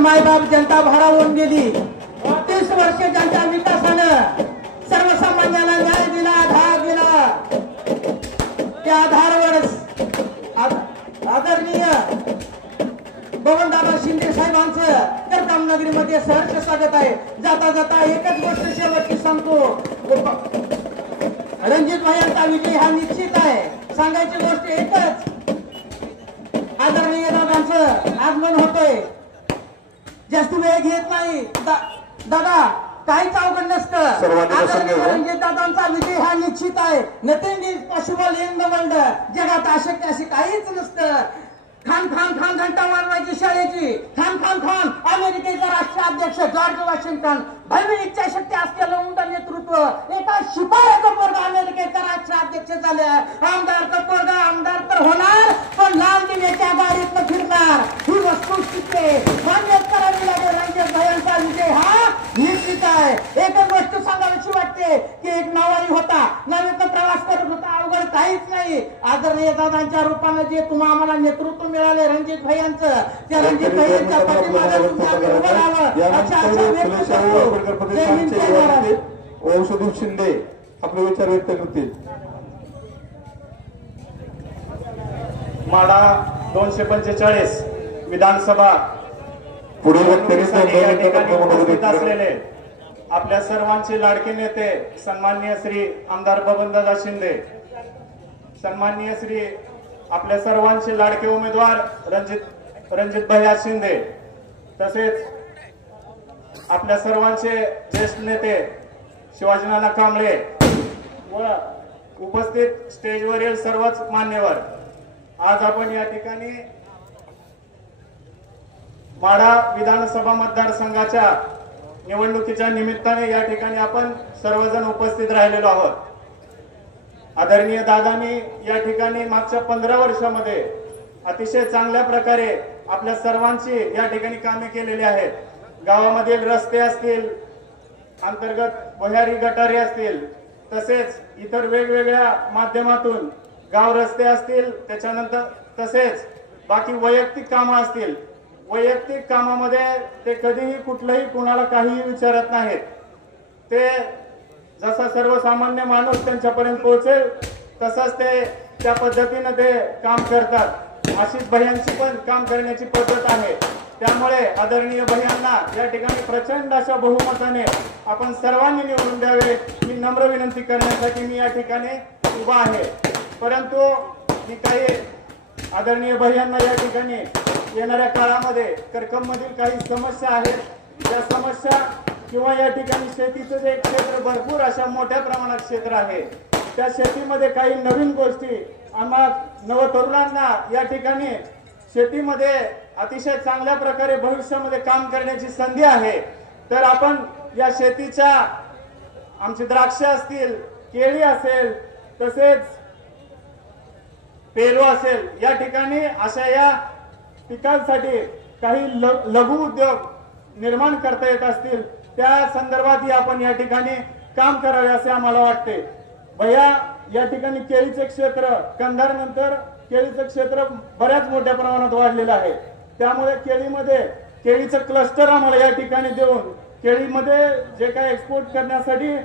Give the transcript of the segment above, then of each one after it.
मायबाप जनता भारावून गेली। 30 वर्षे जनता विकासानं सर्वसामान्याला न्याय दिला, आधार दिला। त्या आधारावर आदरणीय बबनदादा शिंदे साहेबांचं करकम नगरीमध्ये सहर्ष स्वागत आहे। जाता जाता एकच गोष्ट शेवटची सांगतो, रणजित भाईंचा विजय हा निश्चित आहे। सांगायची गोष्ट एकच, आदरणीय दादांचं आगमन होतोय, जास्त वेळ घेत नाही। दादा काहीच अवघड नसतं, रणजित दादांचा विजय हा निश्चित आहे। Nothing is possible in the world, जगात अशक्य असे काहीच नसतं। खान खान खान घंटा वाजवायची शाळेची, खान खान खान अमेरिकेचा राष्ट्राध्यक्ष जॉर्ज वॉशिंग्टन, भरपूर इच्छाशक्ती असलेलं उंड नेतृत्व, एका शिपायाचा पोरगा अमेरिकेचा राष्ट्राध्यक्ष झाले। आमदारचा पोरगा आमदार तर होणार, पण लाल दिव्याच्या गाडीतनं फिरणार, ही वस्तुस्थिती मान्य करावी लागेल। रणजित भाईंचा विजय हा निश्चित आहे। एकच गोष्ट सांगावीशी वाटते की एक नावारी होता, नवीन प्रवास करत होता, अवघड काहीच नाही। आदरणीय दादांच्या रूपाने जे तुम्हाला आम्हाला नेतृत्व मिळाले रणजित भाईंचं, त्या रणजित भाईंच्या पाठीमागे उभं राहावं अशा औषधी शिंदे आपले विचार व्यक्त करतील। माडा 245 विधानसभा पुढील असलेले आपल्या सर्वांचे लाडके नेते सन्माननीय श्री आमदार बबनदादा शिंदे, सन्माननीय श्री आपल्या सर्वांचे लाडके उमेदवार रणजित भैया शिंदे, तसेच आपल्या सर्वांचे ज्येष्ठ नेते शिवाजीनाना कांबळे व उपस्थित स्टेजवरील सर्वच मान्यवर, आज आपण या ठिकाणी माढा विधानसभा मतदारसंघाच्या निवडणुकीच्या निमित्ताने या ठिकाणी आपण सर्वजण उपस्थित राहिलेलो आहोत। आदरणीय दादांनी या ठिकाणी मागच्या 15 वर्षामध्ये अतिशय चांगल्या प्रकारे आपल्या सर्वांची या ठिकाणी कामे केलेली आहेत। गावामधील रस्ते असतील, अंतर्गत भुयारी गटारी असतील, तसेच इतर वेगवेगळ्या माध्यमातून गाव रस्ते असतील, त्याच्यानंतर तसेच बाकी वैयक्तिक कामं असतील, वैयक्तिक कामामध्ये ते कधीही कुठलंही कुणाला काहीही विचारत नाहीत। ते जसा सर्वसामान्य माणूस त्यांच्यापर्यंत पोहोचेल तसंच ते त्या पद्धतीने ते काम करतात। आशिष भैयांची पण काम करण्याची पद्धत आहे। त्यामुळे आदरणीय भैयांना या ठिकाणी प्रचंड अशा बहुमताने आपण सर्वांनी निवडून द्यावे ही नम्र विनंती करण्यासाठी मी या ठिकाणी उभा आहे। परंतु मी काही आदरणीय भैयांना या ठिकाणी येणाऱ्या काळामध्ये करकम मधील काही समस्या आहेत, त्या समस्या किंवा या ठिकाणी शेतीचं जे क्षेत्र भरपूर अशा मोठ्या प्रमाणात क्षेत्र आहे, त्या शेतीमध्ये काही नवीन गोष्टी आम्हा नवतरुणांना या ठिकाणी शेतीमध्ये अतिशय चांगल्या प्रकारे भविष्यामध्ये काम करण्याची संधी आहे। तर आपण या शेतीच्या आमची द्राक्ष असतील, केळी असेल, तसेच पेरू असेल, या ठिकाणी अशा या पिकांसाठी काही लघु उद्योग निर्माण करता येत असतील, त्या संदर्भात आपण या ठिकाणी काम करावे असे आम्हाला वाटते। भैया या ठिकाणी केळीचे क्षेत्र, कंधार नंतर केळीचं क्षेत्र बऱ्याच मोठ्या प्रमाणात वाढलेलं आहे। त्यामुळे केळीमध्ये केळीचं क्लस्टर आम्हाला या ठिकाणी देऊन केळीमध्ये जे काही एक्सपोर्ट करण्यासाठी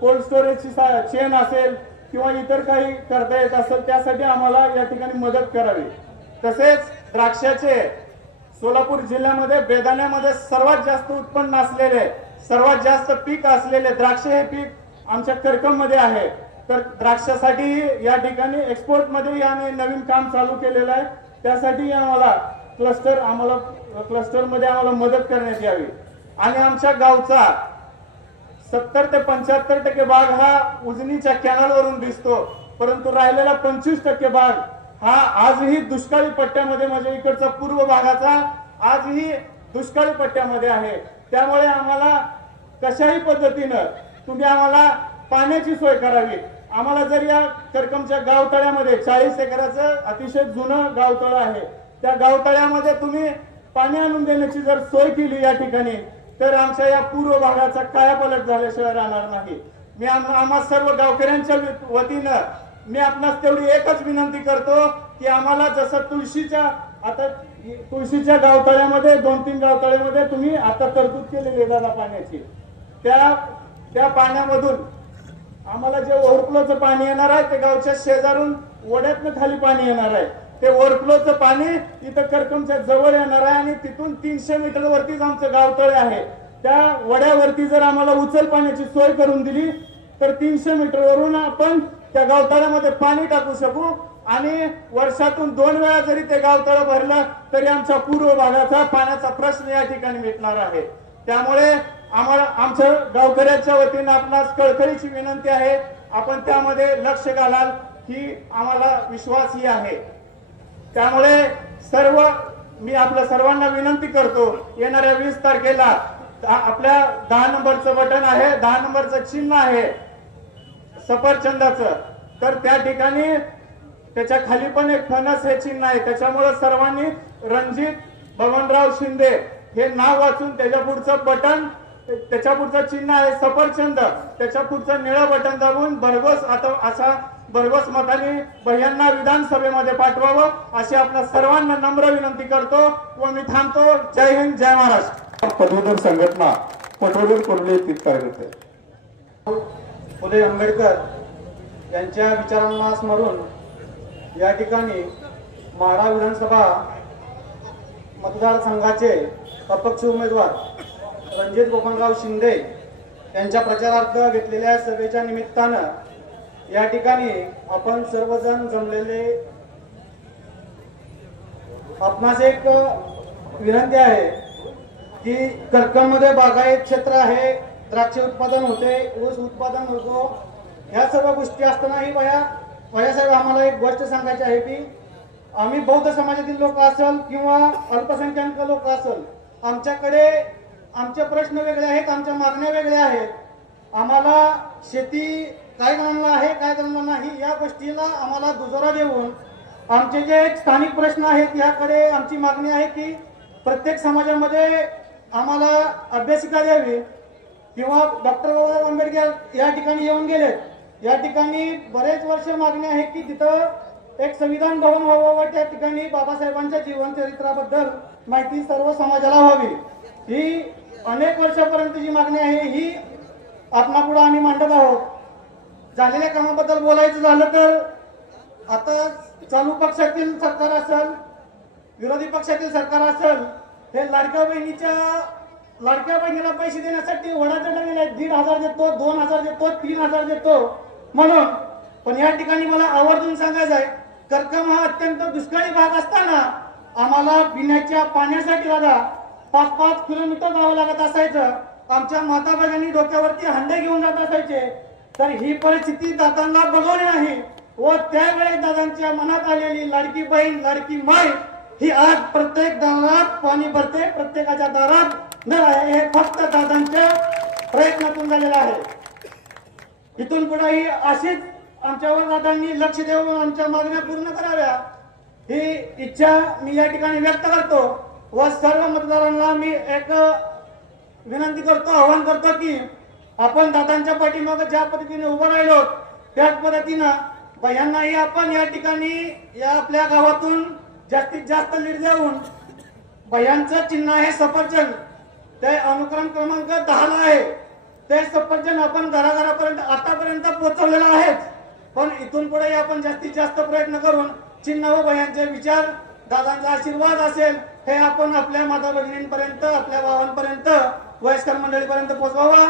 कोल्ड स्टोरेजची चेन असेल किंवा इतर काही करता येत असेल त्यासाठी आम्हाला या ठिकाणी मदत करावी। तसेच द्राक्षाचे सोलापूर जिल्ह्यामध्ये बेदाण्यामध्ये सर्वात जास्त उत्पन्न असलेले, सर्वात जास्त पीक असलेले द्राक्ष हे पीक आमच्या करकम मध्ये आहे। तर द्राक्षासाठी या ठिकाणी एक्सपोर्ट मध्ये आम्ही नवीन काम चालू केलेलं आहे। त्यासाठी आम्हाला क्लस्टर मध्ये आम्हाला मदत करण्यात यावी। आणि आमच्या गावचा 70 ते 75% भाग हा उजनीच्या कॅनलवरून दिसतो, परंतु राहिलेला 25% भाग हा आजही दुष्काळी पट्ट्यामध्ये, म्हणजे इकडचा पूर्व भागाचा आजही दुष्काळी पट्ट्यामध्ये आहे। त्यामुळे आम्हाला कशाही पद्धतीनं तुम्ही आम्हाला पाण्याची सोय करावी। आम्हाला जर या करकमच्या गावतळ्यामध्ये 40 एकराचं अतिशय जुनं गावतळ आहे, त्या गावतळ्यामध्ये तुम्ही पाणी आणून देण्याची जर सोय केली या ठिकाणी, तर आमच्या या पूर्व भागाचा कायापालट झाल्याशिवाय राहणार नाही. मी आम्हा सर्व गावकऱ्यांच्या वतीनं मी आपणास तेवढी एकच विनंती करतो की आम्हाला जसं तुळशीच्या गावतळ्यामध्ये 2-3 गावतळ्यामध्ये तुम्ही आता तरतूद केलेली आहे दादा पाण्याची, त्या पाण्यामधून आम्हाला जे ओव्हरफ्लोचं पाणी येणार आहे ते गावच्या शेजारून वड्यातनं खाली पाणी येणार आहे. ते ओव्हरफ्लोचं पाणी इथं करकमच्या जवळ येणार आहे आणि तिथून 300 मीटर वरतीच आमचं गावतळे आहे. त्या वड्यावरती जर आम्हाला उचल पाण्याची सोय करून दिली तर 300 मीटरवरून आपण त्या गावतळ्यामध्ये पाणी टाकू शकू आणि वर्षातून 2 वेळा जरी ते गावतळं भरलं तरी आमच्या पूर्व भागाचा पाण्याचा प्रश्न या ठिकाणी मिटणार आहे. त्यामुळे आम्हाला आमच्या गावकऱ्यांच्या वतीनं आपणास कळकळीची विनंती आहे, आपण त्यामध्ये लक्ष घालाल ही आम्हाला विश्वासही आहे. त्यामुळे मी आपल्या सर्वांना विनंती करतो, येणाऱ्या 20 तारखेला आपल्या 10 नंबरचं बटन आहे, 10 नंबरचं चिन्ह आहे सफरचंदाचं, तर त्या ठिकाणी त्याच्या खाली पण एक फणस हे चिन्ह आहे. त्याच्यामुळे सर्वांनी रणजित बबनराव शिंदे हे नाव वाचून त्याच्या पुढचं बटन, त्याच्या पुढचं चिन्ह आहे सफरचंद, त्याच्या पुढचं निळं बटन दाबून भरघोस मताने भैयांना विधानसभेमध्ये पाठवावं अशी आपल्या सर्वांना नम्र विनंती करतो व मी थांबतो. जय हिंद, जय महाराष्ट्र. पदवीधर संघटना पटवर्धन कोल्हे येथील कार्यकर्ते. फुले आंबेडकर यांच्या विचारांना स्मरून या ठिकाणी माढा विधानसभा मतदारसंघाचे अपक्ष उमेदवार रणजित बबनराव शिंदे यांच्या प्रचारार्थ घेतलेल्या सभेच्या निमित्तानं या ठिकाणी आपण सर्वजण जमलेले आपणास एक विनंती आहे की करकममध्ये बागायत क्षेत्र आहे, द्राक्ष उत्पादन होते, ऊस उत्पादन होतो, ह्या सर्व गोष्टी असतानाही भैयासाहेब आम्हाला एक गोष्ट सांगायची आहे की आम्ही बौद्ध समाजातील लोक असेल किंवा अल्पसंख्याक लोक असेल, आमच्याकडे आमचे प्रश्न वेगळे आहेत, आमच्या मागण्या वेगळ्या आहेत. आम्हाला शेती काय जणांना आहे काय जणांना नाही या गोष्टीला आम्हाला दुजोरा देऊन आमचे जे स्थानिक प्रश्न आहेत याकडे आमची मागणी आहे की प्रत्येक समाजामध्ये आम्हाला अभ्यासिका द्यावी किंवा डॉक्टर बाबासाहेब आंबेडकर या ठिकाणी येऊन गेले. या ठिकाणी बरेच वर्ष मागणी आहे की तिथं एक संविधान भवन व्हावं व त्या ठिकाणी बाबासाहेबांच्या जीवन चरित्राबद्दल माहिती सर्व समाजाला व्हावी. ही अनेक वर्षापर्यंतची मागणी आहे, ही आपणापुढे आम्ही मांडत आहोत. झालेल्या कामाबद्दल बोलायचं झालं तर आता चालू पक्षातील सरकार असेल, विरोधी पक्षातील सरकार असेल, हे लाडक्या बहिणीला पैसे देण्यासाठी वडाचढ गेले, 1,500 देतो, 2,000 देतो, 3,000 देतो म्हणून. पण या ठिकाणी मला आवर्जून सांगायचं आहे, करकम हा अत्यंत दुष्काळी भाग असताना आम्हाला पिण्याच्या पाण्यासाठी दादा 5-5 किलोमीटर जावं लागत असायचं. आमच्या माता भगिनी डोक्यावरती हंडे घेऊन जात असायचे. तर ही परिस्थिती दादांना बघवली नाही व त्यावेळेस दादांच्या मनात आलेली लाडकी बहीण लाडकी माय ही आज प्रत्येक दारात पाणी भरते, प्रत्येकाच्या दारात नळ आहे. हे फक्त दादांच्या प्रयत्नातून झालेलं आहे. इथून पुढेही अशीच आमच्यावर दादांनी लक्ष देऊन आमच्या मागण्या पूर्ण कराव्या ही इच्छा मी या ठिकाणी व्यक्त करतो व सर्व मतदारांना मी एक विनंती करतो, आवाहन करतो की आपण दादांच्या पाठीमागे ज्या पद्धतीने उभं राहिलो त्याच पद्धतीनं भैयांनाही आपण या ठिकाणी या आपल्या गावातून जास्तीत जास्त लीड देऊन भैयांचं चिन्ह आहे सफरचंद, ते अनुक्रम क्रमांक 10 आहे. ते सफरचंद आपण घराघरापर्यंत आतापर्यंत पोहोचवलेलं आहे. पण इथून पुढे आपण जास्तीत जास्त प्रयत्न करून चिन्ह व भैयांचे विचार, दादांचा आशीर्वाद असेल हे आपण आपल्या माता भगिनींपर्यंत, आपल्या भावांपर्यंत, वयस्कर मंडळीपर्यंत पोहोचवावा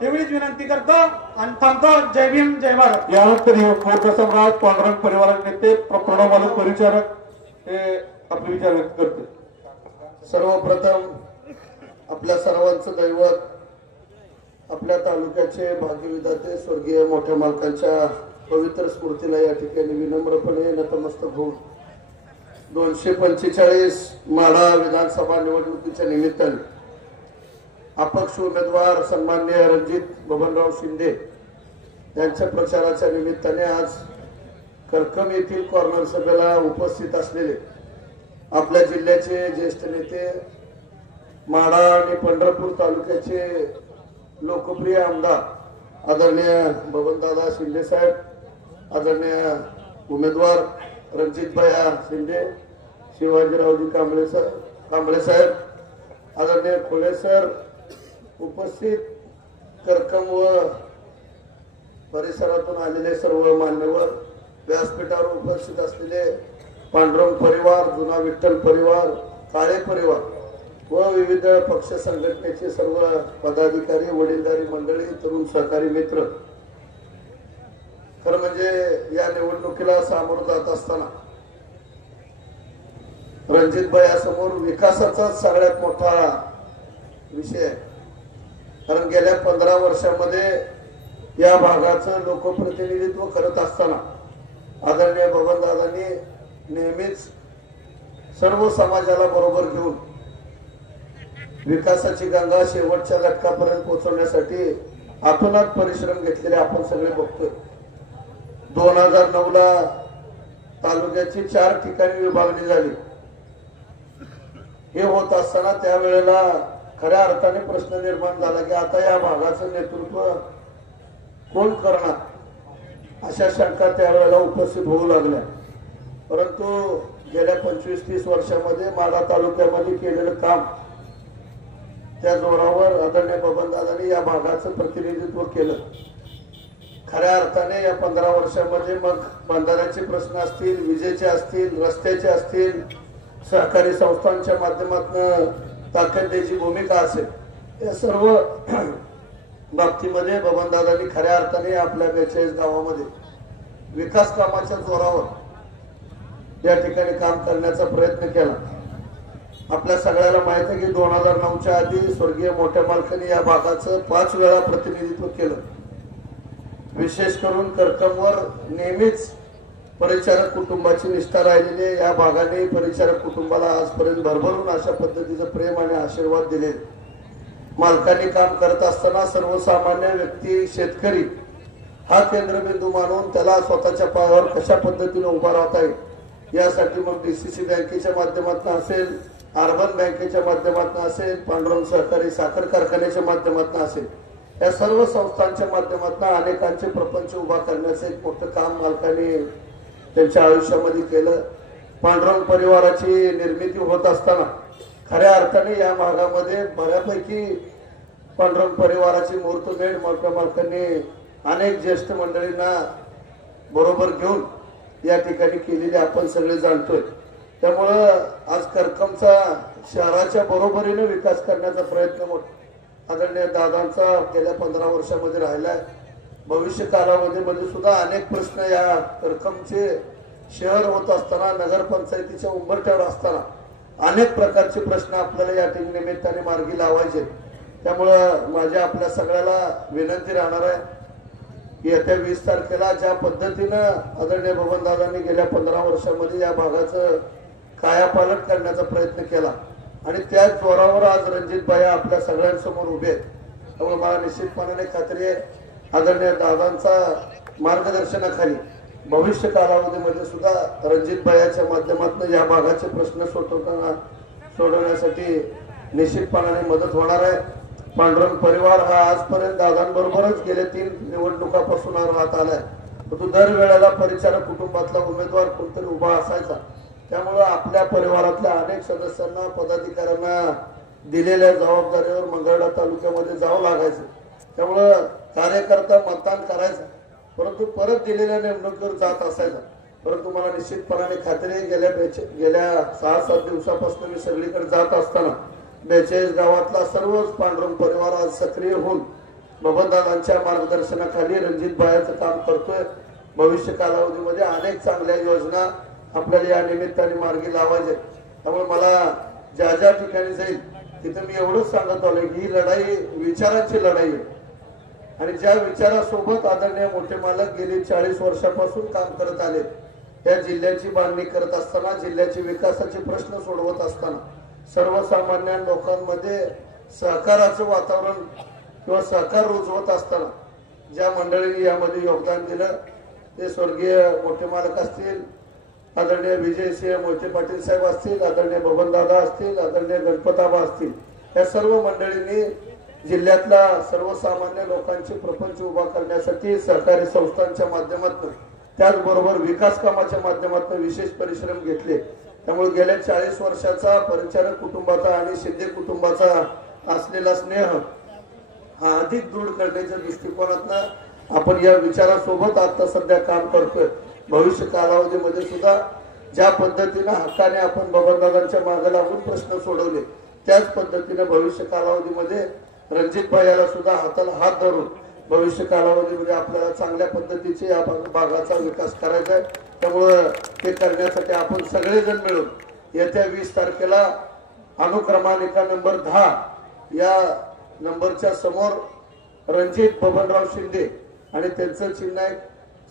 एवढीच विनंती करतो आणि थांबतो. जय भीम, जय भारत. यानंतर मोर्चा सम्राट पांडुरंग परिवाराचे नेते प्रणवमाला परिचारक हे आपले विचार व्यक्त करते. सर्वप्रथम आपल्या सर्वांचं दैवत, आपल्या तालुक्याचे भाग्यविधाते स्वर्गीय मोठ्या मालकांच्या पवित्र स्मृतीला या ठिकाणी विनम्रपणे नतमस्तक होऊन 245 माढा विधानसभा निवडणुकीच्या निमित्ताने अपक्ष उमेदवार सन्माननीय रणजित बबनराव शिंदे यांच्या प्रचाराच्या निमित्ताने आज करकम येथील कॉर्नर सभेला उपस्थित असलेले आपल्या जिल्ह्याचे ज्येष्ठ नेते माढा आणि पंढरपूर तालुक्याचे लोकप्रिय आमदार आदरणीय बबनदादा शिंदे साहेब, आदरणीय उमेदवार रणजितभाई शिंदे, शिवाजीरावजी कांबळे साहेब, आदरणीय खोले सर, उपस्थित करकम व परिसरातून आलेले सर्व मान्यवर, व्यासपीठावर उपस्थित असलेले पांडुरंग परिवार, जुना विठ्ठल परिवार, काळे परिवार व विविध पक्ष संघटनेचे सर्व पदाधिकारी, वडीलधारी मंडळी, तरुण सहकारी मित्र, खरं म्हणजे या निवडणुकीला सामोरं जात असताना रणजितभाईसमोर विकासाचा सगळ्यात मोठा विषय आहे. कारण गेल्या 15 वर्षामध्ये या भागाचं लोकप्रतिनिधित्व करत असताना आदरणीय बबनदादांनी नेहमीच सर्व समाजाला बरोबर घेऊन विकासाची गंगा शेवटच्या घटकापर्यंत पोहोचवण्यासाठी आपणात परिश्रम घेतलेले आपण सगळे बघतोय. 2009 ला तालुक्याची 4 ठिकाणी विभागणी झाली. हे होत असताना त्यावेळेला खऱ्या अर्थाने प्रश्न निर्माण झाला की आता या भागाचं नेतृत्व कोण करणार, अशा शंका त्यावेळेला उपस्थित होऊ लागल्या. परंतु गेल्या 25-30 वर्षामध्ये माढा तालुक्यामध्ये केलेलं काम, त्या जोरावर आदरणीय बबनदादांनी या भागाचं प्रतिनिधित्व केलं. खऱ्या अर्थाने या 15 वर्षामध्ये मग बंधाऱ्याचे प्रश्न असतील, विजेचे असतील, रस्त्याचे असतील, सहकारी संस्थांच्या माध्यमातून ताकदीची भूमिका असेल, या सर्व बाबतीमध्ये बबनदादांनी खऱ्या अर्थाने आपल्या 42 गावामध्ये विकास कामाच्या जोरावर या ठिकाणी काम करण्याचा प्रयत्न केला. आपल्या सगळ्याला माहित आहे की 2009च्या आधी स्वर्गीय मोठ्या मालकांनी या भागाचं 5 वेळा प्रतिनिधित्व केलं. विशेष करून करकमवर नेहमीच परिचारक कुटुंबाची निष्ठा राहिलेली, या भागाने परिचारक कुटुंबाला आजपर्यंत भरभरून अशा पद्धतीचं प्रेम आणि आशीर्वाद दिले. मालकांनी काम करत असताना सर्वसामान्य व्यक्ती, शेतकरी हा केंद्रबिंदू मानून त्याला स्वतःच्या पायावर कशा पद्धतीने उभा राहता येईल यासाठी मग DCC बँकेच्या माध्यमातून असेल, अर्बन बँकेच्या माध्यमातून असेल, पांडुरंग सहकारी साखर कारखान्याच्या माध्यमातून असेल, या सर्व संस्थांच्या माध्यमातून अनेकांचे प्रपंच उभा करण्याचं एक मोठं काम मालकांनी त्यांच्या आयुष्यामध्ये केलं. पांडुरंग परिवाराची निर्मिती होत असताना खऱ्या अर्थाने या भागामध्ये बऱ्यापैकी पांडुरंग परिवाराची मुहूर्तमेढ मोठ्या मालकांनी अनेक ज्येष्ठ मंडळींना बरोबर घेऊन या ठिकाणी केलेली आपण सगळे जाणतोय. त्यामुळं आज करकमचा शहराच्या बरोबरीने विकास करण्याचा प्रयत्न आदरणीय दादांचा गेल्या 15 वर्षामध्ये राहिलाय. भविष्य कालावधीमध्ये सुद्धा अनेक प्रश्न या करकमचे शहर होत असताना, नगरपंचायतीच्या उंबरठ्यावर असताना अनेक प्रकारचे प्रश्न आपल्याला या निमित्ताने मार्गी लावायचे. त्यामुळं माझ्या आपल्या सगळ्याला विनंती राहणार आहे की येत्या 20 तारखेला ज्या पद्धतीनं आदरणीय बबनदादांनी गेल्या 15 वर्षामध्ये या भागाचं कायापालट करण्याचा प्रयत्न केला आणि त्याच जोरावर आज रणजितभाई आपल्या सगळ्यांसमोर उभे आहेत. त्यामुळे मला निश्चितपणाने खात्री आहे आदरणीय दादांचा मार्गदर्शनाखाली भविष्य कालावधीमध्ये सुद्धा रणजितभाईच्या माध्यमातून या भागाचे प्रश्न सोडवण्यासाठी निश्चितपणाने मदत होणार आहे. पांडुरंग परिवार हा आजपर्यंत दादांबरोबरच गेले 3 निवडणुकापासून राहत आलाय. परंतु दरवेळेला परिचारक कुटुंबातला उमेदवार कोणतरी उभा असायचा. त्यामुळं आपल्या परिवारातल्या अनेक सदस्यांना, पदाधिकाऱ्यांना दिलेल्या जबाबदारीवर मंगळवेढा तालुक्यामध्ये जावं लागायचं. त्यामुळं कार्यकर्ता मतदान करायचा, परंतु परत दिलेल्या निवडणुकीवर जात असायचा. परंतु मला निश्चितपणाने खात्री आहे गेल्या 6-7 दिवसापासून मी सगळीकडे जात असताना 42 गावातला सर्वच पांडुरंग परिवार आज सक्रिय होऊन बबनदादांच्या मार्गदर्शनाखाली रणजितभाईचं काम करतोय. भविष्य कालावधीमध्ये अनेक चांगल्या योजना आपल्याला या निमित्ताने मार्गी लावायचे. त्यामुळे मला ज्या ज्या ठिकाणी जाईल तिथे मी एवढंच सांगत आलोय की ही लढाई विचारांची लढाई आहे आणि ज्या विचारासोबत आदरणीय मोठे मालक गेली 40 वर्षापासून काम करत आले, त्या जिल्ह्याची बांधणी करत असताना, जिल्ह्याचे विकासाचे प्रश्न सोडवत असताना, सर्वसामान्य लोकांमध्ये सहकाराचं वातावरण किंवा सहकार रुजवत असताना ज्या मंडळींनी यामध्ये योगदान दिलं ते स्वर्गीय मोठे मालक असतील, आदरणीय विजयसिंह मोहिते पाटील साहेब असतील, आदरणीय बबनदादा असतील, आदरणीय गणपताबा असतील, या सर्व मंडळींनी जिल्ह्यातल्या सर्वसामान्य लोकांचे प्रपंच उभा करण्यासाठी सहकारी संस्थांच्या माध्यमातून त्याचबरोबर विकास कामाच्या माध्यमातून विशेष परिश्रम घेतले. त्यामुळे गेल्या 40 वर्षाचा परिचारक कुटुंबाचा आणि शिंदे कुटुंबाचा असलेला स्नेह हा अधिक दृढ करण्याच्या दृष्टिकोनातून आपण या विचारासोबत आता सध्या काम करतोय. भविष्य कालावधीमध्ये सुद्धा ज्या पद्धतीने हक्काने आपण बबनदादांच्या मागे लागून प्रश्न सोडवले त्याच पद्धतीने भविष्य कालावधीमध्ये रणजित भाईला सुद्धा हाताला हात धरून भविष्य कालावधीमध्ये आपल्याला चांगल्या पद्धतीचे या भागाचा विकास करायचा आहे. त्यामुळं ते करण्यासाठी आपण सगळेजण मिळून येत्या 20 तारखेला अनुक्रमानिका नंबर 10 या नंबरच्या समोर रणजित बबनराव शिंदे आणि त्यांचं चिन्ह आहे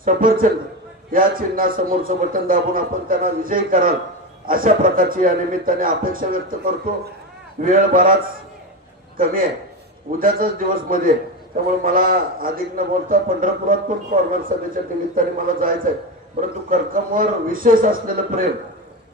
सफरचंद या चिन्हासमोरचं बटन दाबून आपण त्यांना विजयी कराल अशा प्रकारची या निमित्ताने अपेक्षा व्यक्त करतो. वेळ बराच कमी आहे, उद्याचाच दिवस मध्ये, त्यामुळे मला अधिक न बोलता पंढरपुरात पण कॉर्नर सभेच्या निमित्ताने मला जायचंय. परंतु करकमवर विशेष असलेलं प्रेम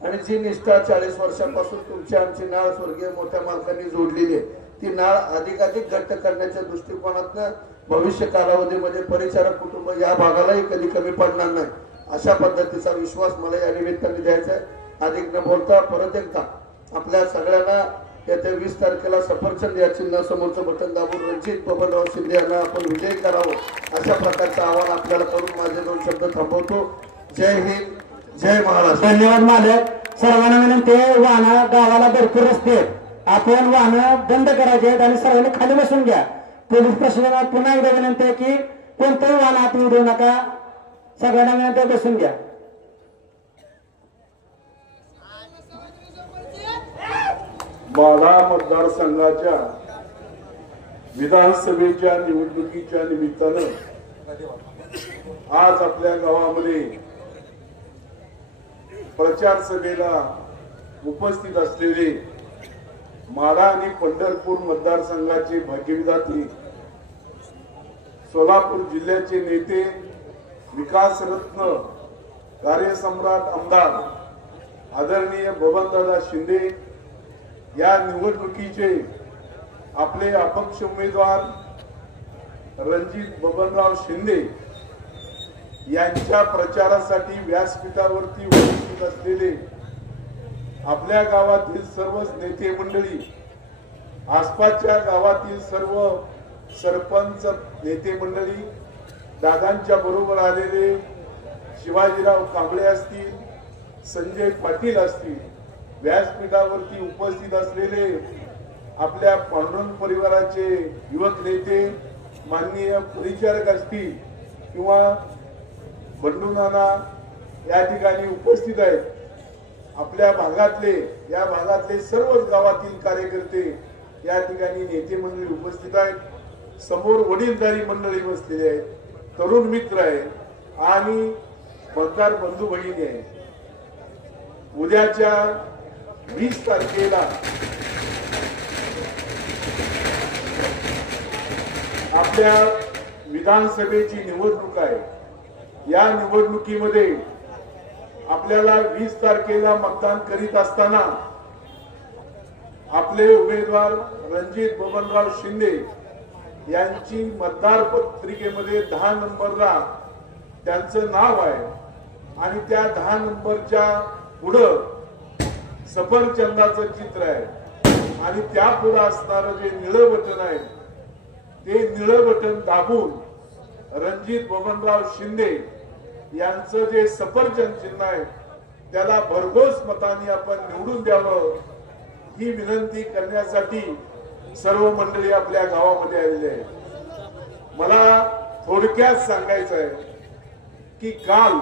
आणि जी निष्ठा 40 वर्षांपासून तुमची आमची नाळ स्वर्गीय मोठ्या मालकांनी जोडलेली आहे ती नाळ अधिकाधिक घट्ट करण्याच्या दृष्टिकोनातून भविष्य कालावधीमध्ये परिचारक कुटुंब या भागालाही कधी कमी पडणार नाही अशा पद्धतीचा विश्वास मला या निमित्ताने द्यायचा आहे. अधिक न बोलता परत एकदा आपल्या सगळ्यांना येत्या 20 तारखेला सफरचंद या चिन्हासमोरचं बटन दाबून रणजित बबनराव शिंदे यांना आपण विजयी करावं अशा प्रकारचं आवाहन आपल्याला करून माझे 2 शब्द थांबवतो. जय हिंद, जय महाराष्ट्र. धन्यवाद मालक. सर्वांना विनंती आहे, वाहनं गावाला भरपूर रस्ते आहेत, आपण वाहनं बंद करायचे आहेत आणि सर्वांनी खाली बसून घ्या. पोलीस प्रशासनाला पुन्हा एकदा विनंती आहे की कोणतंही वाहन आत उडवू नका, सगळ्यांना विनंती आहे बसून घ्या. माढा मतदारसंघाच्या विधानसभेच्या निवडणुकीच्या निमित्तानं आज आपल्या गावामध्ये प्रचार सभेला उपस्थित असलेले माढा आणि पंढरपूर मतदारसंघाचे भाग्यविधाते सोलापूर जिल्ह्याचे नेते विकासरत्न कार्यसम्राट आमदार आदरणीय बबनदादा शिंदे या निवडणुकीचे आपले अपक्ष उमेदवार रणजित बबनराव शिंदे यांच्या प्रचारासाठी व्यासपीठावरती उपस्थित असलेले आपल्या गावातील सर्वच नेते मंडळी, आसपासच्या गावातील सर्व सरपंच नेते मंडळी, दादांच्या बरोबर आलेले शिवाजीराव कांबळे असतील, संजय पाटील असतील, व्यासपीठावरती उपस्थित असलेले आपल्या पांडुरंग परिवाराचे युवक नेते माननीय परिचारक असतील किंवा बंडू नाना या ठिकाणी उपस्थित आहेत. आपल्या भागातले या भागातले सर्वच गावातील कार्यकर्ते या ठिकाणी नेते मंडळी उपस्थित आहेत. समोर वडीलधारी मंडळी बसलेली आहेत, तरुण मित्र आहेत आणि मतदार बंधू भगिनी आहेत. उद्याच्या 20 तारखेला आपल्या विधानसभेची निवडणूक आहे. या निवडणुकीमध्ये आपल्याला 20 तारखेला मतदान करीत असताना आपले उमेदवार रणजित बबनराव शिंदे यांची मतदार पत्रिकेमध्ये 10 नंबरला त्यांचं नाव आहे आणि त्या 10 नंबरच्या पुढं सफरचंदाचं चित्र आहे आणि त्या पुढे असणारं जे निळं बटन आहे ते निळं बटन दाबून रणजित बबनराव शिंदे यांचं जे सफरचंद चिन्ह आहे त्याला भरघोस मतांनी आपण निवडून द्यावं ही विनंती करण्यासाठी सर्व मंडळी आपल्या गावामध्ये आलेले आहे. मला थोडक्यात सांगायचं आहे की काल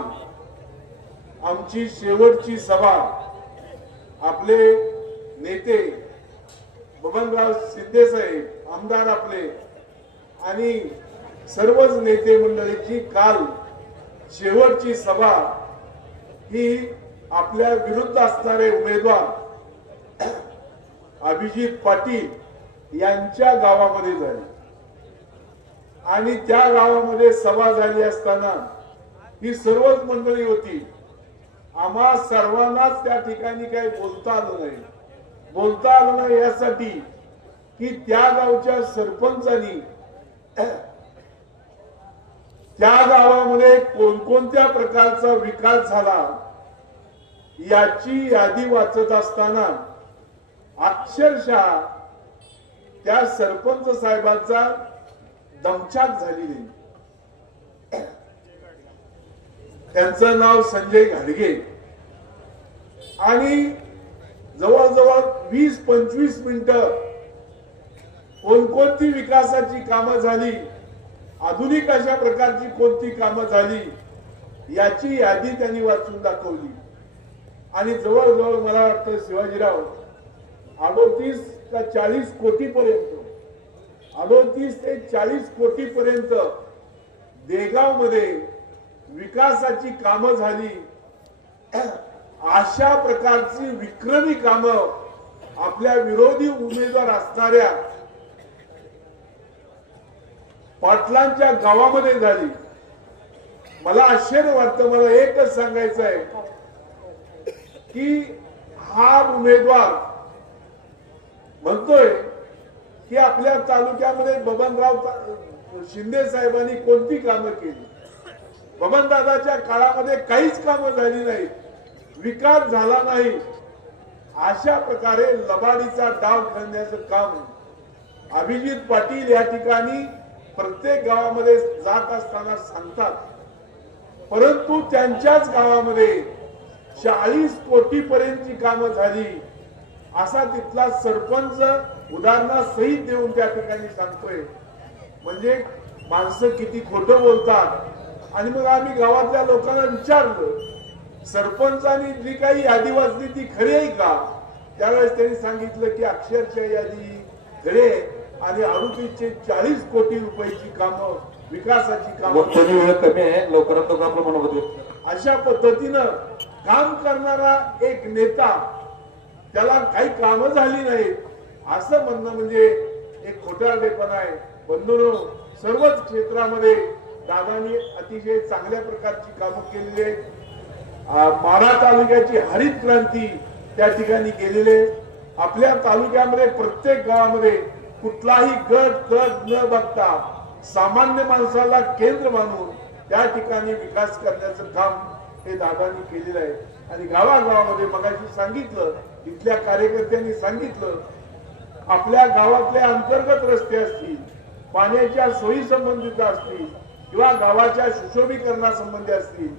आमची शेवटची सभा आपले नेते बबनराव शिंदे साहेब आमदार आपले आणि सर्वच नेते मंडळीची काल शेवटची सभा ही आपल्या विरुद्ध असणारे उमेदवार अभिजित पाटील यांच्या गावामध्ये झाली आणि त्या गावामध्ये सभा झाली असताना ही सर्वच मंडळी होती. आम्हा सर्वांनाच त्या ठिकाणी काही बोलता आलं नाही यासाठी की त्या गावच्या सरपंचानी त्या गावामध्ये कोणकोणत्या प्रकारचा विकास झाला याची यादी वाचत असताना अक्षरशः त्या सरपंच साहेबांचा दमछाक झालेली. त्यांचं नाव संजय घाडगे आणि जवळजवळ 20-25 मिनिटं कोणकोणती विकासाची कामं झाली, आधुनिक अशा प्रकारची कोणती कामं झाली याची यादी त्यांनी वाचून दाखवली. आणि जवळजवळ मला वाटतं शिवाजीराव 38 का 40 कोटी पर्यंत 38 ते 40 कोटी पर्यंत देगाव मध्ये विकासाची कामं झाली. अशा प्रकारची विक्रमी कामं आपल्या विरोधी उमेदवार असणाऱ्या पाटलांच्या गावामध्ये झाली. मला आश्चर्य वाटतं. मला एकच सांगायचं आहे की हा उमेदवार म्हणतोय की आपल्या तालुक्यामध्ये बबनराव शिंदे साहेबांनी कोणती कामं केली. बबनदादाच्या काळामध्ये काहीच कामं झाली नाहीत, विकास झाला नाही. अशा प्रकारे लबाडीचा डाव खेळण्याचं काम अभिजित पाटील या ठिकाणी प्रत्येक गावामध्ये जात असताना सांगतात. परंतु त्यांच्याच गावामध्ये 40 कोटी पर्यंतची कामं झाली असा तिथला सरपंच उदाहरणासहित देऊन त्या ठिकाणी सांगतोय. म्हणजे माणसं किती खोटं बोलतात. आणि मग आम्ही गावातल्या लोकांना विचारलं, सरपंचांनी जी काही यादी वाचली ती खरी आहे का? त्यावेळेस त्यांनी सांगितलं की अक्षरशः यादी खरी आहे आणि 40 कोटी रुपयाची कामं, विकासाची कामं. वेळ कमी आहे, लवकरात लवकर आपलं मनोगत. अशा पद्धतीनं काम करणारा एक नेता, त्याला काही कामं झाली नाहीत असं म्हणणं म्हणजे एक खोटारडेपणा आहे. बंधूंनो, सर्वच क्षेत्रामध्ये दादांनी अतिशय चांगल्या प्रकारची कामं केलेली आहेत. माढा तालुक्याची हरित क्रांती त्या ठिकाणी केलेली आहे. आपल्या तालुक्यामध्ये प्रत्येक गावामध्ये कुठलाही गट तट न बघता सामान्य माणसाला केंद्र मानून त्या ठिकाणी विकास करण्याचं काम हे दादांनी केलेलं आहे. आणि गावागावामध्ये मगाशी सांगितलं, इथल्या कार्यकर्त्यांनी सांगितलं, आपल्या गावातले अंतर्गत रस्ते असतील, पाण्याच्या सोयी संबंधित असतील किंवा गावाच्या सुशोभीकरणासंबंधी असतील,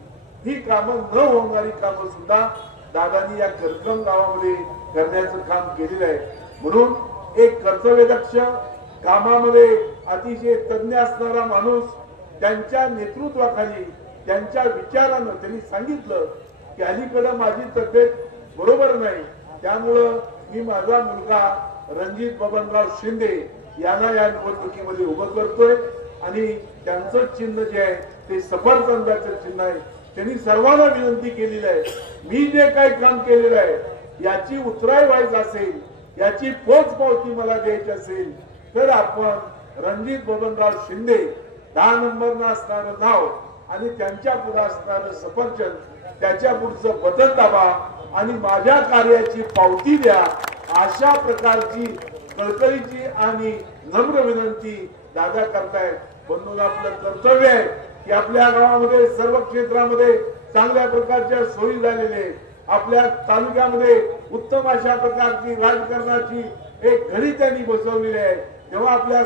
ही कामं न होणारी कामं सुद्धा दादांनी या करकम गावामध्ये करण्याचं काम केलेलं आहे. म्हणून एक कर्तव्यदक्ष, कामामध्ये अतिशय तज्ञ असणारा माणूस, त्यांच्या नेतृत्वाखाली, त्यांच्या विचारानं त्यांनी सांगितलं की अलीकडं माझी तब्येत बरोबर नाही, त्यामुळं मी माझा मुलगा रणजित बबनराव शिंदे यांना या निवडणुकीमध्ये उभं करतोय आणि त्यांचं चिन्ह जे आहे ते सफरचंदाचं चिन्ह आहे. त्यांनी सर्वांना विनंती केलेली आहे, मी जे काही काम केलेलं आहे याची उतराई व्हायची असेल, याची पोचपावती मला द्यायची असेल तर आपण रणजित बबनराव शिंदे 10 नंबरनं असणारं नाव आणि त्यांच्या पुढे असणारं सफरचंद, त्याच्या पुढचं बटन दाबा आणि माझ्या कार्याची पावती द्या. अशा प्रकारची कळकळीची आणि नम्र विनंती दादा करतायत. म्हणून आपलं कर्तव्य आहे की आपल्या गावामध्ये सर्व क्षेत्रामध्ये चांगल्या प्रकारच्या सोयी झालेल्या आहेत. आपल्या तालुक्यामध्ये उत्तम अशा प्रकारची राजकारणाची एक घडी त्यांनी बसवलेली आहे. तेव्हा आपल्या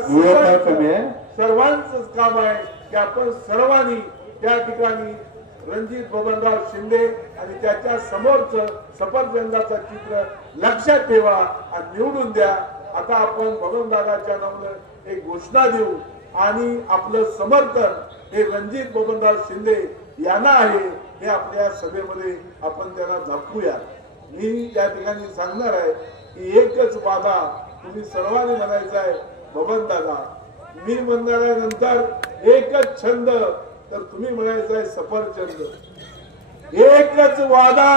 सर्वांचंच काम आहे की आपण सर्वांनी त्या ठिकाणी रणजित बबनराव शिंदे आणि त्याच्या समोरचं सफरचंदाचं चित्र लक्षात ठेवा आणि निवडून द्या. आता आपण बबनदादाच्या नावानं एक घोषणा देऊ आणि आपलं समर्थन हे रणजित बबनराव शिंदे यांना आहे हे आपल्या सभेमध्ये आपण त्यांना दाखवूया. मी या ठिकाणी सांगणार आहे की एकच वादा तुम्ही सर्वांनी म्हणायचा आहे, बबनदादा. मी म्हणणार आहे नंतर एकच छंद, तर तुम्ही म्हणायचं आहे सफरचंद. एकच वादा,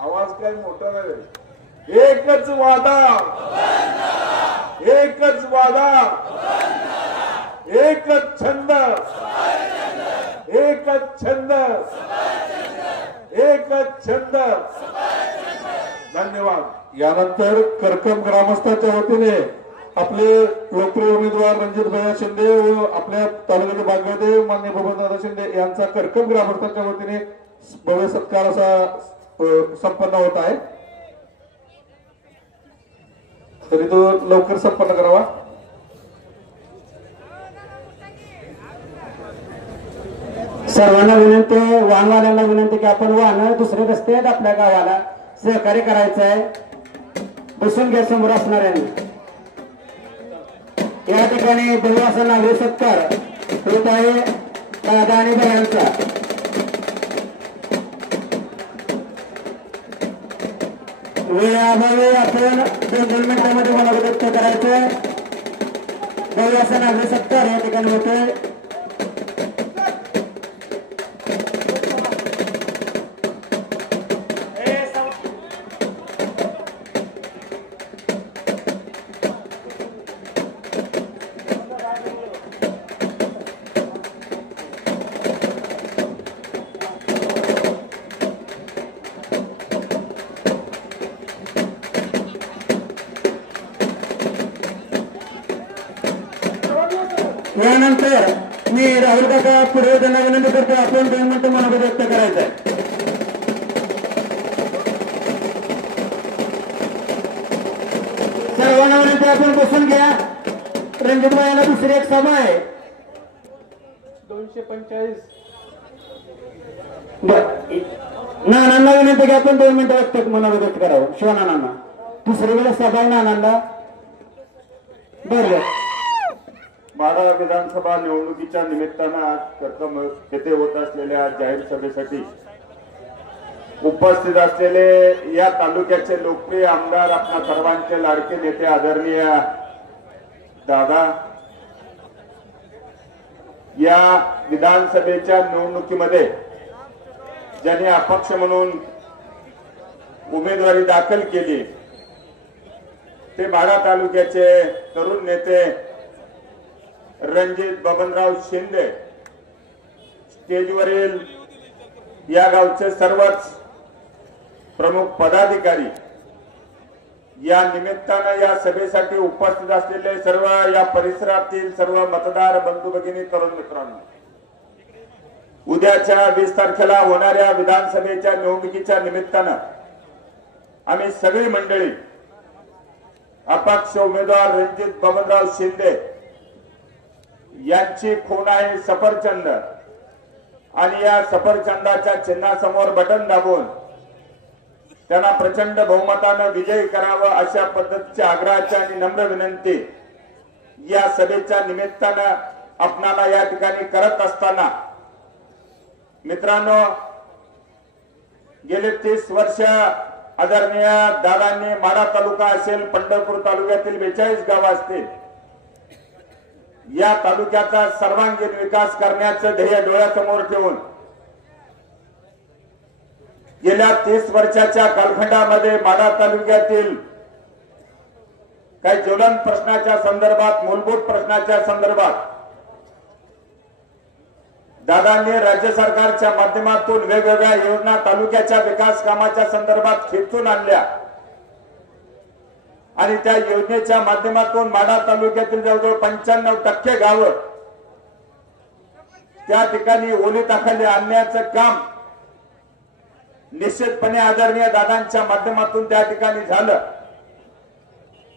आवाज काय मोठा नाही. एकच वादा, एकच वादा, एकच छंद, एकच छंद, एकच छंद. धन्यवाद. यानंतर करकम ग्रामस्थांच्या वतीने आपले लोकप्रिय उमेदवार रणजित भैया शिंदे व आपल्या तालुक्याचे भाग्यदेव मान्य बबनदादा शिंदे यांचा करकम ग्रामस्थांच्या वतीने भव्य सत्कार असा संपन्न होत आहे. तरी तो लवकर संपन्न करावा. सर्वांना विनंती आहे, वाहनवाल्यांना विनंती की आपण वाहन दुसरे रस्ते आहेत आपल्या गावाला सहकार्य करायचं आहे. बसून घ्या समोर असणाऱ्यांनी. या ठिकाणी भव्य असा नागरिक सत्कार होत आहे दादा आणि भैयांचा. वेळाभावी आपण 2 मिनिटांमध्ये मला व्यक्त करायचंय. भव्य असा नागरिक सत्कार या ठिकाणी होतोय. यानंतर मी राहुल काका पुढे त्यांना विनंती करतो आपण 2 मिनिटं मनोगत व्यक्त करायचं आहे. सर्वांना विनंती आपण बसून घ्या. रणजित भाईला दुसरी एक सभा आहे 245. नानांना विनंती की आपण 2 मिनिटं व्यक्त मनोगत व्यक्त करावं. शिवनानांना दुसरी वेळेस सभा आहे नानांना. बरं माढा विधानसभा निवडणुकीच्या निमित्तानं आज करकम येथे होत असलेल्या जाहीर सभेसाठी उपस्थित असलेले या तालुक्याचे लोकप्रिय आमदार आपल्या सर्वांचे लाडके नेते आदरणीय दादा, या विधानसभेच्या निवडणुकीमध्ये ज्यांनी अपक्ष म्हणून उमेदवारी दाखल केली ते माढा तालुक्याचे तरुण नेते रणजित बबनराव शिंदे. स्टेजवरील या गावचे सर्वच प्रमुख पदाधिकारी, या निमित्तानं या सभेसाठी उपस्थित असलेले सर्व या परिसरातील सर्व मतदार बंधू भगिनी तरुण मित्रांनो, उद्याच्या 20 तारखेला होणाऱ्या विधानसभेच्या निवडणुकीच्या निमित्तानं आम्ही सगळी मंडळी अपक्ष उमेदवार रणजित बबनराव शिंदे यांची खूण आहे सफरचंद आणि या सफरचंदाच्या चिन्हासमोर बटन दाबून त्यांना प्रचंड बहुमतानं विजयी करावं अशा पद्धतीच्या आग्रहाची आणि नम्र विनंती या सभेच्या निमित्तानं आपणाला या ठिकाणी करत असताना, मित्रांनो, गेले 30 वर्ष आदरणीय दादांनी माढा तालुका असेल, पंढरपूर तालुक्यातील 42 गावं असतील, या तालुक्याचा सर्वांगीण विकास करण्याचं ध्येय डोळ्यासमोर ठेवून गेल्या 30 वर्षाच्या कालखंडामध्ये माढा तालुक्यातील काही ज्वलंत प्रश्नाच्या संदर्भात, मूलभूत प्रश्नाच्या संदर्भात दादांनी राज्य सरकारच्या माध्यमातून वेगवेगळ्या योजना तालुक्याच्या विकास कामाच्या संदर्भात खेचून आणल्या आणि त्या योजनेच्या माध्यमातून माढा तालुक्यातील जवळजवळ 95% गावं त्या ठिकाणी ओलिताखाली आणण्याचं काम निश्चितपणे आदरणीय दादांच्या माध्यमातून त्या ठिकाणी झालं.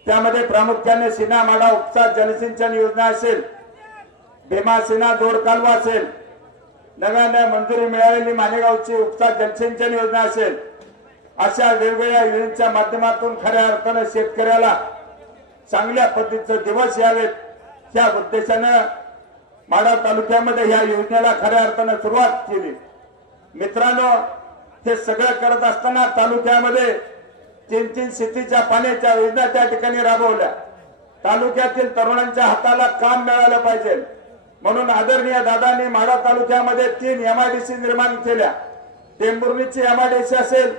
त्यामध्ये प्रामुख्याने सीना माढा उपसा जलसिंचन योजना असेल, भीमा सीना जोड कालवा असेल, नव्याने मंजुरी मिळालेली मानेगावची उपसा जलसिंचन योजना असेल, अशा वेगवेगळ्या योजनेच्या माध्यमातून खऱ्या अर्थानं शेतकऱ्याला चांगल्या पद्धतीचे दिवस यावेत या उद्देशानं माढा तालुक्यामध्ये या योजनेला खऱ्या अर्थानं सुरुवात केली. मित्रांनो, हे सगळं करत असताना तालुक्यामध्ये 3 शेतीच्या पाण्याच्या योजना त्या ठिकाणी राबवल्या. तालुक्यातील तरुणांच्या हाताला काम मिळालं पाहिजे म्हणून आदरणीय दादांनी माढा तालुक्यामध्ये 3 MIDC निर्माण केल्या. टेंभुर्णीची MIDC असेल,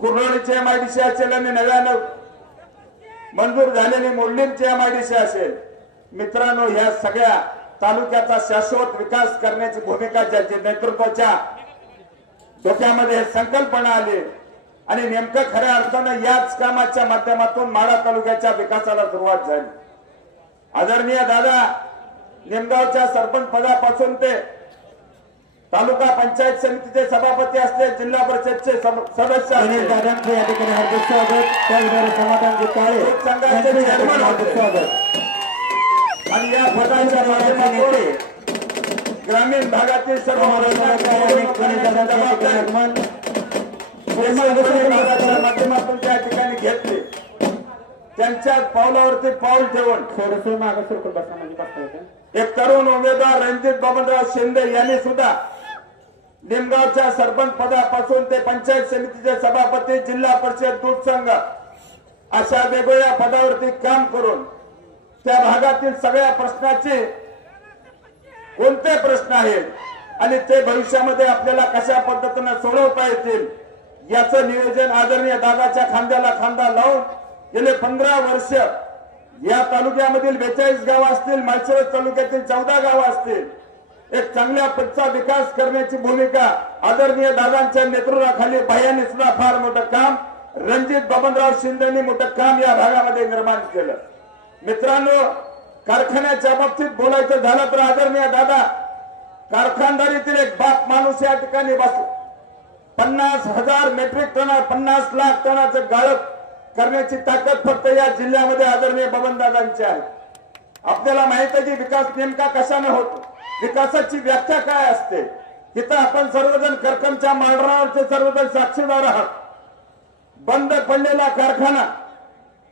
कुर्नोळीची MIDC असेल आणि नव्यानं मंजूर झालेली मोडलींची MIDC असेल. मित्रांनो, या सगळ्या तालुक्याचा शाश्वत विकास करण्याची भूमिका ज्याच्या नेतृत्वाच्या डोक्यामध्ये संकल्पना आली आणि नेमकं खऱ्या अर्थानं याच कामाच्या माध्यमातून माढा तालुक्याच्या विकासाला सुरुवात झाली. आदरणीय दादा निमगावच्या सरपंच पदापासून ते तालुका पंचायत समितीचे सभापती असले, जिल्हा परिषदचे सदस्य असले, दादांचं या ठिकाणी हार्दिक स्वागत. त्याचबरोबर समाधान काळे दूध संघाचे चेअरमन होते. स्वागत. आणि या पदाच्या माध्यमातून ग्रामीण भागातील सर्व माध्यमातून त्या ठिकाणी घेतले. त्यांच्या पावलावरती पाऊल ठेवून थोडंसं मागं सरकून बसा म्हणजे बसता येतं. एक तरुण उमेदवार रणजित बबनराव शिंदे यांनी सुद्धा निमगावच्या सरपंच पदापासून ते पंचायत समितीचे सभापती, जिल्हा परिषद, दूध संघ अशा वेगवेगळ्या पदावरती काम करून त्या भागातील सगळ्या प्रश्नाचे कोणते प्रश्न आहेत आणि ते भविष्यामध्ये आपल्याला कशा पद्धतीने सोडवता येतील याचं नियोजन आदरणीय दादाच्या खांद्याला खांदा लावून गेले 15 वर्ष या तालुक्यामधील 42 गावं असतील, माळशिरस तालुक्यातील 14 गावं असतील, एक चांगल्या पदचा विकास करण्याची भूमिका आदरणीय दादांच्या नेतृत्वाखाली भैयाने सुद्धा फार मोठं काम, रणजित बबनराव शिंदेनी मोठं काम या भागामध्ये निर्माण केलं. मित्रांनो, कारखान्याच्या बाबतीत बोलायचं झालं तर आदरणीय दादा कारखानदारीतील एक बाप माणूस या ठिकाणी बसला. 50,000 मेट्रिक टन 50 लाख टनाचं गाळप करण्याची ताकद फक्त या जिल्ह्यामध्ये आदरणीय बबनदादांची आहे. आपल्याला माहित आहे की विकास नेमका कशाने होतो, विकासाची व्याख्या काय असते. तिथं आपण सर्वजण करकमच्या मांडरावरचे सर्वजण साक्षीदार आहात. बंद पडलेला कारखाना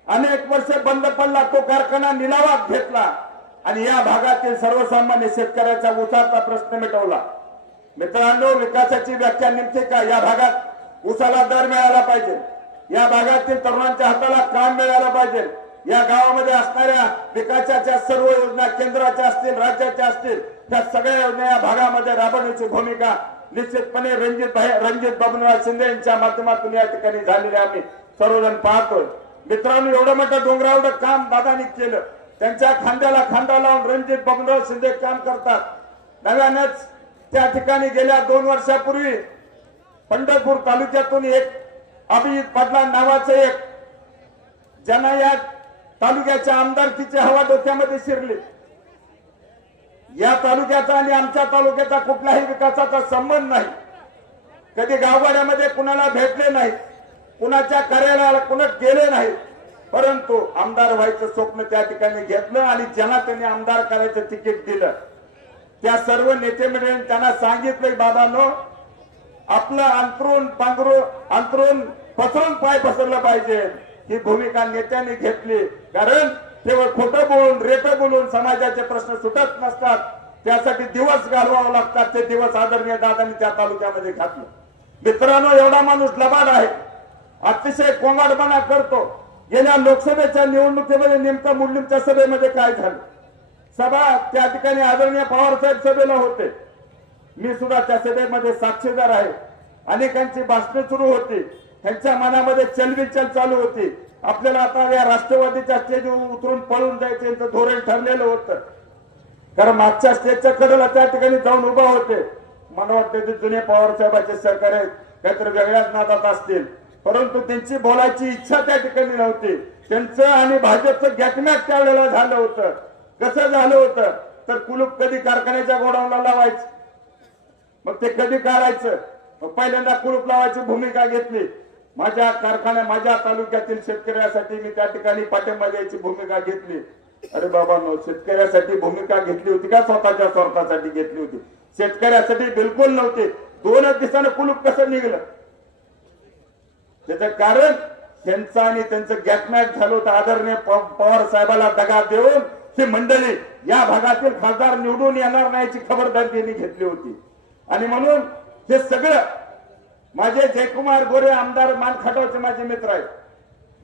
अनेक वर्ष बंद पडला, तो कारखाना निलावात घेतला आणि या भागातील सर्वसामान्य शेतकऱ्याचा ऊसाचा प्रश्न मिटवला. मित्रांनो, विकासाची व्याख्या नेमकी काय? या भागात ऊसाला दर मिळाला पाहिजे, या भागातील तरुणांच्या हाताला काम मिळालं पाहिजे, या गावामध्ये असणाऱ्या विकासाच्या सर्व योजना केंद्राच्या असतील, राज्याच्या असतील, त्या सगळ्या योजना या भागामध्ये राबवण्याची भूमिका निश्चितपणे रणजित बबनराव शिंदे यांच्या माध्यमातून या ठिकाणी झालेले आम्ही सर्वजण पाहतोय. मित्रांनो, एवढं मोठं डोंगरावढं काम दादांनी केलं. त्यांच्या खांद्याला खांदा लावून रणजित बबनराव शिंदे काम करतात. नव्यानेच त्या ठिकाणी गेल्या 2 वर्षापूर्वी पंढरपूर तालुक्यातून एक अभिजित पाटला नावाचं एक ज्यांना या तालुक्याच्या आमदारकीची हवा डोक्यामध्ये शिरली. या तालुक्याचा आणि आमच्या तालुक्याचा कुठलाही विकासाचा संबंध नाही. कधी गावगाड्यामध्ये कुणाला भेटले नाही, कुणाच्या कार्यालयाला कुणा गेले नाही, परंतु आमदार व्हायचं स्वप्न त्या ठिकाणी घेतलं आणि ज्यांना त्यांनी आमदार करायचं तिकीट दिलं त्या सर्व नेते मंडळींनी त्यांना सांगितलं, बाबांनो, आपलं अंतरून पसरून पाय पसरलं पाहिजे. ही भूमिका नेत्यांनी घेतली. कारण केवळ खोटं बोलून, रेटं बोलून समाजाचे प्रश्न सुटत नसतात. त्यासाठी दिवस घालवावे लागतात. ते दिवस आदरणीय दादांनी त्या तालुक्यामध्ये घातलं. मित्रांनो, एवढा माणूस लबाड आहे, अतिशय कोंगाडपणा करतो. गेल्या लोकसभेच्या निवडणुकीमध्ये नेमका मुंडलिमच्या सभेमध्ये काय झालं? सभा त्या ठिकाणी आदरणीय पवार साहेब सभेला होते. मी सुद्धा त्या सभेमध्ये साक्षीदार आहे. अनेकांची भाषणे सुरू होती, त्यांच्या मनामध्ये चलबिचल चालू होती. आपल्याला आता या राष्ट्रवादीच्या स्टेजवर उतरून पळून जायचं यांचं धोरण ठरलेलं होतं. कारण मागच्या स्टेजच्या कडेला त्या ठिकाणी जाऊन उभा होते. मला वाटतं ते जुने पवार साहेबांचे सहकारी काहीतरी वेगळ्याच नादात असतील, परंतु त्यांची बोलायची इच्छा त्या ठिकाणी नव्हती. त्यांचं आणि भाजपचं गॅटमॅच त्यावेळेला झालं होतं. कसं झालं होतं तर कुलूप कधी कारखान्याच्या गोडाऊनला लावायचं, मग ते कधी काढायचं, मग पहिल्यांदा कुलूप लावायची भूमिका घेतली. माझ्या माझ्या तालुक्यातील शेतकऱ्यासाठी मी त्या ठिकाणी पाठिंबा द्यायची भूमिका घेतली. अरे बाबांनो, शेतकऱ्यासाठी भूमिका घेतली होती का स्वतःच्या स्वार्थासाठी घेतली होती? शेतकऱ्यासाठी बिलकुल नव्हती. 2 दिवसानं कुलूप कसं निघलं? त्याचं कारण त्यांचं आणि त्यांचं गॅटमॅच झालं होतं. आदरणीय पवार साहेबाला दगा देऊन ही मंडळी या भागातील खासदार निवडून येणार नाहीची खबरदारी त्यांनी घेतली होती. आणि म्हणून हे सगळं माझे जयकुमार गोरे आमदार मानखटावचे माझे मित्र आहेत,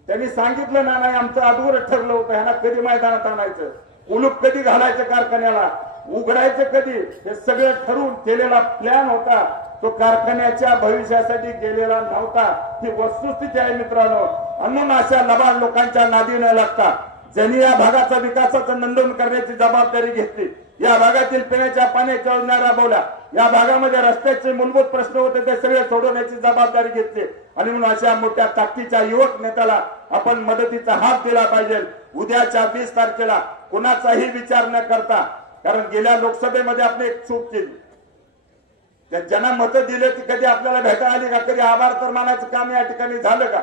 त्यांनी सांगितलं ना, नाही आमचं अगोदर ठरलं होतं ह्यांना कधी मैदानात आणायचं, कुलूप कधी घालायचं, कारखान्याला उघडायचं कधी, हे सगळं ठरवून केलेला प्लॅन होता. तो कारखान्याच्या भविष्यासाठी गेलेला नव्हता. ही वस्तुस्थिती आहे मित्रांनो. म्हणून अशा लबाड लोकांच्या नादी न लागता ज्यांनी या भागाचा विकासाचं नंदन करण्याची जबाबदारी घेतली या भागातील पिण्याच्या पाण्याच्या योजना राबवल्या. या भागामध्ये रस्त्याचे मूलभूत प्रश्न होते ते सगळे सोडवण्याची जबाबदारी घेतली आणि म्हणून अशा मोठ्या ताकदीच्या युवक नेत्याला आपण मदतीचा हात दिला पाहिजे. उद्याच्या 20 तारखेला कुणाचाही विचार न करता, कारण गेल्या लोकसभेमध्ये आपण एक चूक केली. ज्यांना मतं दिले ती कधी आपल्याला भेटा आली का? कधी आभार तर मानाचं काम या ठिकाणी झालं का?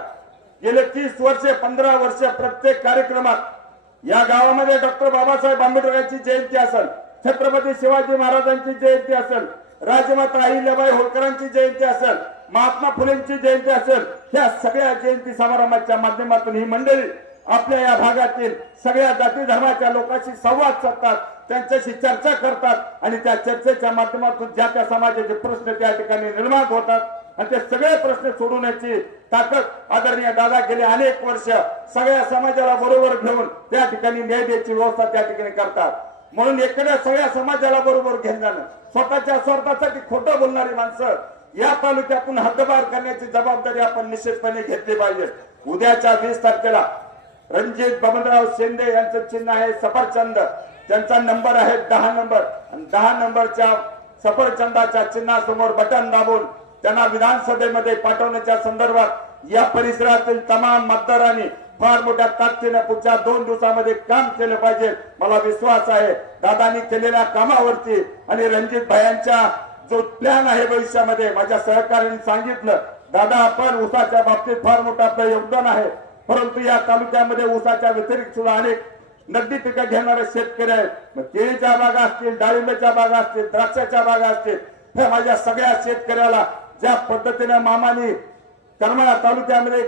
गेले 30 वर्षे 15 वर्ष प्रत्येक कार्यक्रमात या गावामध्ये डॉक्टर बाबासाहेब आंबेडकरांची जयंती असेल, छत्रपती शिवाजी महाराजांची जयंती असेल, राजमाता अहिल्याबाई होळकरांची जयंती असेल, महात्मा फुलेंची जयंती असेल, ह्या सगळ्या जयंती समारंभाच्या माध्यमातून ही मंडळी आपल्या या भागातील सगळ्या जाती धर्माच्या लोकांशी संवाद साधतात, त्यांच्याशी चर्चा करतात आणि त्या चर्चेच्या माध्यमातून ज्या त्या समाजाचे प्रश्न त्या ठिकाणी निर्माण होतात आणि ते सगळे प्रश्न सोडवण्याची ताकद आदरणीय दादा गेले अनेक वर्ष सगळ्या समाजाला बरोबर घेऊन त्या ठिकाणी न्याय द्यायची व्यवस्था त्या ठिकाणी करतात. म्हणून एखाद्या सगळ्या समाजाला बरोबर घेणं, स्वतःच्या स्वार्थासाठी खोटं बोलणारी माणसं या तालुक्यातून हद्दपार करण्याची जबाबदारी आपण निश्चितपणे घेतली पाहिजे. उद्याच्या 20 तारखेला रणजित बबनराव शिंदे यांचं चिन्ह आहे सफरचंद. त्यांचा नंबर आहे 10 नंबर आणि 10 नंबरच्या सफरचंदाच्या चिन्हासमोर बटन दाबून त्यांना विधानसभेमध्ये पाठवण्याच्या संदर्भात या परिसरातील तमाम मतदारांनी फार मोठ्या ताकदीने पुढच्या 2 दिवसामध्ये काम केलं पाहिजे. मला विश्वास आहे दादांनी केलेल्या कामावरती आणि रणजित भाईंचा जो प्लॅन आहे भविष्यामध्ये, माझ्या सहकार्याने सांगितलं दादा आपण ऊसाच्या बाबतीत फार मोठं आपलं योगदान आहे, परंतु या तालुक्यामध्ये ऊसाच्या व्यतिरिक्त सुद्धा अनेक नगदी पिकं घेणारे शेतकरी आहेत. मग केळीच्या बागा असतील, डाळिंबाच्या बागा असतील, द्राक्षाच्या बागा असतील, हे माझ्या सगळ्या शेतकऱ्याला ज्या पद्धतीने मामानी करमाळा तालुक्यामध्ये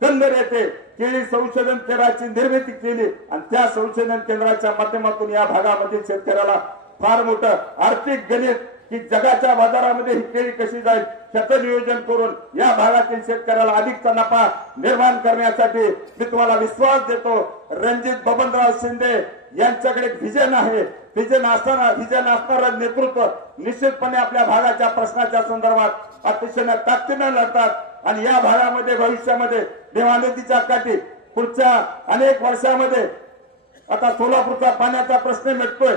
कंदर येथे केळी संशोधन केंद्राची निर्मिती केली आणि त्या संशोधन केंद्राच्या माध्यमातून या भागामधील शेतकऱ्याला फार मोठं आर्थिक गणित की जगाच्या बाजारामध्ये ही केळी कशी जाईल त्याचं नियोजन करून या भागातील शेतकऱ्याला अधिकचा नफा निर्माण करण्यासाठी मी तुम्हाला विश्वास देतो. रणजित बबनराव शिंदे यांच्याकडे व्हिजन आहे. व्हिजन असणारं नेतृत्व निश्चितपणे आपल्या भागाच्या प्रश्नाच्या संदर्भात अतिशय ताकदीने लढतात आणि या भागामध्ये भविष्यामध्ये भीमा नदीच्या काठी पुढच्या अनेक वर्षामध्ये आता सोलापूरचा पाण्याचा प्रश्न मिटतोय.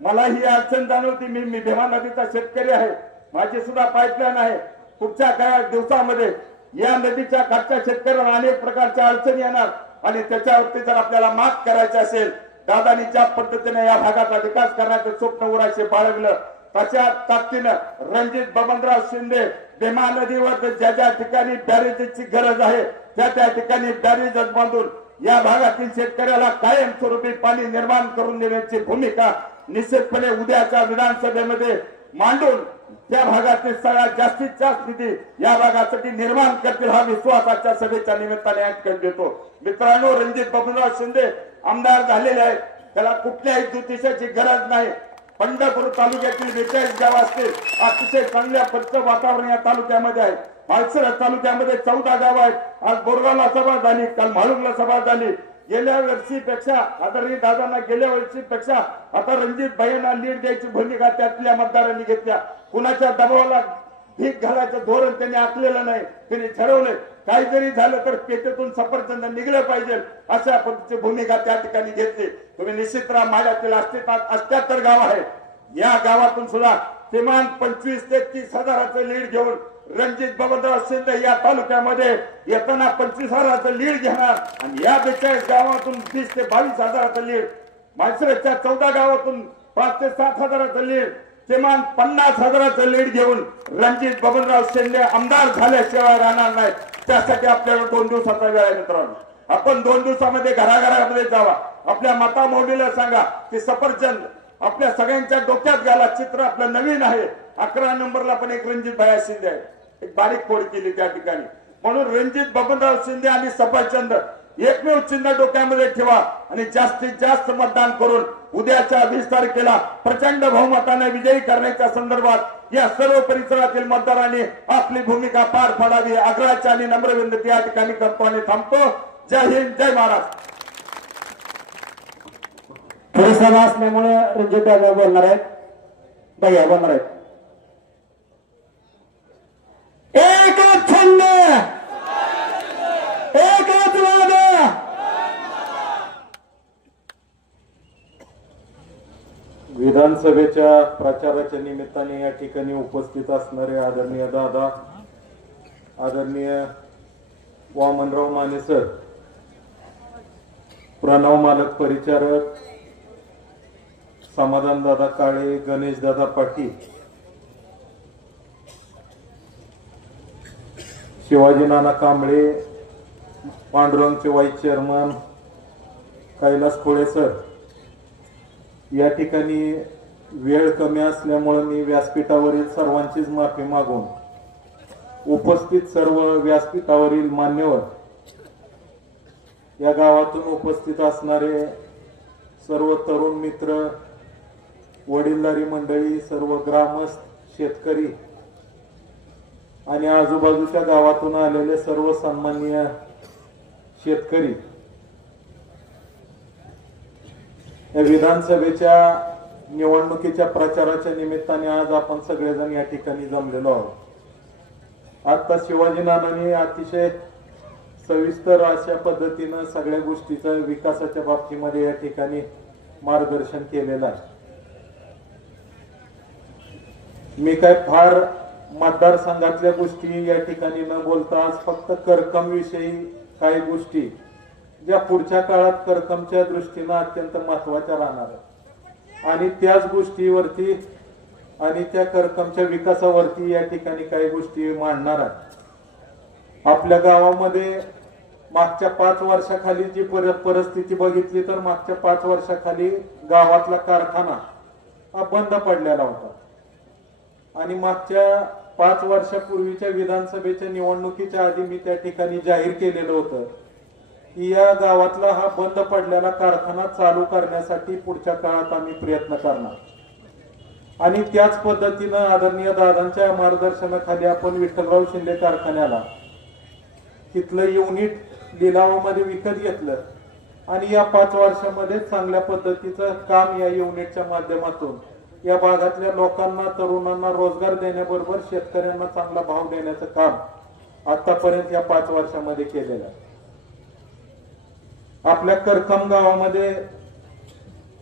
मला ही अडचण जाणवती. मी भीमा नदीचा शेतकरी आहे, माझी सुद्धा पाईपलाईन आहे. पुढच्या काही दिवसामध्ये या नदीच्या काठच्या शेतकऱ्यांना अनेक प्रकारच्या अडचणी येणार आणि त्याच्यावरती जर आपल्याला मात करायची असेल, दादांनी ज्या पद्धतीने या भागाचा विकास करण्याचं स्वप्न उराशे बाळगलं तशा ताकदीनं रणजित बबनराव शिंदे भीमा नदीवर ज्या ज्या ठिकाणी बॅरेजची गरज आहे त्या ठिकाणी बॅरेज बांधून या भागातील शेतकऱ्याला कायमस्वरूपी पाणी निर्माण करून देण्याची भूमिका निश्चितपणे उद्याच्या विधानसभेमध्ये मांडून त्या भागातील सगळ्यात जास्तीत जास्त निधी या भागासाठी निर्माण करतील हा विश्वास आजच्या सभेच्या निमित्ताने आज देतो. मित्रांनो, रणजित बबनराव शिंदे आमदार झालेले आहेत, त्याला कुठल्याही ज्योतिषाची गरज नाही. पंढरपूर तालुक्यातील 42 गाव असतील, अतिशय चांगल्या पच्च वातावरण या तालुक्यामध्ये आहे. पालसर तालुक्यामध्ये 14 गाव आहेत. आज बोरगावला सभा झाली, काल म्हाळुंगला सभा झाली. गेल्या वर्षीपेक्षा आदरणीय दादांना गेल्या वर्षीपेक्षा आता रणजित भाईंना लीड द्यायची भूमिका त्यातल्या मतदारांनी घेतल्या. कुणाच्या दबावाला भीक घालायचं धोरण त्यांनी आखलेलं नाही. त्यांनी ठरवलंय काही जरी झालं तर पेटेतून सफरचंद निघलं पाहिजे अशा पद्धतीची भूमिका त्या ठिकाणी घेतली. तुम्ही निश्चित राहा, माझ्यातील 78 गाव आहे. या गावातून सुद्धा किमान 25 ते 30 हजाराचं लीड घेऊन रणजित बबनराव शिंदे या तालुक्यामध्ये येताना 25,000चं लीड घेणार आणि या 42 गावातून 20 ते 22 हजाराचं लीड, माळशिरसच्या 14 गावातून 5 ते 7 हजाराचं लीड, किमान 50 हजाराचं लीड घेऊन रणजित बबनराव शिंदे आमदार झाल्याशिवाय राहणार नाही. त्यासाठी आपल्याला 2 दिवसाचा वेळ आहे मित्रांनो. आपण 2 दिवसामध्ये घराघरामध्ये जावा, आपल्या माता मौलीला सांगा की सफरचंद आपल्या सगळ्यांच्या डोक्यात घाला. चित्र आपलं नवीन आहे. 11 नंबरला पण एक रणजित भाई शिंदे आहे, एक बारीक फोड केली त्या ठिकाणी. म्हणून रणजित बबनराव शिंदे आणि सफरचंद एकमेव चिन्ह डोक्यामध्ये ठेवा आणि जास्तीत जास्त मतदान करून उद्याच्या 20 तारखेला प्रचंड बहुमताने विजयी करण्याच्या संदर्भात या सर्व परिसरातील मतदारांनी आपली भूमिका पार पाडावी आग्रहाची आणि नम्र विनंती या ठिकाणी करतो आणि थांबतो. जय हिंद, जय महाराष्ट्र. पुढे सभा असल्यामुळे रणजित दादा बोलणार आहेत, भैया बोलणार आहेत. एकच छंद, एकच वाद. विधानसभेच्या प्रचाराच्या निमित्ताने या ठिकाणी उपस्थित असणारे आदरणीय दादा, आदरणीय वामनराव माने सर, प्रणव मालक परिचारक, समाधान दादा काळे, गणेश दादा पाटील, शिवाजी नाना कांबळे, पांडुरंगचे vice chairman Kailas Khole sir, या ठिकाणी वेळ कमी असल्यामुळे मी व्यासपीठावरील सर्वांचीच माफी मागून उपस्थित सर्व व्यासपीठावरील मान्यवर, या गावातून उपस्थित असणारे सर्व तरुण मित्र, वडीलधारी मंडळी, सर्व ग्रामस्थ, शेतकरी आणि आजूबाजूच्या गावातून आलेले सर्व सन्माननीय शेतकरी, या विधानसभेच्या निवडणुकीच्या प्रचाराच्या निमित्ताने आज आपण सगळेजण या ठिकाणी जमलेलो आहोत. आता शिवाजी नानांनी अतिशय सविस्तर अशा पद्धतीनं सगळ्या गोष्टीचं विकासाच्या बाबतीमध्ये या ठिकाणी मार्गदर्शन केलेलं आहे. मी काय फार मतदारसंघातल्या गोष्टी या ठिकाणी न बोलता आज फक्त करकम विषयी काही गोष्टी ज्या पुढच्या काळात करकमच्या दृष्टीनं अत्यंत महत्वाच्या राहणार आहेत आणि त्याच गोष्टीवरती आणि त्या करकमच्या विकासावरती या ठिकाणी काही गोष्टी मांडणार आहेत. आपल्या गावामध्ये मागच्या 5 वर्षाखाली जी परिस्थिती बघितली तर मागच्या 5 वर्षाखाली गावातला कारखाना हा बंद पडलेला होता आणि मागच्या 5 वर्षापूर्वीच्या विधानसभेच्या निवडणुकीच्या आधी मी त्या ठिकाणी जाहीर केलेलं होतं की या गावातला हा बंद पडलेला कारखाना चालू करण्यासाठी पुढच्या काळात आम्ही प्रयत्न करणार आणि त्याच पद्धतीनं आदरणीय दादांच्या मार्गदर्शनाखाली आपण विठ्ठलराव शिंदे कारखान्याला तिथलं युनिट लिलावामध्ये विकत घेतलं आणि या 5 वर्षामध्ये चांगल्या पद्धतीचं काम या युनिटच्या माध्यमातून या भागातल्या लोकांना, तरुणांना रोजगार देण्याबरोबर शेतकऱ्यांना चांगला भाव देण्याचं काम आतापर्यंत या 5 वर्षामध्ये केलेलं आहे. आपल्या करकम गावामध्ये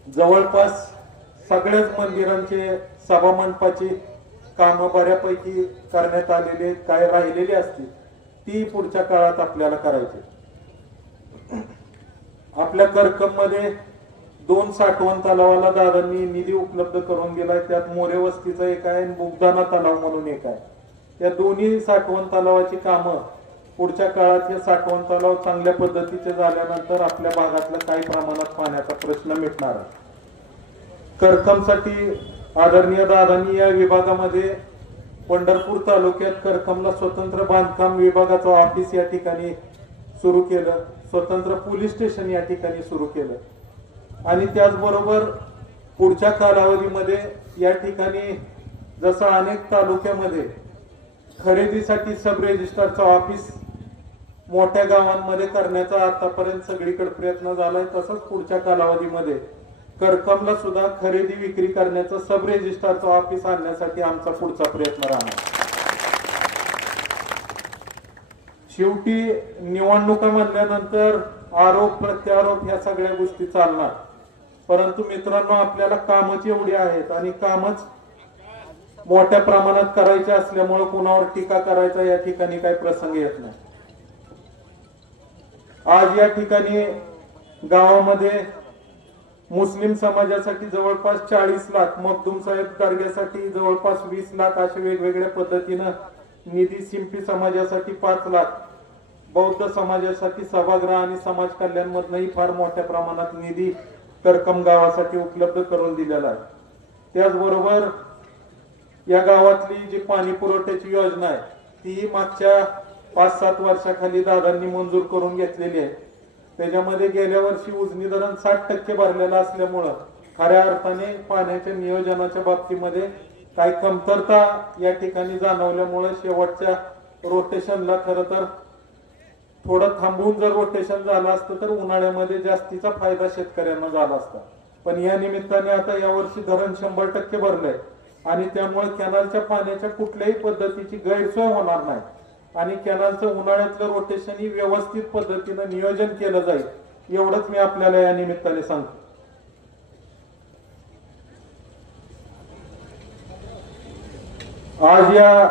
जवळपास सगळ्याच मंदिरांचे सभामंडपाची कामं बऱ्यापैकी करण्यात आलेली, काय राहिलेली असतील ती पुढच्या काळात आपल्याला करायची. आपल्या करकम मध्ये 2 साठवण तलावाला दादांनी निधी उपलब्ध करून दिलाय. त्यात मोरे वस्तीचा एक आहे आणि बुगदाना तलाव म्हणून एक आहे. त्या दोन्ही साठवण तलावाची कामं पुढच्या काळात हे साठवण तलाव चांगल्या पद्धतीचे झाल्यानंतर आपल्या भागातला काही प्रमाणात पाण्याचा प्रश्न मिटणार आहे. करकमसाठी आदरणीय दादांनी या विभागामध्ये पंढरपूर तालुक्यात करकमला स्वतंत्र बांधकाम विभागाचं ऑफिस या ठिकाणी सुरू केलं, स्वतंत्र पोलीस स्टेशन या ठिकाणी सुरू केलं आणि त्याचबरोबर पुढच्या कालावधीमध्ये या ठिकाणी जसं अनेक तालुक्यामध्ये खरेदीसाठी सब रजिस्ट्रारचं ऑफिस मोठ्या गावांमध्ये करण्याचा आतापर्यंत सगळीकडे प्रयत्न झालाय, तसंच पुढच्या कालावधीमध्ये करकमला सुद्धा खरेदी विक्री करण्याचं सब रजिस्ट्रारचं ऑफिस आणण्यासाठी आमचा पुढचा प्रयत्न राहणार. शेवटी निवडणुका म्हणल्यानंतर आरोप प्रत्यारोप ह्या सगळ्या गोष्टी चालणार, परंतु मित्रांनो आपल्याला कामच एवढी आहेत आणि कामच मोठ्या प्रमाणात करायचे असल्यामुळे कुणावर टीका करायचा या ठिकाणी काही प्रसंग येत नाही. आज या ठिकाणी गावामध्ये मुस्लिम समाजासाठी जवळपास 40 लाख, मखदूम साहेब दर्ग्यासाठी जवळपास 20 लाख अशा वेगवेगळ्या पद्धतीनं निधी, सिंपी समाजासाठी 5 लाख, बौद्ध समाजासाठी सभागृह आणि समाज कल्याण मधनही फार मोठ्या प्रमाणात निधी करकम गावासाठी उपलब्ध करून दिलेला आहे. त्याचबरोबर या गावातली जी पाणी पुरवठ्याची योजना आहे ती मागच्या 5-7 वर्षाखाली दादांनी मंजूर करून घेतलेली आहे. त्याच्यामध्ये गेल्या वर्षी उजनी धरण 60% भरलेलं असल्यामुळं खऱ्या अर्थाने पाण्याच्या नियोजनाच्या बाबतीमध्ये काही कमतरता या ठिकाणी जाणवल्यामुळे शेवटच्या रोटेशनला खरं तर थोडं थांबवून जर रोटेशन झालं असतं तर उन्हाळ्यामध्ये जास्तीचा फायदा शेतकऱ्यांना झाला असता. पण या निमित्ताने आता यावर्षी धरण 100% भरलंय आणि त्यामुळे कॅनलच्या पाण्याच्या कुठल्याही पद्धतीची गैरसोय होणार नाही आणि कॅनलचं उन्हाळ्यातलं रोटेशन ही व्यवस्थित पद्धतीनं नियोजन केलं जाईल, एवढंच मी आपल्याला या निमित्ताने सांगतो. आज या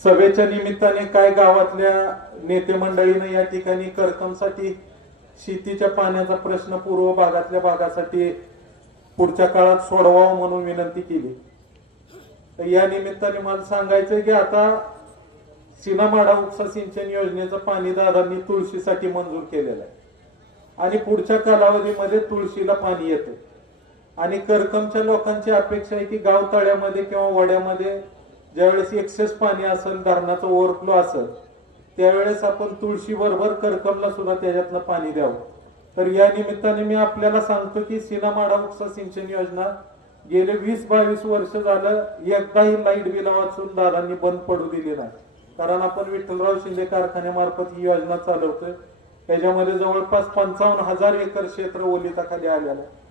सभेच्या निमित्ताने काय गावातल्या नेते मंडळीने या ठिकाणी करकमसाठी शेतीच्या पाण्याचा प्रश्न पूर्व भागातल्या भागासाठी पुढच्या काळात सोडवावा म्हणून विनंती केली. तर या निमित्ताने मला सांगायचंय की आता सीनामाडा उपसा सिंचन योजनेचं पाणी दादांनी तुळशीसाठी मंजूर केलेलं आहे आणि पुढच्या कालावधीमध्ये तुळशीला पाणी येतं. आणि करकमच्या लोकांची अपेक्षा आहे की गाव तळ्यामध्ये किंवा वड्यामध्ये ज्यावेळेस एक्सेस पाणी असेल, धरणाचं ओव्हरफ्लो असेल, त्यावेळेस आपण तुळशी बरोबर करकमला सुद्धा त्याच्यातनं पाणी द्यावं. तर या निमित्ताने मी आपल्याला सांगतो की सीनामाडा उपसा सिंचन योजना गेले 20-22 वर्ष झालं एकदाही लाईट बिल वाचून दादांनी बंद पडू दिली नाही. कारण आपण विठ्ठलराव शिंदे कारखान्यामार्फत ही योजना चालवतोय. त्याच्यामध्ये जवळपास 55,000 एकर क्षेत्र ओलिताखाली आलेलं आहे.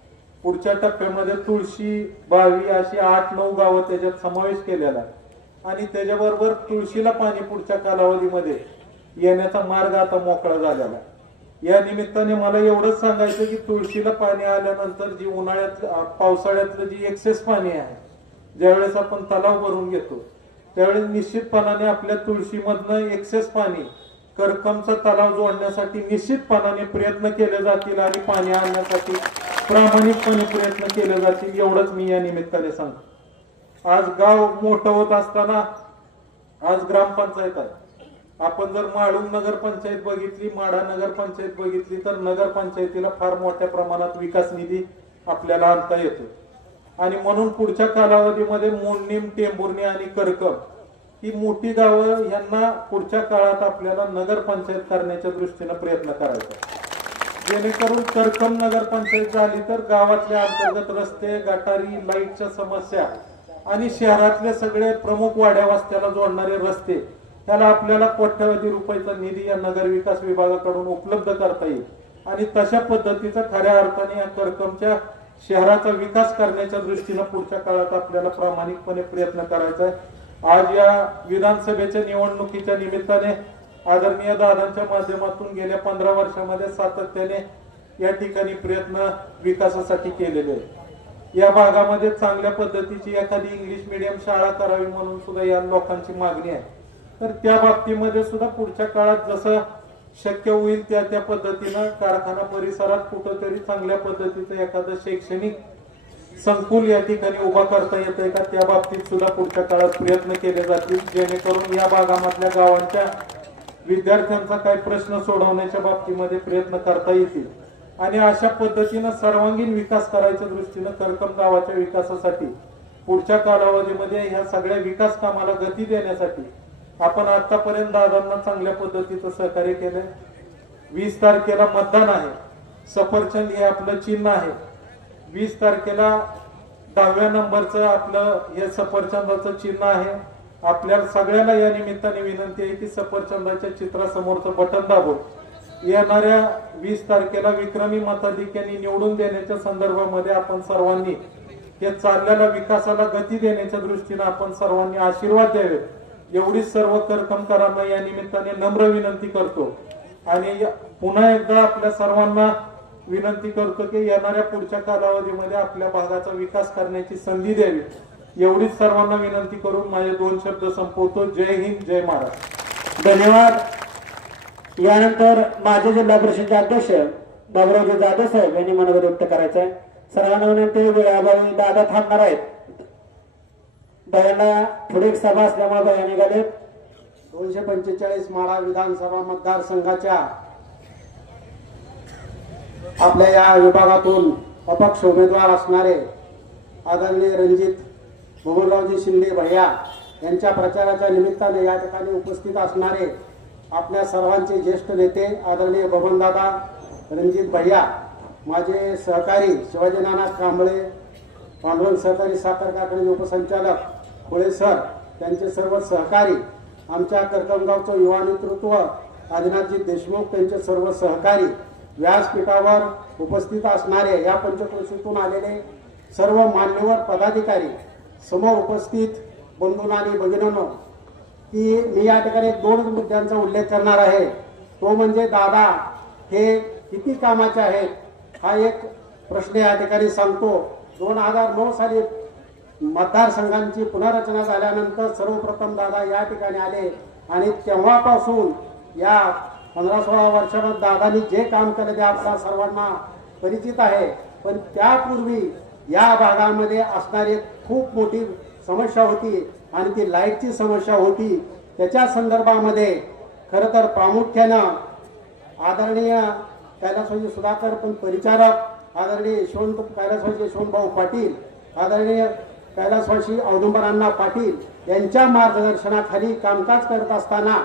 पुढच्या टप्प्यामध्ये तुळशी, बावी अशी 8-9 गावं त्याच्यात समावेश केलेला आहे आणि त्याच्याबरोबर तुळशीला पाणी पुढच्या कालावधीमध्ये येण्याचा मार्ग आता मोकळा झालेला आहे. या निमित्ताने मला एवढंच सांगायचं की तुळशीला पाणी आल्यानंतर जी उन्हाळ्यात पावसाळ्यातलं जी एक्सेस पाणी आहे, ज्यावेळेस आपण तलाव भरून घेतो त्यावेळेस निश्चितपणाने आपल्या तुळशीमधनं एक्सेस पाणी करकमचा तलाव जोडण्यासाठी निश्चितपणाने प्रयत्न केले जातील आणि पाणी आणण्यासाठी प्रामाणिकपणे प्रयत्न केले जातील, एवढंच मी या निमित्ताने सांगतो. आज गाव मोठं होत असताना आज ग्रामपंचायत आहे. आपण जर माळुंग नगरपंचायत बघितली, माढा नगरपंचायत बघितली तर नगरपंचायतीला फार मोठ्या प्रमाणात विकास निधी आपल्याला आणता येतो. आणि म्हणून पुढच्या कालावधीमध्ये मोडणीम, टेंभुर्णी आणि करकम ही मोठी गावं यांना पुढच्या काळात आपल्याला नगरपंचायत करण्याच्या दृष्टीने प्रयत्न करायचा, जेणेकरून करकम नगरपंचायत झाली तर गावातले अंतर्गत रस्ते, गटारी, लाईटच्या समस्या आणि शहरातले सगळे प्रमुख वाड्या वस्त्याला जोडणारे रस्ते त्याला आपल्याला कोट्यवधी रुपयाचा निधी या नगर विकास विभागाकडून उपलब्ध करता येईल आणि तशा पद्धतीचा खऱ्या अर्थाने या करकमच्या शहराचा विकास करण्याच्या दृष्टीने पुढच्या काळात आपल्याला प्रामाणिकपणे प्रयत्न करायचा आहे. आज या विधानसभेच्या निवडणुकीच्या निमित्ताने आदरणीय दादांच्या माध्यमातून गेल्या 15 वर्षामध्ये सातत्याने या ठिकाणी प्रयत्न विकासासाठी केलेले आहेत. या भागामध्ये चांगल्या पद्धतीची एखादी इंग्लिश मीडियम शाळा करावी म्हणून सुद्धा या लोकांची मागणी आहे. तर त्या बाबतीमध्ये सुद्धा पुढच्या काळात जसं शक्य होईल त्या पद्धतीनं कारखाना परिसरात कुठंतरी चांगल्या पद्धतीचं एखादं शैक्षणिक संकुल या ठिकाणी उभा करता येतंय का, त्या बाबतीत सुद्धा पुढच्या काळात प्रयत्न केले जातील, जेणेकरून या भागामधल्या गावांच्या विद्यार्थ्यांचा काही प्रश्न सोडवण्याच्या बाबतीमध्ये प्रयत्न करता येतील. आणि अशा पद्धतीनं सर्वांगीण विकास करायच्या दृष्टीनं करकम गावाच्या विकासासाठी पुढच्या कालावधीमध्ये ह्या सगळ्या विकास कामाला गती देण्यासाठी आपण आतापर्यंत दादांना चांगल्या पद्धतीचं सहकार्य केलंय. 20 तारखेला मतदान आहे. सफरचंद हे आपलं चिन्ह आहे. 20 तारखेला 10व्या नंबरचं आपलं हे सफरचंदाचं चिन्ह आहे. आपल्याला सगळ्याला या निमित्ताने विनंती आहे की सफरचंदाच्या चित्रासमोरचं बटन दाबून येणाऱ्या 20 तारखेला विक्रमी मताधिक्याने निवडून देण्याच्या संदर्भामध्ये आपण सर्वांनी या चाललेल्या विकासाला गती देण्याच्या दृष्टीने आपण सर्वांनी आशीर्वाद द्यावे, एवढीच सर्व करकमकरांना या निमित्ताने नम्र विनंती करतो. आणि पुन्हा एकदा आपल्या सर्वांना विनंती करतो की येणाऱ्या पुढच्या कालावधीमध्ये आपल्या भागाचा विकास करण्याची संधी द्यावी, एवढीच सर्वांना विनंती करून माझे 2 शब्द संपवतो. जय हिंद, जय महाराष्ट्र. धन्यवाद. यानंतर माझे जिल्हा परिषदेचे अध्यक्ष बाबुरावजी जाधव साहेब यांनी मनोगत व्यक्त करायचं आहे. सर्वांना विनंती, वेळाभावी दादा थांबणार आहेत. बयाला पुढे एक सभा असल्यामुळे बया निघाले. 245 माढा विधानसभा मतदारसंघाच्या आपल्या या विभागातून अपक्ष उमेदवार असणारे आदरणीय रणजित बबनरावजी शिंदे भैया यांच्या प्रचाराच्या निमित्ताने या ठिकाणी उपस्थित असणारे आपल्या सर्वांचे ज्येष्ठ नेते आदरणीय बबनदादा, रणजित भैया, माझे सहकारी शिवाजीनाथ कांबळे, पांडुरंग सहकारी साखर कारखान्याचे उपसंचालक खुळे सर, त्यांचे सर्व सहकारी, आमच्या करकमगावचं युवा नेतृत्व आदिनाथजी देशमुख, त्यांचे सर्व सहकारी, व्यासपीठावर उपस्थित असणारे या पंचक्रोशीतून आलेले सर्व मान्यवर पदाधिकारी, समोर उपस्थित बंधूंनो आणि भगिनींनो, की मी या ठिकाणी 2 मुद्द्यांचा उल्लेख करणार आहे. तो म्हणजे दादा हे किती कामाचे आहेत हा एक प्रश्न या ठिकाणी सांगतो. 2009 साली मतदारसंघांची पुनर्रचना झाल्यानंतर सर्वप्रथम दादा या ठिकाणी आले आणि तेव्हापासून या 15-16 वर्षात दादानी जे काम केलं ते आपल्या सर्वांना परिचित आहे. पण त्यापूर्वी या भागामध्ये असणारी खूप मोठी समस्या होती आणि ती लाईटची समस्या होती. त्याच्या संदर्भामध्ये खरं तर प्रामुख्यानं आदरणीय कैलासवासी सुधाकर पण परिचारक, आदरणीय कैलासवासी यशवंतभाऊ पाटील, आदरणीय कैलासवासी औदुंबर अण्णा पाटील यांच्या मार्गदर्शनाखाली कामकाज करत असताना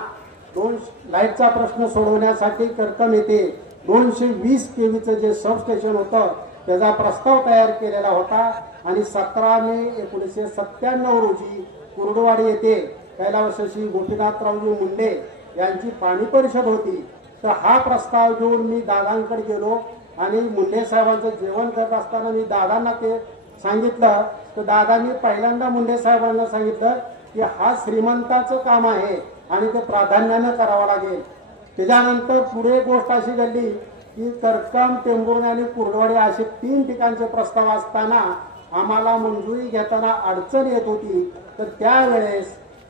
लाईटचा प्रश्न सोडवण्यासाठी करकम येथे 220 केव्हीचं जे सबस्टेशन होतं त्याचा प्रस्ताव तयार केलेला होता आणि 17 मे 1997 रोजी कुर्डवाडी येथे कैलासवासी गोपीनाथरावजी मुंडे यांची पाणी परिषद होती. तर हा प्रस्ताव घेऊन मी दादांकडे गेलो आणि मुंडे साहेबांचं जेवण करत असताना मी दादांना ते सांगितलं. तर दादांनी पहिल्यांदा मुंडे साहेबांना सांगितलं की हा श्रीमंताचं काम आहे आणि ते प्राधान्यानं करावं लागेल. त्याच्यानंतर पुढे गोष्ट अशी घडली की करकम, टेंभुर्णी आणि कुर्डवाडी असे 3 ठिकाणचे प्रस्ताव असताना आम्हाला मंजुरी घेताना अडचण येत होती. तर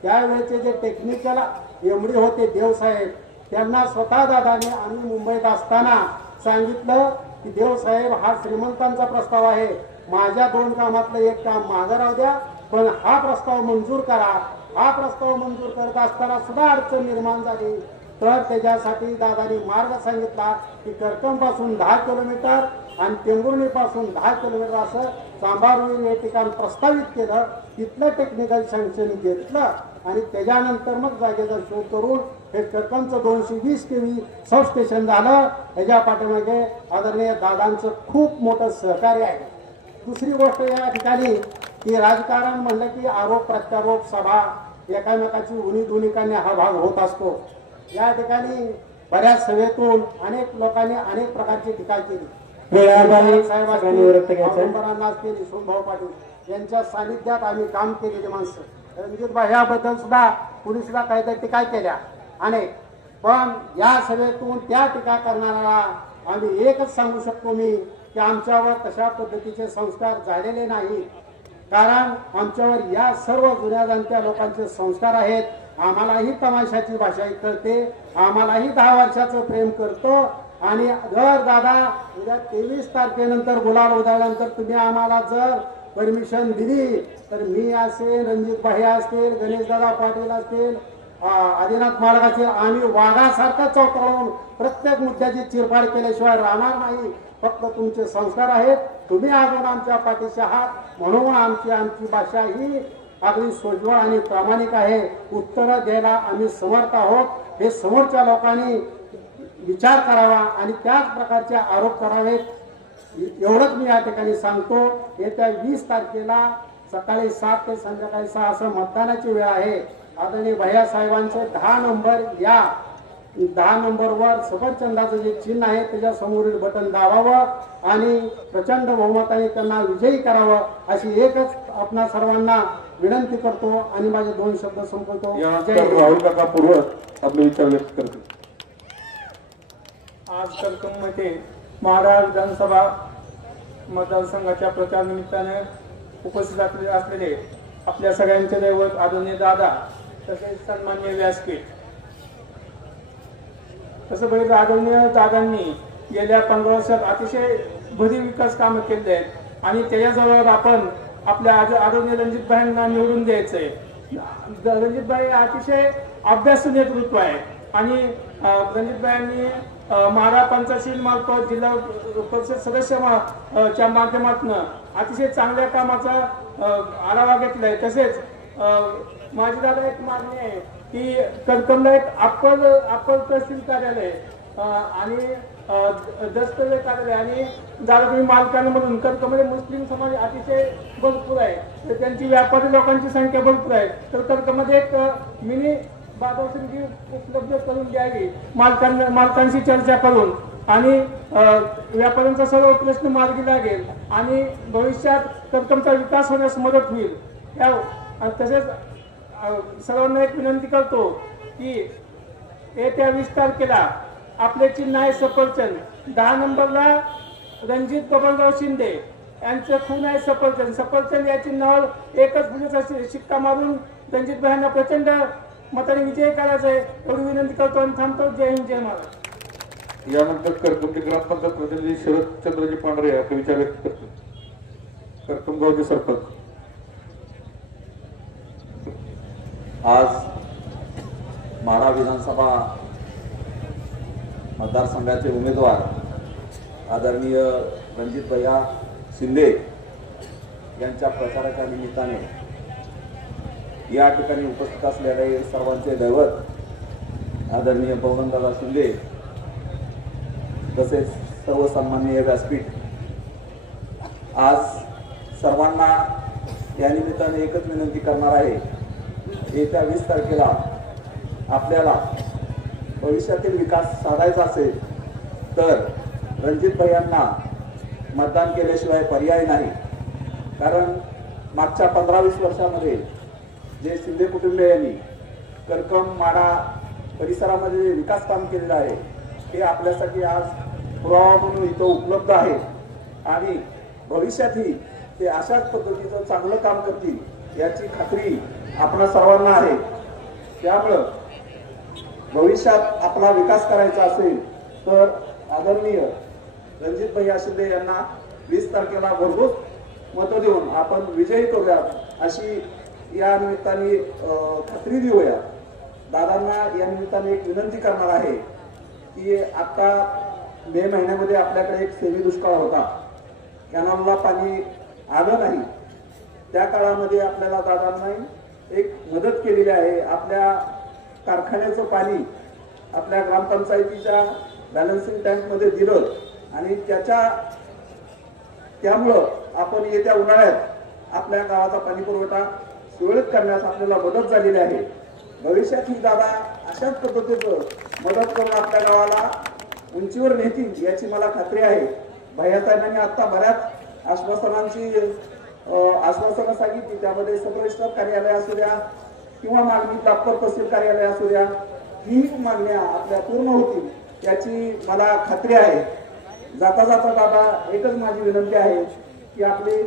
त्यावेळेचे जे टेक्निकल एमडी होते देवसाहेब, त्यांना स्वतः दादाने आम्ही मुंबईत असताना सांगितलं की देवसाहेब हा श्रीमंतांचा प्रस्ताव आहे, माझ्या 2 कामातलं एक काम मागं राहू द्या, पण हा प्रस्ताव मंजूर करा. हा प्रस्ताव मंजूर करत असताना सुद्धा अडचण निर्माण झाली. तर त्याच्यासाठी दादानी मार्ग सांगितला की करकम पासून 10 किलोमीटर आणि टेंभुर्णी पासून 10 किलोमीटर असं चांभारुई हे ठिकाण प्रस्तावित केलं. तिथलं टेक्निकल सँक्शन घेतलं आणि त्याच्यानंतर मग जागेचा शोध करून हे करकमचं 220 केव्ही सबस्टेशन झालं. ह्याच्या पाठीमागे आदरणीय दादांचं खूप मोठं सहकार्य आहे. दुसरी गोष्ट या ठिकाणी की राजकारण म्हणलं की आरोप प्रत्यारोप सभा एकामेकाची उणीधुणीकाने हा भाग होत असतो. या ठिकाणी बऱ्याच सभेतून अनेक लोकांनी अनेक प्रकारची टीका केली. साहेब असतील, यशवंतभाऊ पाटील यांच्या सानिध्यात आम्ही काम केलेली माणसं. रणजितभाई याबद्दल सुद्धा कुणी सुद्धा काहीतरी टीका केल्या अनेक. पण या सभेतून त्या टीका करणाऱ्याला आम्ही एकच सांगू शकतो मी की आमच्यावर तशा पद्धतीचे संस्कार झालेले नाही. कारण आमच्यावर या सर्व जुन्या जाणत्या लोकांचे संस्कार आहेत. आम्हालाही तमाशाची भाषा कळते, आम्हालाही 10 वर्षाचं प्रेम करतो. आणि जर दादा उद्या 23 तारखेनंतर गुलाल उधळल्यानंतर तुम्ही आम्हाला जर परमिशन दिली तर मी असेल, रणजितभाई असतील, गणेशदादा पाटील असतील, आदिनाथ मालक असतील, आम्ही वाघासारखं चौकळून प्रत्येक मुद्द्याची चिरफाड केल्याशिवाय राहणार नाही. फक्त तुमचे संस्कार आहेत, तुम्ही अजून आमच्या पाठीशी आहात, म्हणून आमची भाषा ही अगदी सोज्वळ आणि प्रामाणिक आहे. उत्तरं द्यायला आम्ही समर्थ आहोत. हे समोरच्या लोकांनी विचार करावा आणि त्याच प्रकारचे आरोप करावेत एवढंच मी या ठिकाणी सांगतो. येत्या 20 तारखेला सकाळी 7 ते संध्याकाळी 6 असं मतदानाची वेळ आहे. आदरणीय भैया साहेबांचे 10 नंबर या 10 नंबरवर सफरचंदाचं जे चिन्ह आहे त्याच्या समोरील बटन दाबावं आणि प्रचंड बहुमताने त्यांना विजयी करावं अशी एकच आपणा सर्वांना विनंती करतो आणि माझे 2 शब्द संपवतो. राहुल काका पूर्व आपले विचार व्यक्त करतील. आज करकम मध्ये महाराज विधानसभा मतदारसंघाच्या प्रचार निमित्ताने उपस्थित असलेले आपल्या सगळ्यांचे दैवत आदरणीय दादा तसेच सन्माननीय व्यासपीठ. तसं बघितलं आदरणीय दादांनी गेल्या 15 वर्षात अतिशय भरीव विकास कामं केले आहेत आणि त्याच्याजवळ आपण आपल्या आदरणीय रणजितभाईंना निवडून द्यायचंय. रणजितभाई अतिशय अभ्यासू नेतृत्व आहे आणि रणजितभाईंनी महाराज पंचायतशील मार्फत जिल्हा परिषद सदस्याच्या माध्यमातून अतिशय चांगल्या कामाचा आढावा घेतलाय. तसेच माझी दादा एक मागणी आहे की करकमला एक अप्पर तहसील कार्यालय आणि दस्तऐवज कार्यालय आणि दादा तुम्ही मालकांना म्हणून करकममध्ये मुस्लिम समाज अतिशय भरपूर आहे, तर त्यांची व्यापारी लोकांची संख्या भरपूर आहे. तर करकममध्ये एक मिनी बाजारसमिती उपलब्ध करून द्यावी मालकांशी चर्चा करून आणि व्यापाऱ्यांचा सर्व प्रश्न मार्गी लागेल आणि भविष्यात करकमचा विकास होण्यास मदत होईल. तसेच सर्वांना एक विनंती करतो की येत्या 20 तारखेला आपले चिन्ह आहे सफरचंद. 10 नंबरला रणजित बबनराव शिंदे यांचं खून आहे सफरचंद. सफरचंद याची नळ एकच फुलीचा शिक्का मारून रणजित भाईंना प्रचंड मताने विजय करायचा आहे एवढी विनंती करतो आणि थांबतो. जय हिंद, जय महाराज. यानंतर करकमची ग्रामपंचायत प्रतिनिधी शरदचंद्रजी पांढरे आपले विचार व्यक्त करतील. करकमगावचे सरपंच. आज माढा विधानसभा मतदारसंघाचे उमेदवार आदरणीय रणजित भैया शिंदे यांच्या प्रचाराच्या निमित्ताने या ठिकाणी उपस्थित असलेले सर्वांचे दैवत आदरणीय बबनदादा शिंदे तसेच सर्व सन्माननीय व्यासपीठ, आज सर्वांना या निमित्ताने एकच विनंती करणार आहे. येत्या 20 तारखेला आपल्याला भविष्यातील विकास साधायचा असेल तर रणजित भैयांना मतदान केल्याशिवाय पर्याय नाही. कारण मागच्या 15-20 वर्षामध्ये जे शिंदे कुटुंबियांनी करकम माढा परिसरामध्ये विकास काम केलेलं आहे ते आपल्यासाठी आज पुरावा म्हणून इथं उपलब्ध आहे आणि भविष्यातही ते अशाच पद्धतीचं चांगलं काम करतील याची खात्री आपणा सर्वांना आहे. त्यामुळं भविष्यात आपला विकास करायचा असेल तर आदरणीय रणजित भैया शिंदे यांना 20 तारखेला भरघोस मतं देऊन आपण विजयी करूयात अशी या निमित्ताने खात्री देऊया. दादांना या निमित्ताने एक विनंती करणार आहे की आता मे महिन्यामध्ये आपल्याकडे एक सेमी दुष्काळ होता, कॅनलला पाणी आलं नाही. त्या काळामध्ये आपल्याला दादांना एक मदत केलेली आहे. आपल्या कारखान्याचं पाणी आपल्या ग्रामपंचायतीच्या बॅलन्सिंग टँकमध्ये दिलं आणि त्यामुळं आपण येत्या उन्हाळ्यात आपल्या गावाचा पाणी पुरवठा सुरळीत करण्यास आपल्याला मदत झालेली आहे. भविष्यात ही दादा अशाच पद्धतीचं मदत करून आपल्या गावाला उंचीवर नेतील याची मला खात्री आहे. भैयासाहेबांनी आता बऱ्याच आश्वासनं सांगितली. त्यामध्ये सब रजिस्टर कार्यालय असू द्या किंवा मागणी दापर तहसील कार्यालय असू द्या, ही मागण्या आपल्या पूर्ण होतील याची मला खात्री आहे. जाता जाता दादा एकच माझी विनंती आहे की आपली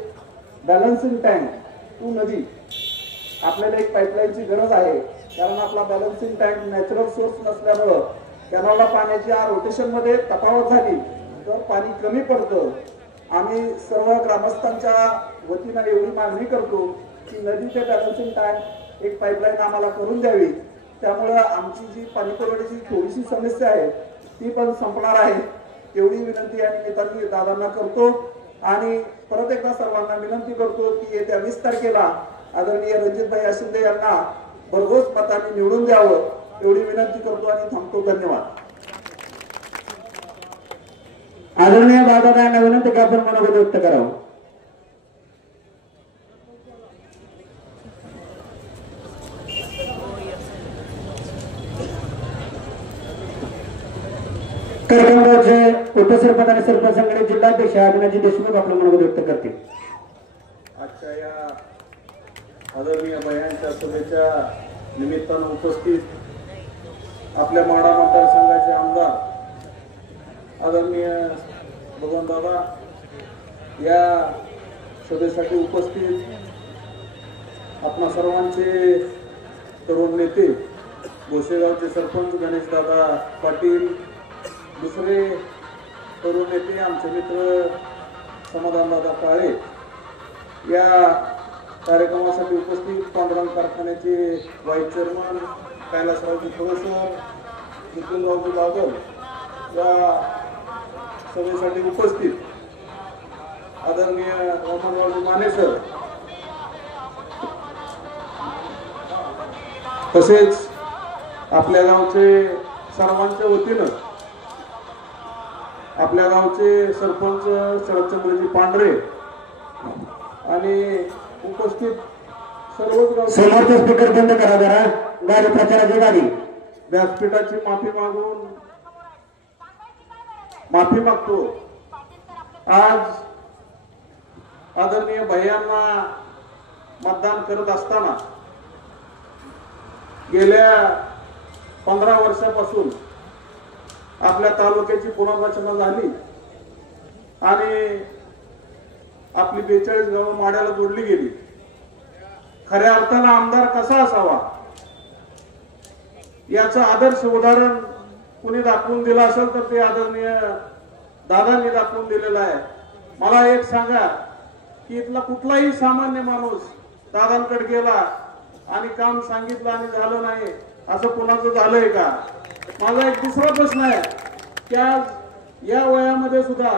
बॅलन्सिंग टँक टू नदी आपल्याला एक पाईपलाईनची गरज आहे. कारण आपला बॅलन्सिंग टँक नॅचरल सोर्स नसल्यामुळं कॅनलला पाण्याच्या रोटेशन मध्ये तफावत झाली तर पाणी कमी पडतं. आम्ही सर्व ग्रामस्थांच्या वतीनं एवढी मागणी करतो की नदी ते बॅलन्सिंग टँक एक पाईपलाईन आम्हाला करून द्यावी. त्यामुळं आमची जी पाणी पुरवठ्याची थोडीशी समस्या आहे ती पण संपणार आहे. एवढी विनंती या निमित्ताने दादांना करतो आणि परत एकदा सर्वांना विनंती करतो की येत्या 20 तारखेला आदरणीय रणजित भैया शिंदे यांना भरघोस मताने निवडून द्यावं एवढी विनंती करतो आणि थांबतो. धन्यवाद. आदरणीय दादा यांना विनंती की आपण मनोगत व्यक्त करावं. करकमगावचे उपसरपंच आणि सरपंच संघटनेचे जिल्हाध्यक्ष अविनाजी देशमुख आपलं मनोगत व्यक्त करतील. आजच्या या आदरणीय भैयांच्या सभेच्या निमित्तानं उपस्थित आपल्या माढा मतदारसंघाचे आमदार आदरणीय बबनदादा या सभेसाठी उपस्थित आपणा सर्वांचे तरुण नेते गोसेगावचे सरपंच गणेशदादा पाटील, दुसरे तरुण नेते आमचे मित्र समाधानदादा काळे, या कार्यक्रमासाठी उपस्थित पांडुरंग कारखान्याचे व्हाईस चेअरमन कैलासरावजी थोडसर, नितीनरावजी बागल या सभेसाठी उपस्थित आदरणीय रोमनरावजी माने सर, तसेच आपल्या गावचे सर्वांच्या वतीनं आपल्या गावचे सरपंच शरदचंद्रजी पांढरे आणि उपस्थित सर्वच समोरचे स्पीकर बंद करा जरा. गाडी प्रचाराची गाडी. व्यासपीठाची माफी मागतो. आज आदरणीय भैयांना मतदान करत असताना गेल्या 15 वर्षापासून आपल्या तालुक्याची पुनर्रचना झाली आणि आपली 42 गावं माड्याला जोडली गेली. खऱ्या अर्थानं आमदार कसा असावा याचं आदर्श उदाहरण कुणी दाखवून दिलं असेल तर ते आदरणीय दादांनी दाखवून दिलेलं आहे. मला एक सांगा की इथला कुठलाही सामान्य माणूस दादांकडे गेला आणि काम सांगितलं आणि झालं नाही असं कोणाचं झालंय का? माझा एक दुसरा प्रश्न आहे की आज या वयामध्ये सुद्धा